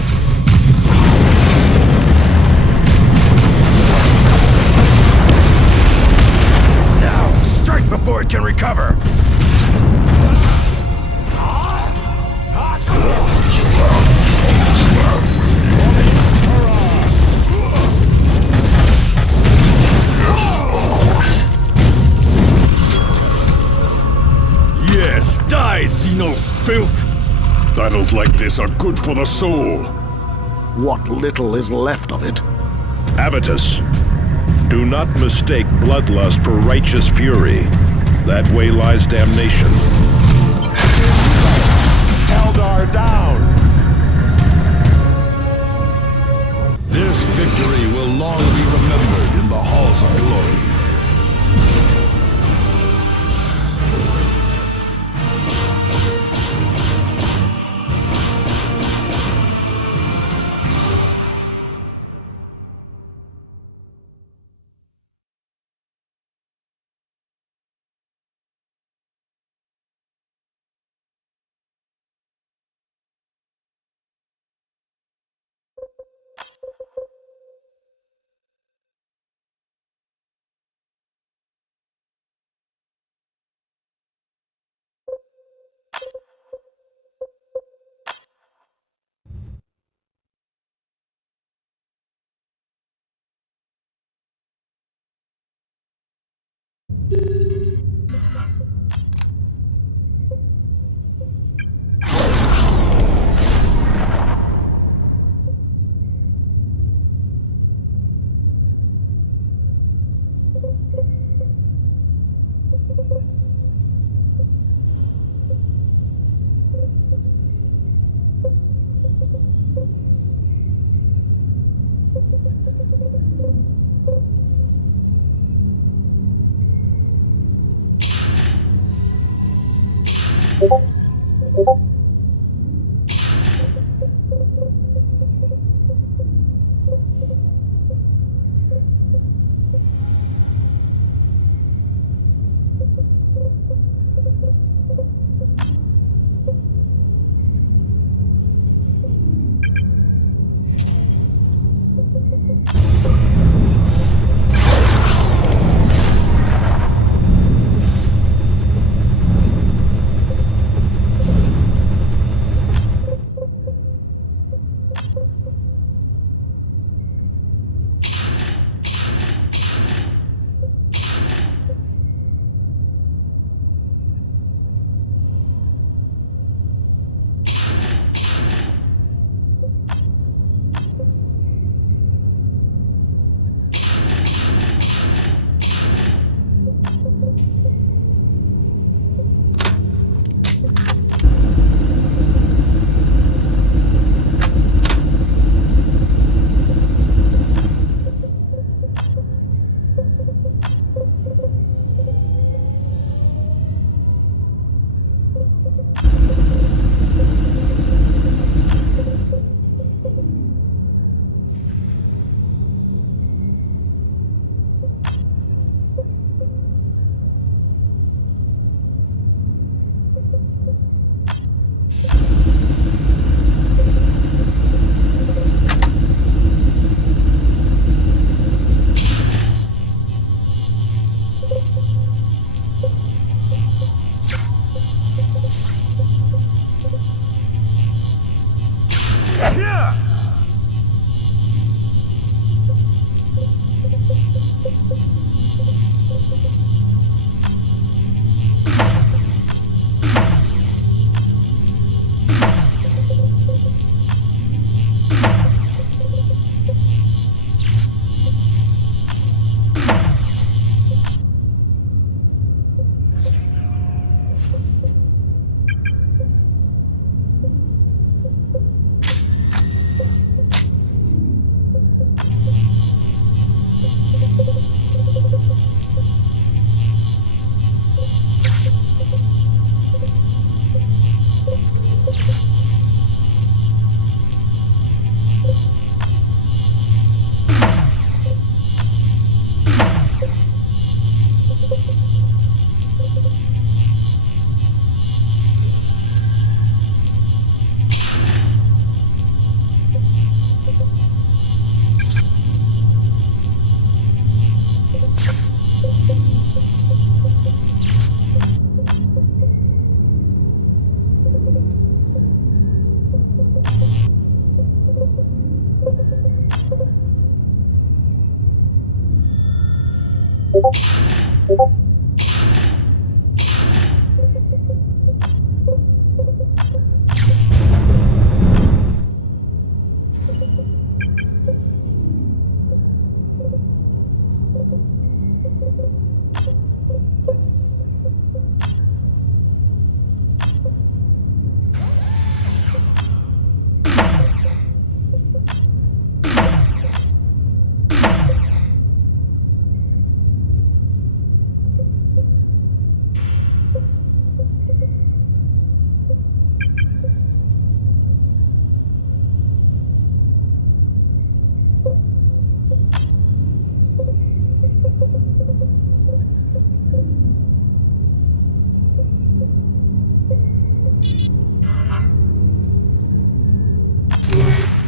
ahead. Now, strike before it can recover! Yes, die, Xenos filth! Battles like this are good for the soul. What little is left of it. Avitus, do not mistake bloodlust for righteous fury. That way lies damnation. Eldar down! This victory will long be remembered in the halls of glory.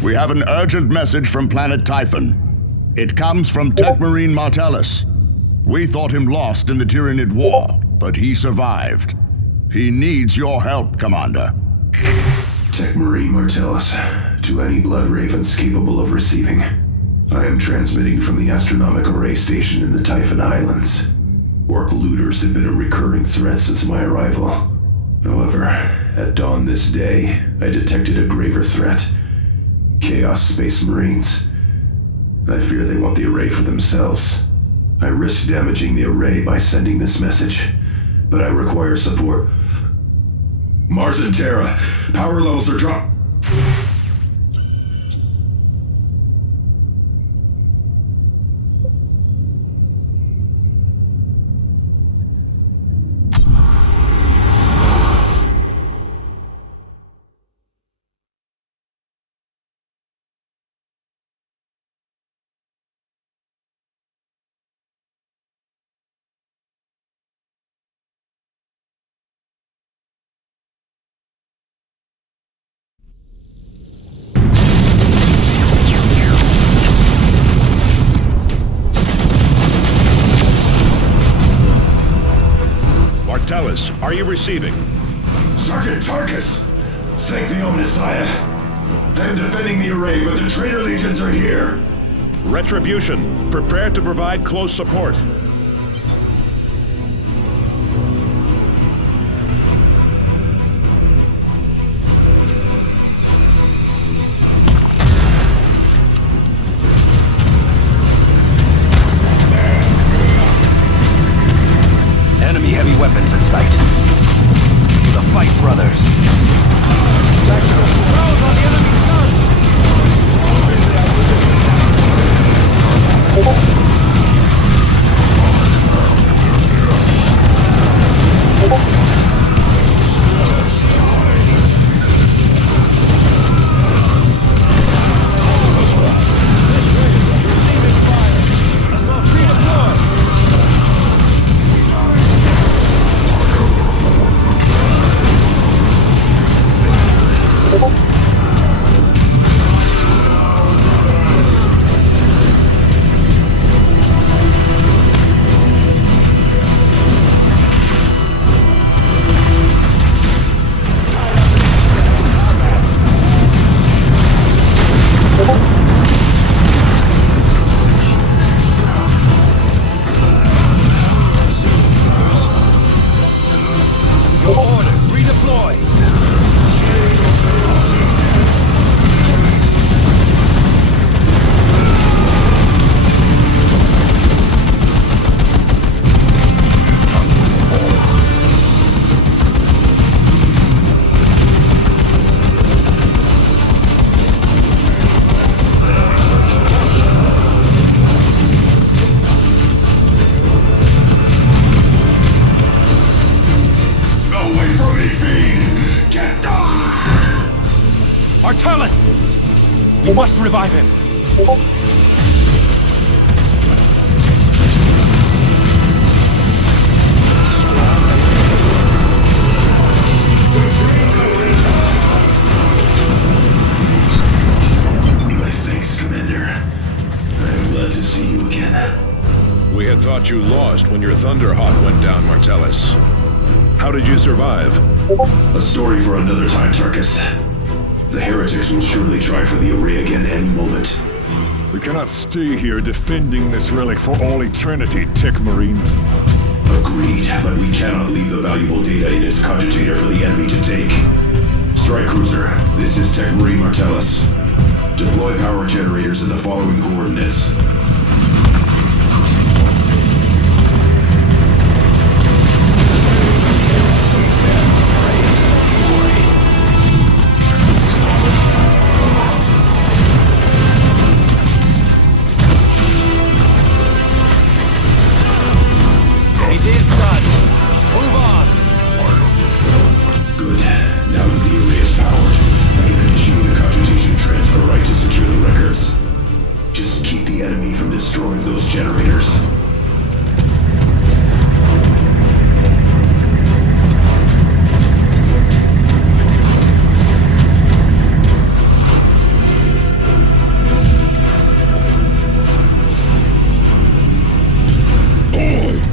We have an urgent message from planet Typhon. It comes from Techmarine Martellus. We thought him lost in the Tyranid War, but he survived. He needs your help, Commander. Techmarine Martellus, to any Blood Ravens capable of receiving. I am transmitting from the Astronomic Array Station in the Typhon Islands. Orc looters have been a recurring threat since my arrival. However, at dawn this day, I detected a graver threat. Chaos Space Marines. I fear they want the array for themselves. I risk damaging the array by sending this message, but I require support. Mars and Terra, power levels are dropped. Martellus, are you receiving? Sergeant Tarkus! Thank the Omnissiah. I am defending the array, but the traitor legions are here. Retribution, prepare to provide close support. Enemy heavy weapons in sight. To the fight, brothers. Tactical rounds on the enemy's guns! Martellus! We must revive him. My thanks, Commander. I'm glad to see you again. We had thought you lost when your Thunderhawk went down, Martellus. How did you survive? A story for another time, Tarkus. The heretics will surely try for the array again any moment. We cannot stay here defending this relic for all eternity, Tech Marine. Agreed, but we cannot leave the valuable data in its cogitator for the enemy to take. Strike Cruiser, this is Tech Marine Martellus. Deploy power generators in the following coordinates. It is done. Move on. Good. Now that the array is powered, I can initiate a cogitation transfer right to secure the records. Just keep the enemy from destroying those generators.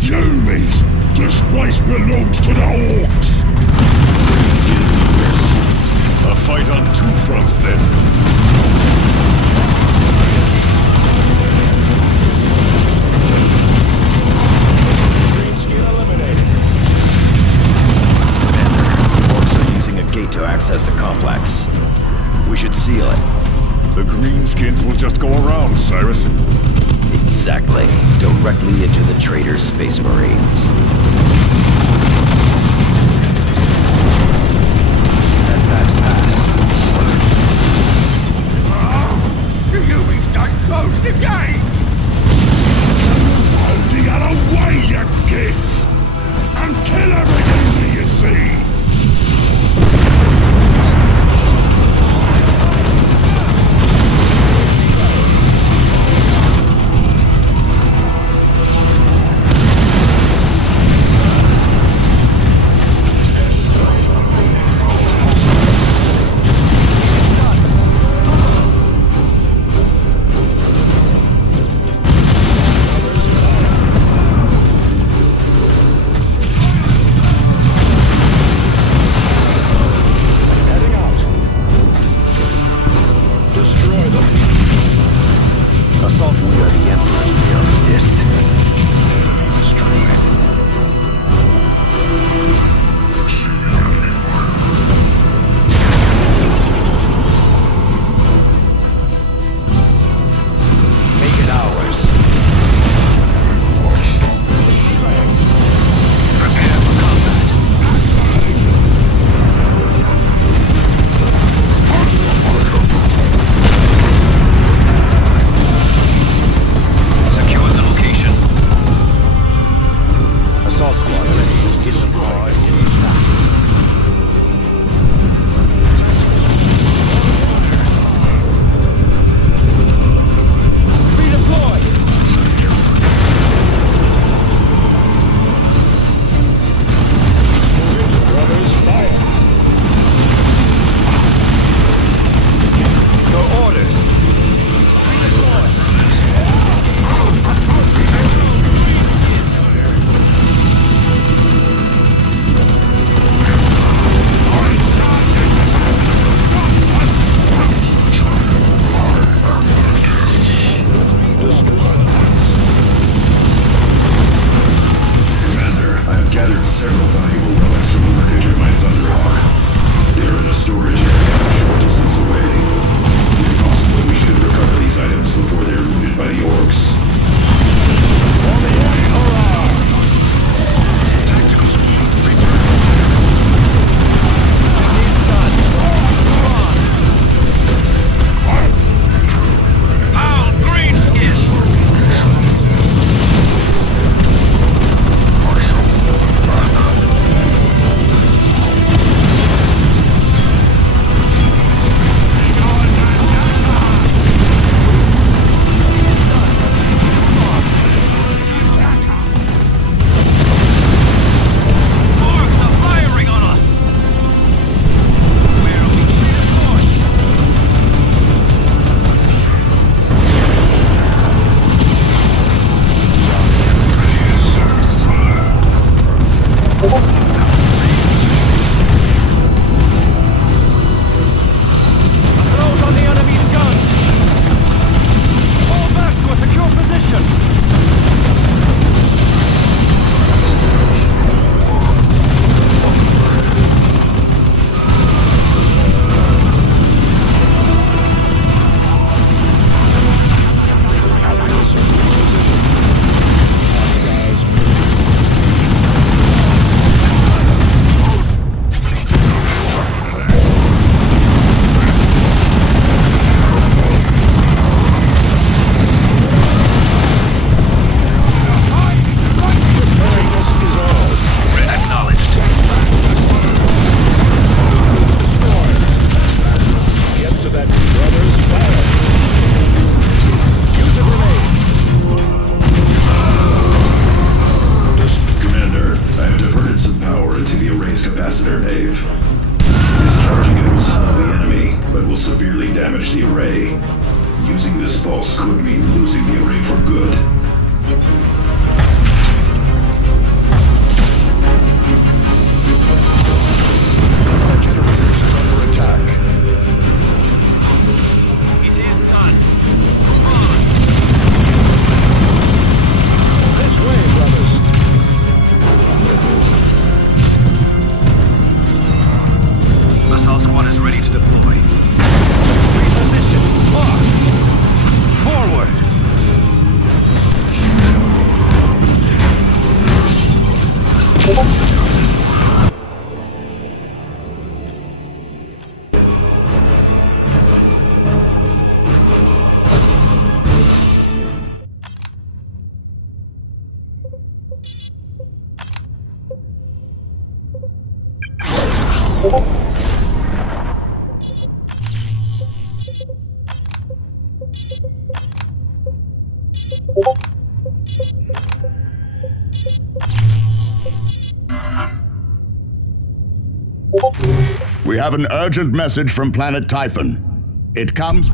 Yumis! This place belongs to the Orcs! A fight on two fronts, then. Orcs are using a gate to access the complex. We should seal it. The Greenskins will just go around, Cyrus. Exactly. Directly into the traitor's Space Marines. Set that pass. The Yumis don't close the gate! Hold the other way, you kids! And kill every enemy you see! Assault, we are the Emperor's real Make it ours. Prepare for combat. Secure the location. Assault squad ready. Destroy any Losing this pulse could mean losing the array for good. Our generators are under attack. It is done. This way, brothers. Assault squad is ready to deploy. Reposition. Mark. Forward. We have an urgent message from planet Typhon. It comes...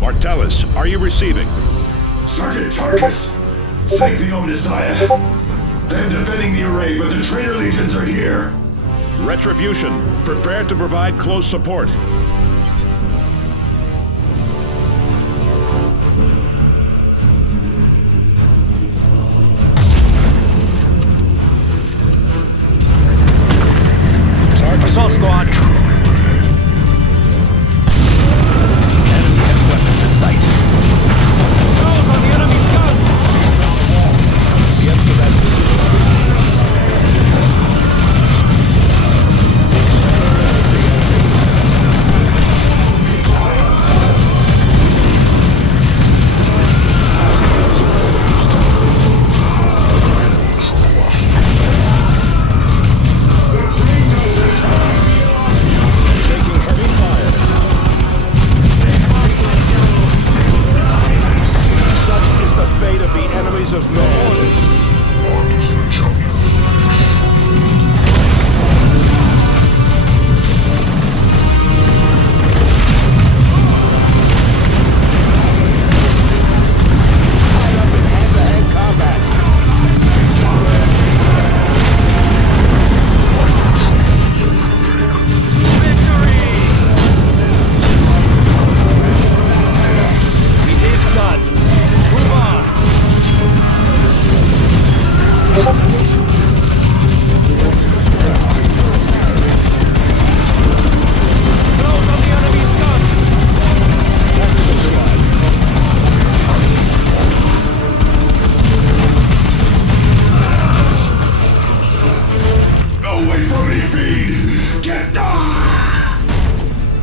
Martellus, are you receiving? Sergeant Tarkus, thank the Omnissiah. I am defending the array, but the traitor legions are here. Retribution, prepare to provide close support. Assault squad. Enemy heavy weapons in sight. Those on the enemy's guns. Get to that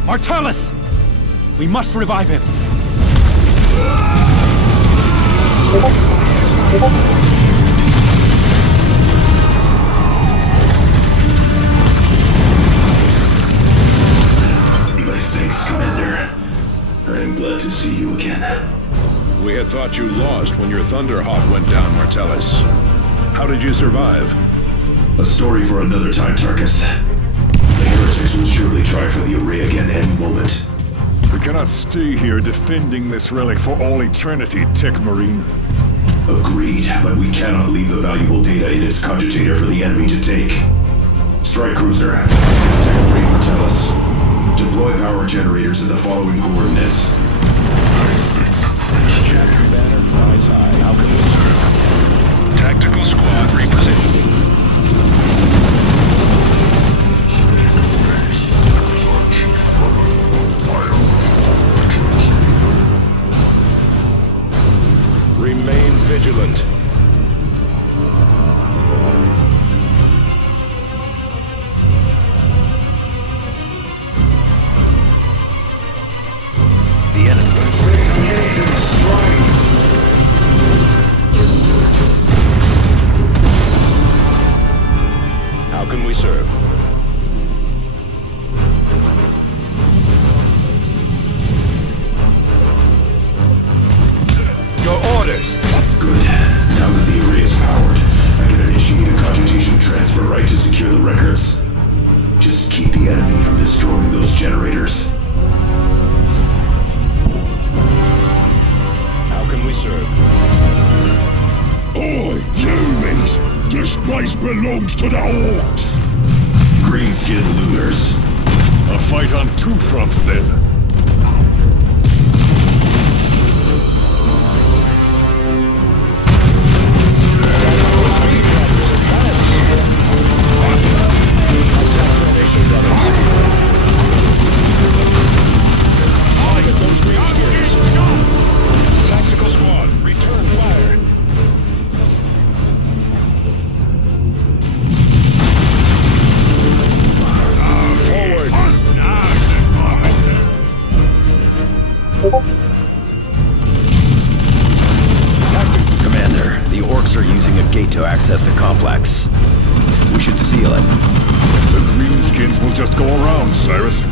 Martellus! We must revive him. My thanks, Commander. I'm glad to see you again. We had thought you lost when your Thunderhawk went down, Martellus. How did you survive? A story for another time, Tarkus. The heretics will surely try for the array again any moment. We cannot stay here defending this relic for all eternity, Tech Marine. Agreed, but we cannot leave the valuable data in its cogitator for the enemy to take. Strike Cruiser, this is Tech Marine Martellus. Deploy power generators at the following coordinates. Banner flies high. How can we serve? Tactical squad repositioning. Remain vigilant. The enemy. How can we serve? belongs to the Orcs! Greenskin looters. A fight on two fronts, then. Tactical squad, return fire. Commander, the Orcs are using a gate to access the complex. We should seal it. The Greenskins will just go around, Cyrus.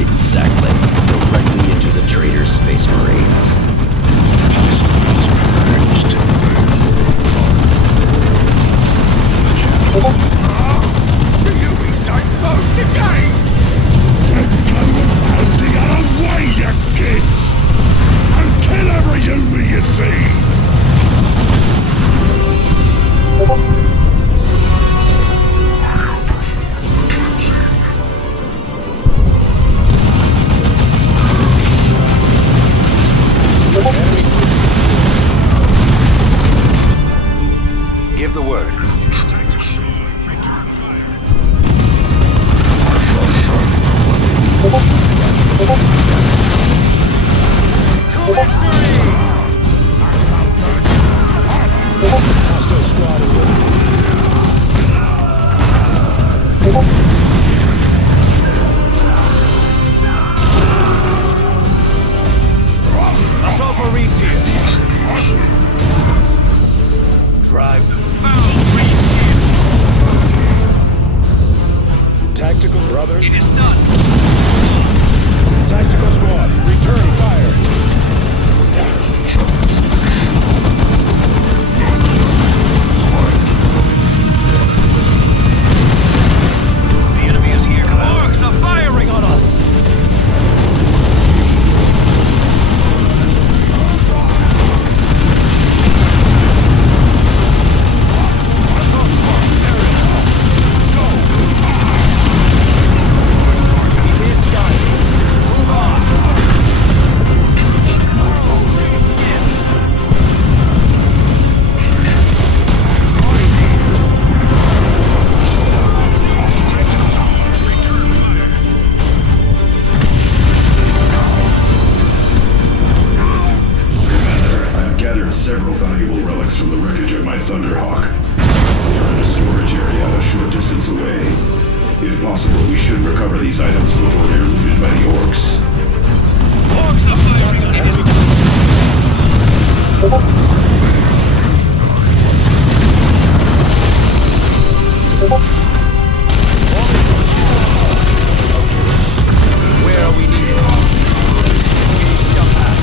Exactly. Directly into the traitor's Space Marines. Take out away, you kids! And kill every human you see! Give the word. Assault Marines here. Drive the foul Marines here. Tactical brothers. It is done. Tactical squad, return fire. The enemy is here. Orcs are firing on us. Assault squad, there it is. Go. It is done. Move on. I've gathered several valuable relics from the wreckage of my Thunderhawk. They are in a storage area a short distance away. If possible, we should recover these items before they're looted by the Orcs. Orcs are firing. It is where are we needed? Jump out.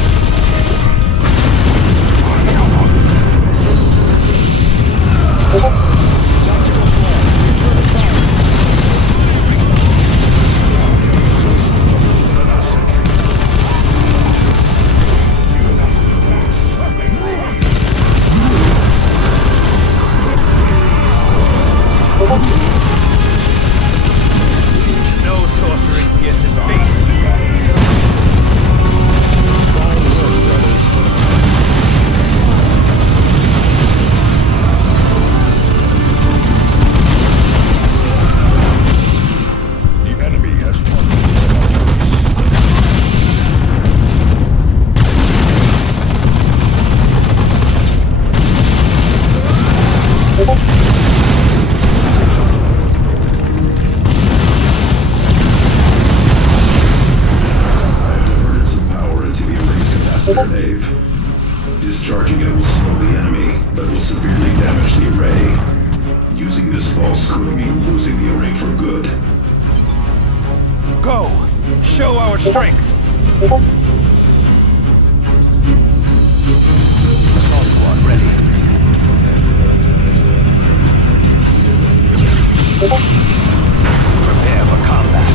No sorcery pierces me. The enemy has targeted our turrets. I've diverted some power into the array's capacitor nave. Discharging it will slow the enemy, but will severely damage the array. Using this pulse could mean losing the array for good. Go! Show our strength! Assault squad ready. Prepare for combat.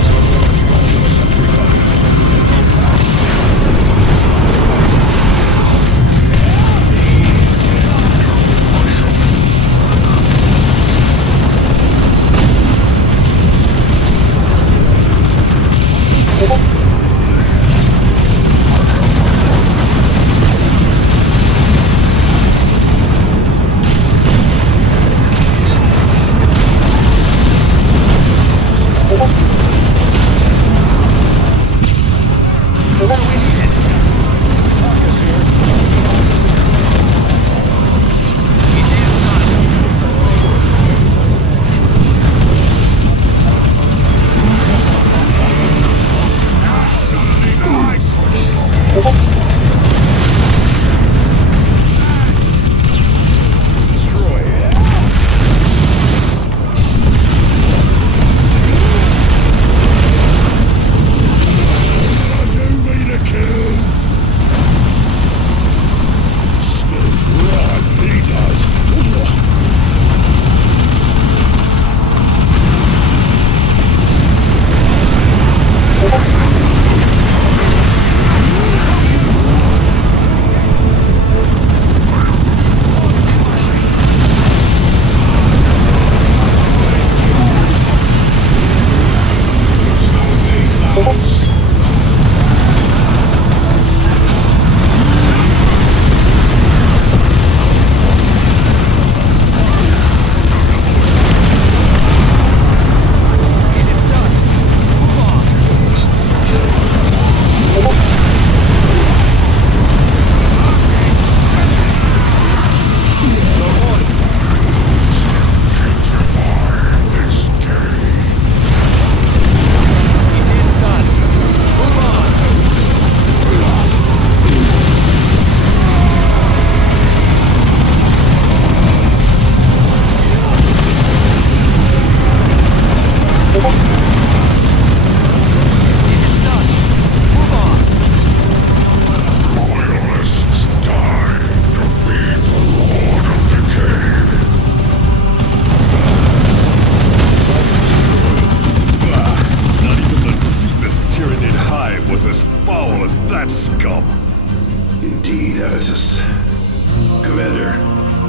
Commander,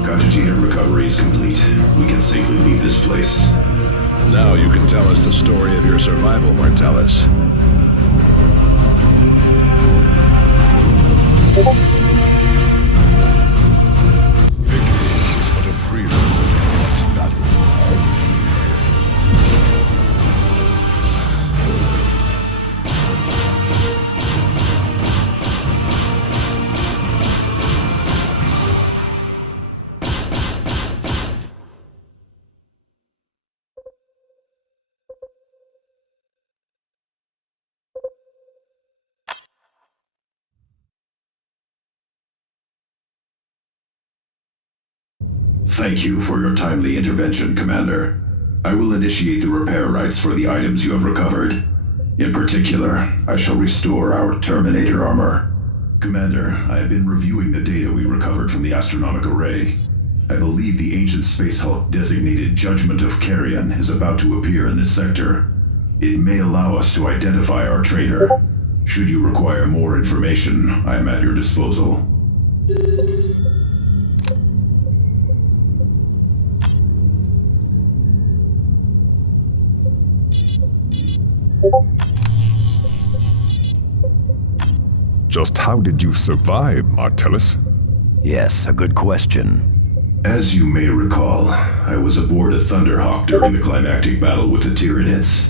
Cogitator recovery is complete. We can safely leave this place. Now you can tell us the story of your survival, Martellus. Victory is but a prelude to the next battle. Thank you for your timely intervention, Commander. I will initiate the repair rights for the items you have recovered. In particular, I shall restore our Terminator armor. Commander, I have been reviewing the data we recovered from the astronomic array. I believe the ancient space hulk designated Judgment of Carrion is about to appear in this sector. It may allow us to identify our traitor. Should you require more information, I am at your disposal. Just how did you survive, Martellus? Yes, a good question. As you may recall, I was aboard a Thunderhawk during the climactic battle with the Tyranids.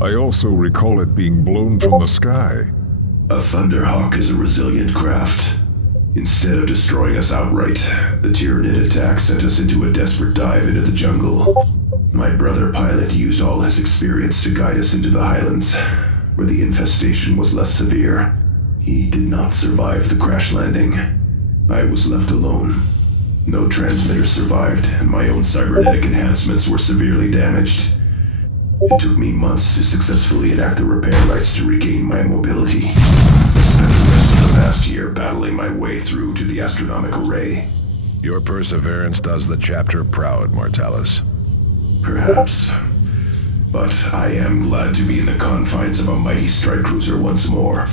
I also recall it being blown from the sky. A Thunderhawk is a resilient craft. Instead of destroying us outright, the Tyranid attack sent us into a desperate dive into the jungle. My brother pilot used all his experience to guide us into the highlands, where the infestation was less severe. He did not survive the crash landing. I was left alone. No transmitter survived, and my own cybernetic enhancements were severely damaged. It took me months to successfully enact the repair rights to regain my mobility. I spent the rest of the past year battling my way through to the astronomic array. Your perseverance does the chapter proud, Martellus. Perhaps. But I am glad to be in the confines of a mighty strike cruiser once more.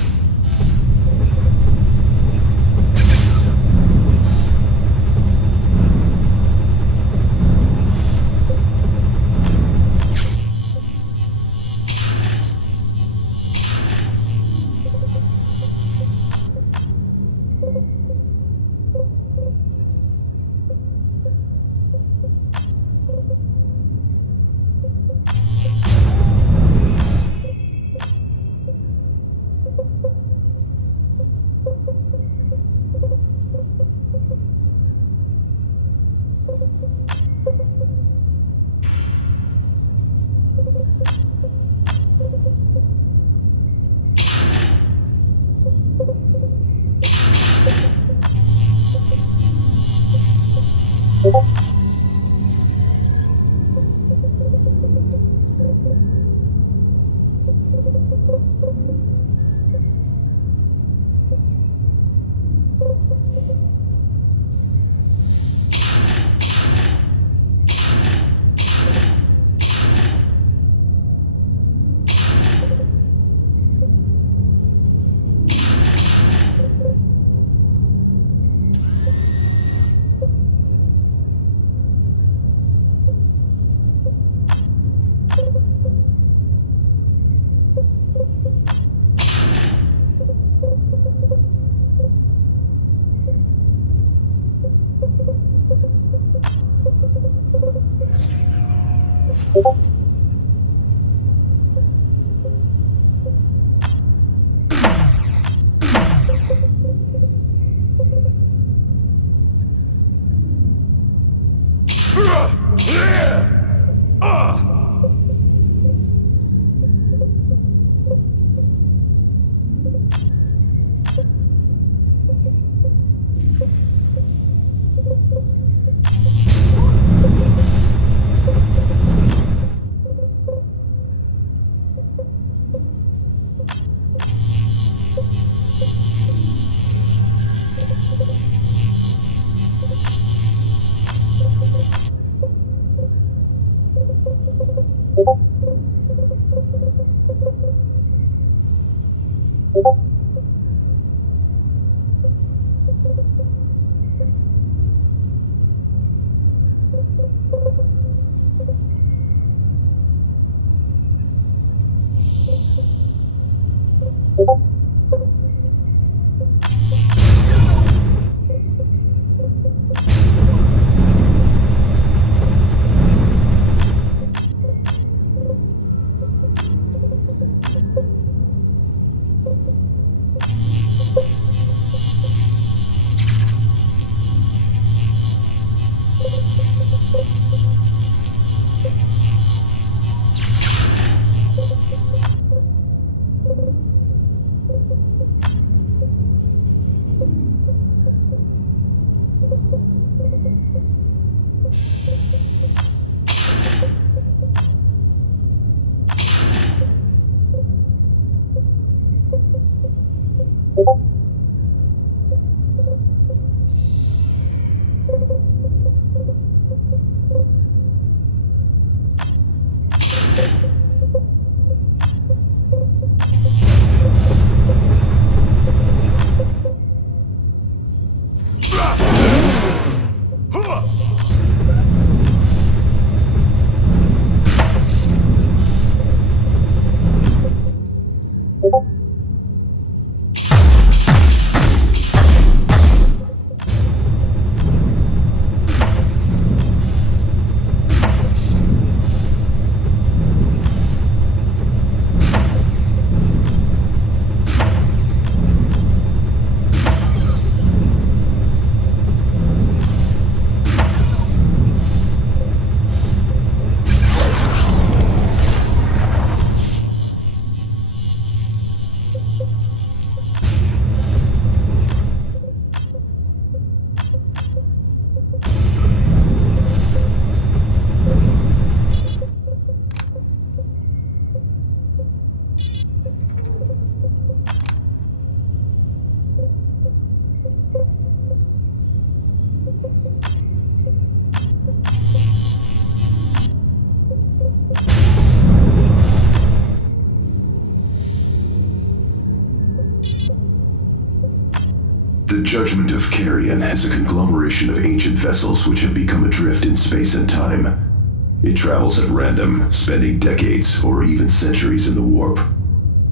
The Judgment of Carrion is a conglomeration of ancient vessels which have become adrift in space and time. It travels at random, spending decades or even centuries in the warp.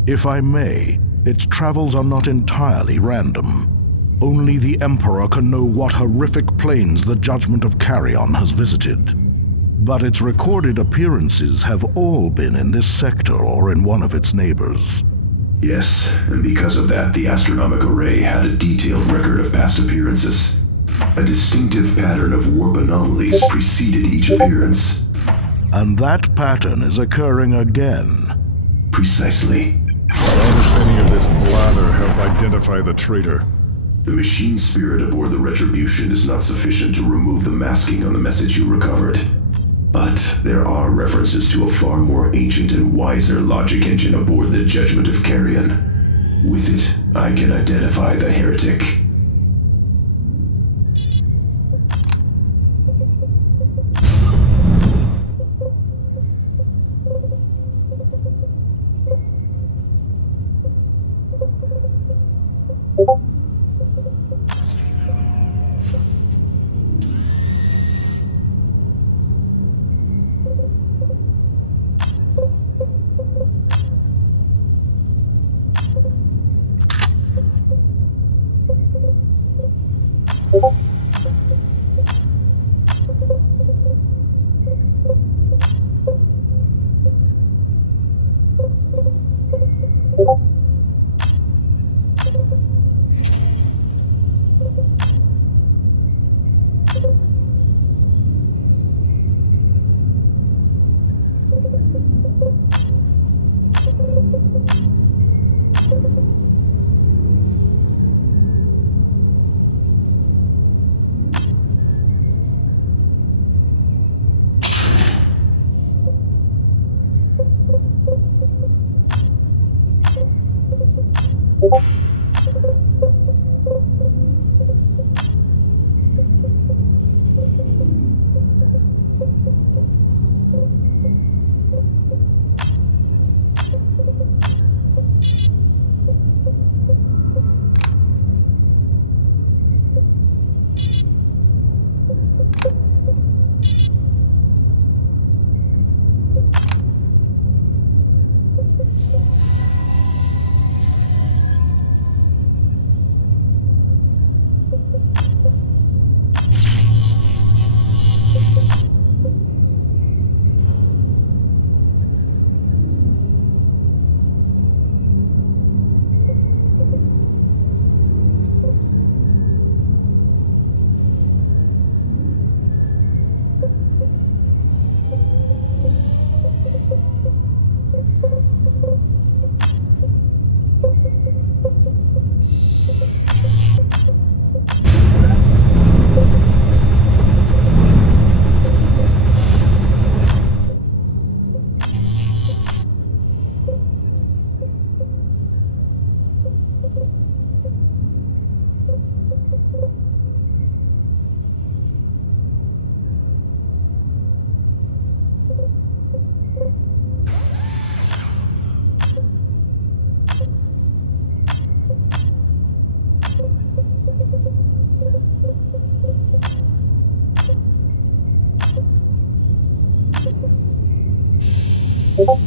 If I may, its travels are not entirely random. Only the Emperor can know what horrific planes the Judgment of Carrion has visited. But its recorded appearances have all been in this sector or in one of its neighbors. Yes, and because of that, the astronomic array had a detailed record of past appearances. A distinctive pattern of warp anomalies preceded each appearance. And that pattern is occurring again. Precisely. How does any of this blather help identify the traitor? The machine spirit aboard the Retribution is not sufficient to remove the masking on the message you recovered. But there are references to a far more ancient and wiser logic engine aboard the Judgment of Carrion. With it, I can identify the heretic. You